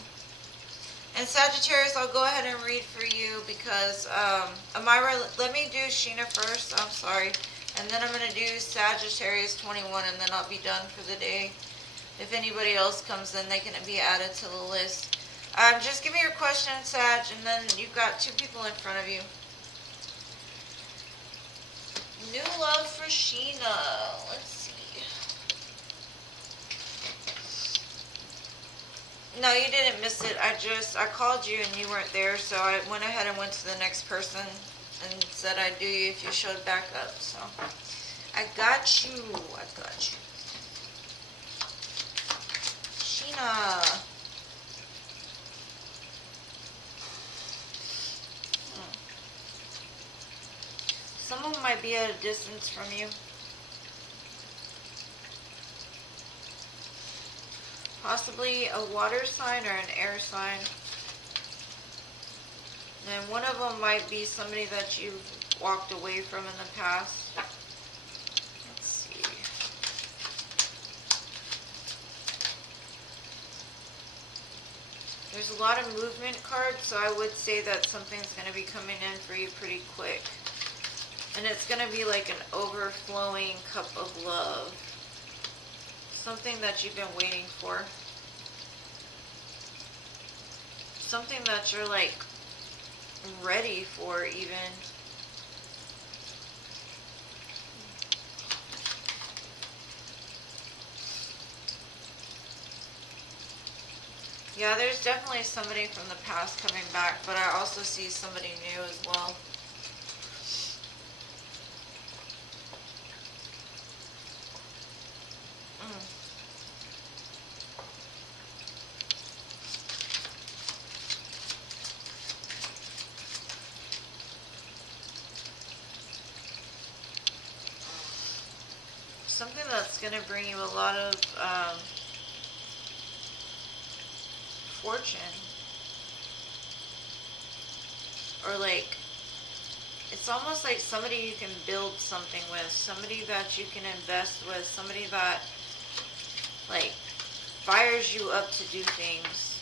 And Sagittarius, I'll go ahead and read for you, because Amira, let me do Sheena first. I'm sorry. And then I'm going to do Sagittarius 21, and then I'll be done for the day. If anybody else comes in, they can be added to the list. Just give me your question, Sag, and then you've got two people in front of you. New love for Sheena. Let's see. No, you didn't miss it. I called you and you weren't there, so I went ahead and went to the next person and said I'd do you if you showed back up. So I got you. I got you. Sheena. Someone might be at a distance from you. Possibly a water sign or an air sign. And one of them might be somebody that you've walked away from in the past. Let's see. There's a lot of movement cards, so I would say that something's going to be coming in for you pretty quick. And it's going to be like an overflowing cup of love. Something that you've been waiting for. Something that you're like ready for even. Yeah, there's definitely somebody from the past coming back, but I also see somebody new as well. something that's going to bring you a lot of fortune. Or like, it's almost like somebody you can build something with, somebody that you can invest with, somebody that like fires you up to do things.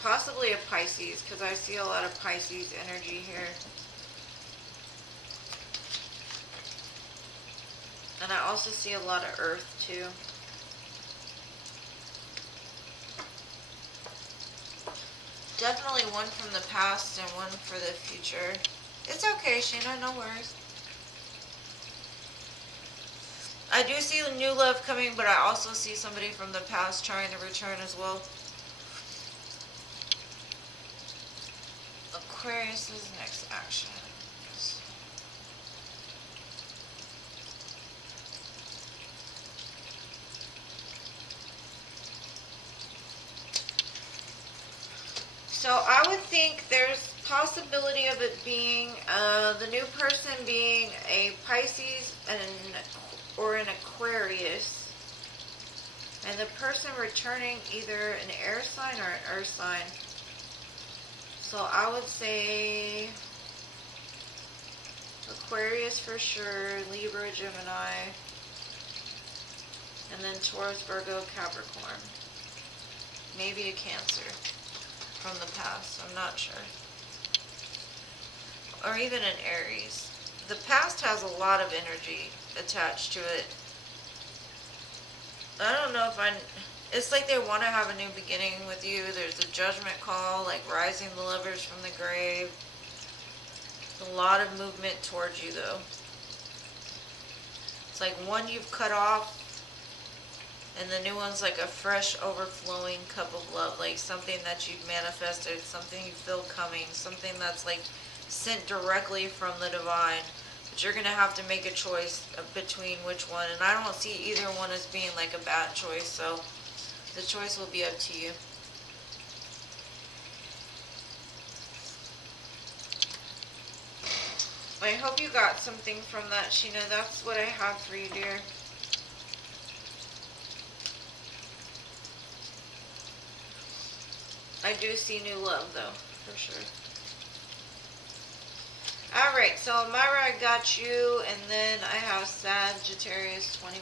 Possibly a Pisces, because I see a lot of Pisces energy here. And I also see a lot of Earth too. Definitely one from the past and one for the future. It's okay, Sheena, no worries. I do see the new love coming, but I also see somebody from the past trying to return as well. Aquarius's next action. So I would think there's possibility of it being the new person being a Pisces or an Aquarius, and the person returning either an air sign or an earth sign. So I would say Aquarius for sure, Libra, Gemini, and then Taurus, Virgo, Capricorn. Maybe a Cancer from the past, I'm not sure. Or even an Aries. The past has a lot of energy attached to it. I don't know if it's like they want to have a new beginning with you. There's a judgment call, like rising the lovers from the grave. A lot of movement towards you though. It's like one you've cut off, and the new one's like a fresh, overflowing cup of love. Like something that you've manifested, something you feel coming, something that's like sent directly from the divine. But you're going to have to make a choice between which one. And I don't see either one as being like a bad choice. So the choice will be up to you. I hope you got something from that, Sheena. That's what I have for you, dear. I do see new love, though, for sure. Alright, so Myra, I got you, and then I have Sagittarius 21.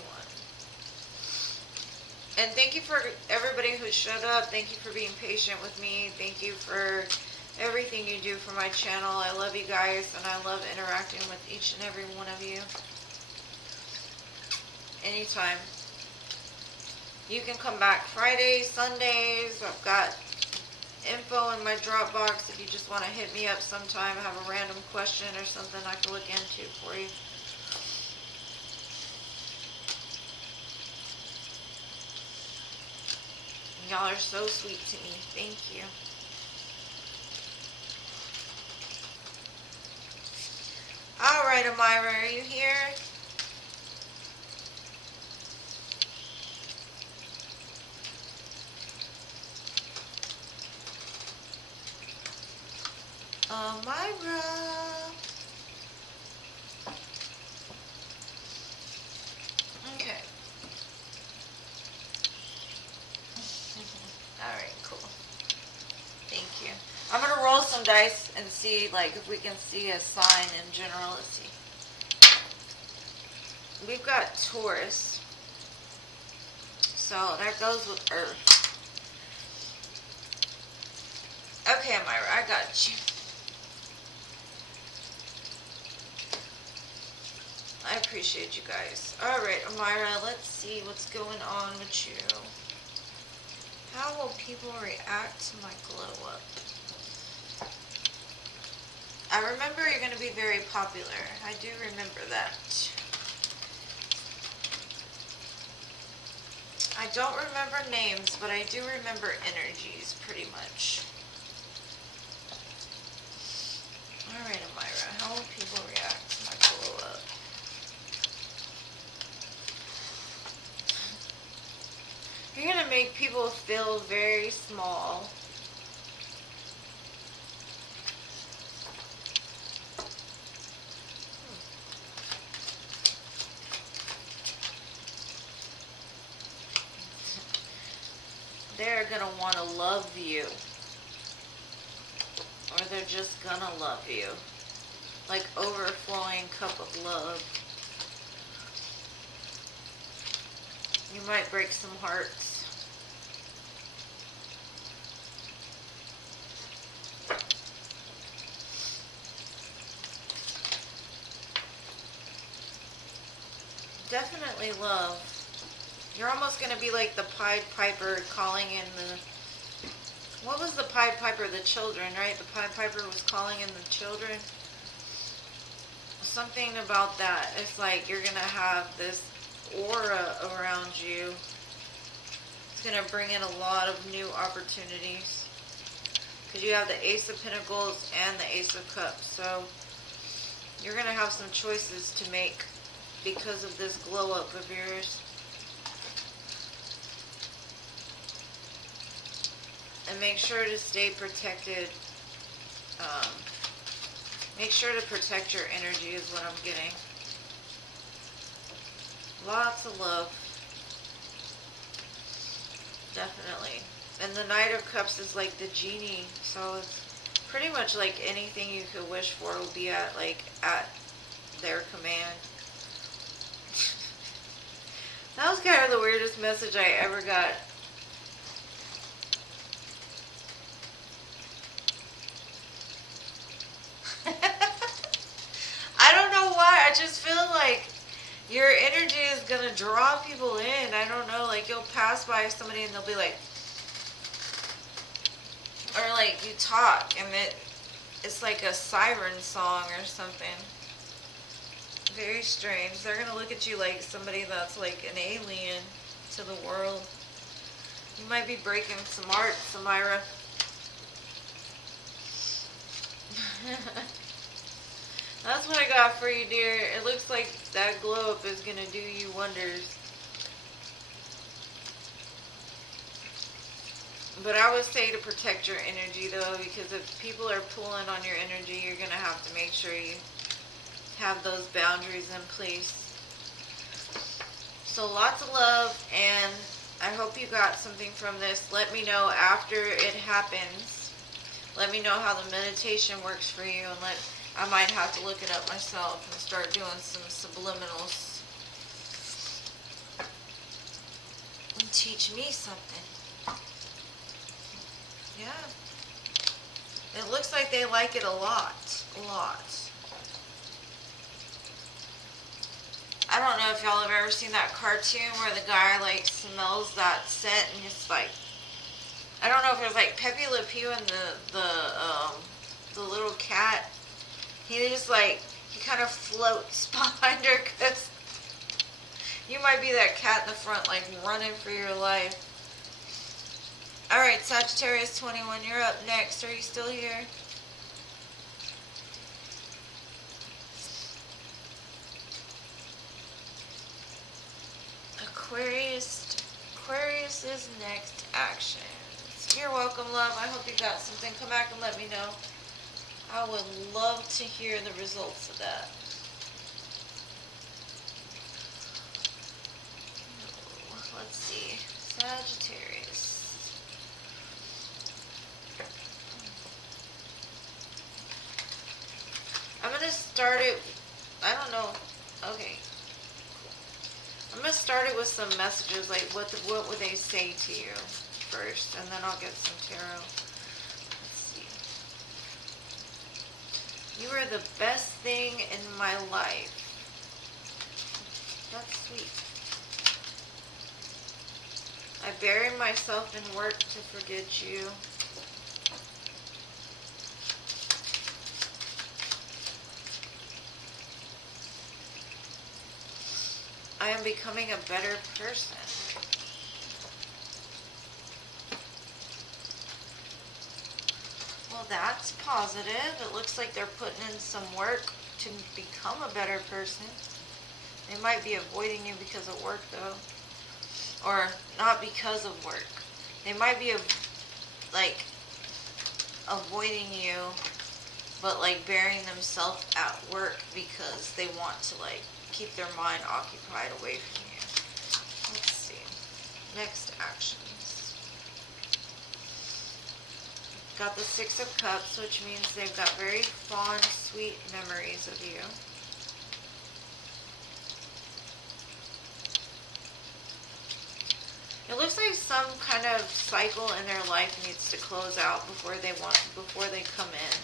And thank you for everybody who showed up. Thank you for being patient with me. Thank you for everything you do for my channel. I love you guys, and I love interacting with each and every one of you. Anytime. You can come back Fridays, Sundays. I've got info in my Dropbox if you just want to hit me up sometime, have a random question or something I can look into for you. Y'all are so sweet to me. Thank you. Alright, Amira, are you here? Myra. Okay. Alright, cool. Thank you. I'm going to roll some dice and see like if we can see a sign in general. Let's see. We've got Taurus. So that goes with Earth. Okay, Myra, I got you. I appreciate you guys. Alright, Amira, let's see what's going on with you. How will people react to my glow up? I remember you're going to be very popular. I do remember that. I don't remember names, but I do remember energies pretty much. Alright, Amira, how will people react to my glow up? You're going to make people feel very small. they're gonna want to love you. Or they're just gonna love you. Like overflowing cup of love. You might break some hearts. Definitely love. You're almost going to be like the Pied Piper calling in the... What was the Pied Piper? The children, right? The Pied Piper was calling in the children. Something about that. It's like you're going to have this aura around you. It's going to bring in a lot of new opportunities. Because you have the Ace of Pentacles and the Ace of Cups. So you're going to have some choices to make because of this glow up of yours. And make sure to stay protected. Make sure to protect your energy is what I'm getting. Lots of love. Definitely. And the Knight of Cups is like the genie. So it's pretty much like anything you could wish for will be at their command. That was kind of the weirdest message I ever got. I don't know why. I just feel like your energy is going to draw people in. I don't know. Like you'll pass by somebody and they'll be like, or like you talk and it's like a siren song or something. Very strange. They're going to look at you like somebody that's like an alien to the world. You might be breaking some art, Samira. That's what I got for you, dear. It looks like that glow up is going to do you wonders. But I would say to protect your energy, though, because if people are pulling on your energy, you're going to have to make sure you have those boundaries in place. So lots of love, and I hope you got something from this. Let me know after it happens. Let me know how the meditation works for you, and I might have to look it up myself and start doing some subliminals. And teach me something. Yeah. It looks like they like it a lot. A lot. I don't know if y'all have ever seen that cartoon where the guy like smells that scent and just like, I don't know if it was like Pepe Le Pew and the little cat. He just like, he kind of floats behind her because you might be that cat in the front like running for your life. Alright, Sagittarius 21, you're up next. Are you still here? Aquarius's next actions. You're welcome, love. I hope you got something. Come back and let me know. I would love to hear the results of that. Let's see. Sagittarius. I'm going to start it, I don't know, okay. I'm going to start it with some messages, like what would they say to you first, and then I'll get some tarot. Let's see. You are the best thing in my life. That's sweet. I bury myself in work to forget you. I am becoming a better person. Well, that's positive. It looks like they're putting in some work to become a better person. They might be avoiding you because of work, though. Or not because of work. They might be like avoiding you, but like burying themselves at work because they want to like keep their mind occupied away from you. Let's see. Next actions. Got the Six of Cups, which means they've got very fond, sweet memories of you. It looks like some kind of cycle in their life needs to close out before they come in.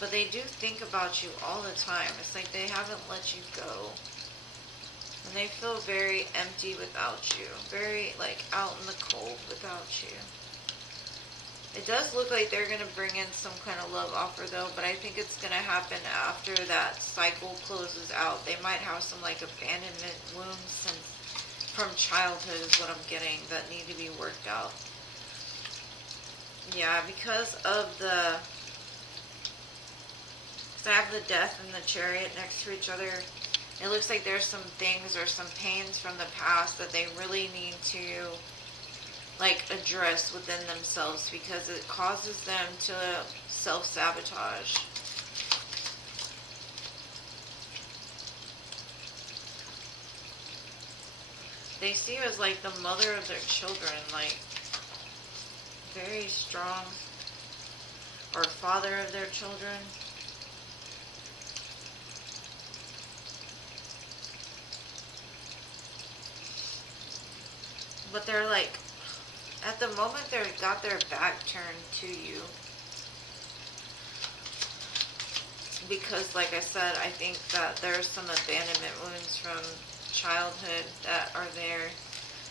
But they do think about you all the time. It's like they haven't let you go. And they feel very empty without you. Very like out in the cold without you. It does look like they're going to bring in some kind of love offer though, but I think it's going to happen after that cycle closes out. They might have some like abandonment wounds from childhood is what I'm getting that need to be worked out. Yeah, because I have the Death and the Chariot next to each other. It looks like there's some things or some pains from the past that they really need to like address within themselves because it causes them to self-sabotage. They see you as like the mother of their children, like very strong, or father of their children. But they're like, at the moment they've got their back turned to you. Because like I said, I think that there's some abandonment wounds from childhood that are there.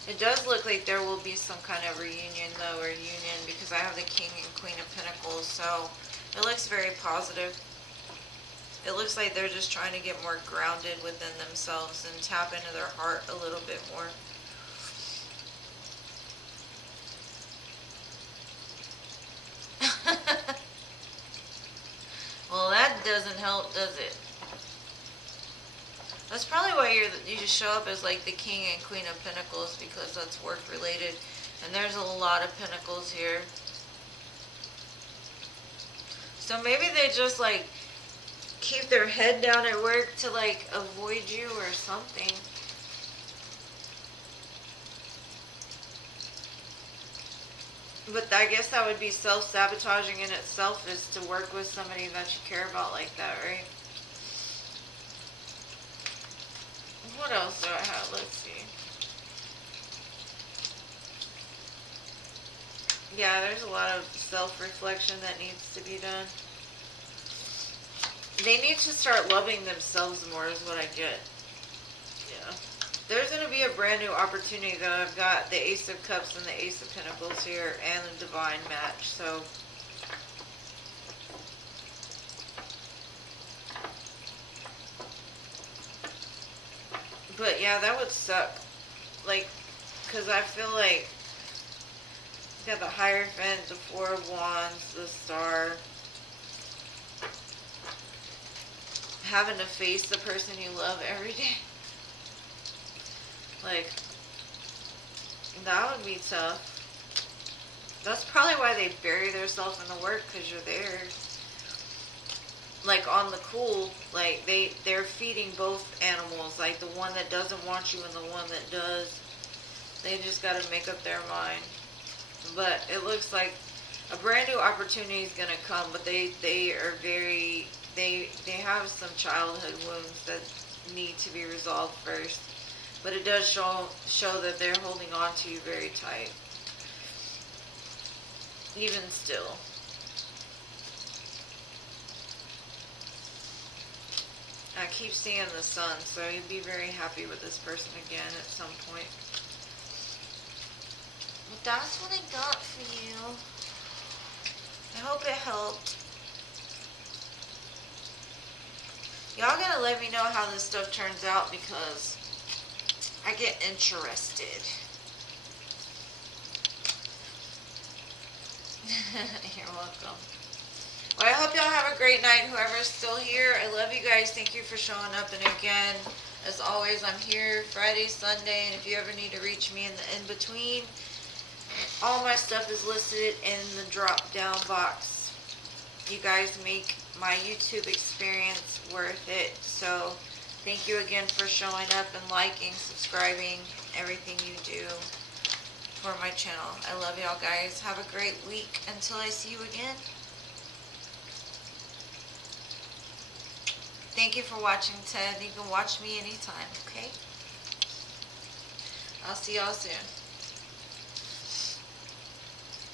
It does look like there will be some kind of reunion though, or union, because I have the King and Queen of Pentacles, so it looks very positive. It looks like they're just trying to get more grounded within themselves and tap into their heart a little bit more. Well, that doesn't help, does it? That's probably why you just show up as like the King and Queen of Pentacles, because that's work related. And there's a lot of pentacles here. So maybe they just like keep their head down at work to like avoid you or something. But I guess that would be self-sabotaging in itself, is to work with somebody that you care about like that, right? What else do I have? Let's see. Yeah, there's a lot of self-reflection that needs to be done. They need to start loving themselves more is what I get. Yeah. There's going to be a brand new opportunity though. I've got the Ace of Cups and the Ace of Pentacles here and the Divine match. So but yeah, that would suck. Like, because I feel like you got the Hierophant, the Four of Wands, the Star. Having to face the person you love every day. Like, that would be tough. That's probably why they bury themselves in the work, because you're there. Like, on the cool, like, they're feeding both animals. Like, the one that doesn't want you and the one that does. They just got to make up their mind. But it looks like a brand new opportunity is going to come, but they are very... They have some childhood wounds that need to be resolved first. But it does show that they're holding on to you very tight. Even still. I keep seeing the Sun, so you'll be very happy with this person again at some point. But that's what I got for you. I hope it helped. Y'all gotta let me know how this stuff turns out, because I get interested. You're welcome. Well, I hope y'all have a great night, whoever's still here. I love you guys. Thank you for showing up. And again, as always, I'm here Friday, Sunday, and if you ever need to reach me in the in-between, all my stuff is listed in the drop-down box. You guys make my YouTube experience worth it. So thank you again for showing up and liking, subscribing, everything you do. support my channel. I love y'all guys. Have a great week until I see you again. Thank you for watching, Ted. You can watch me anytime, okay? I'll see y'all soon.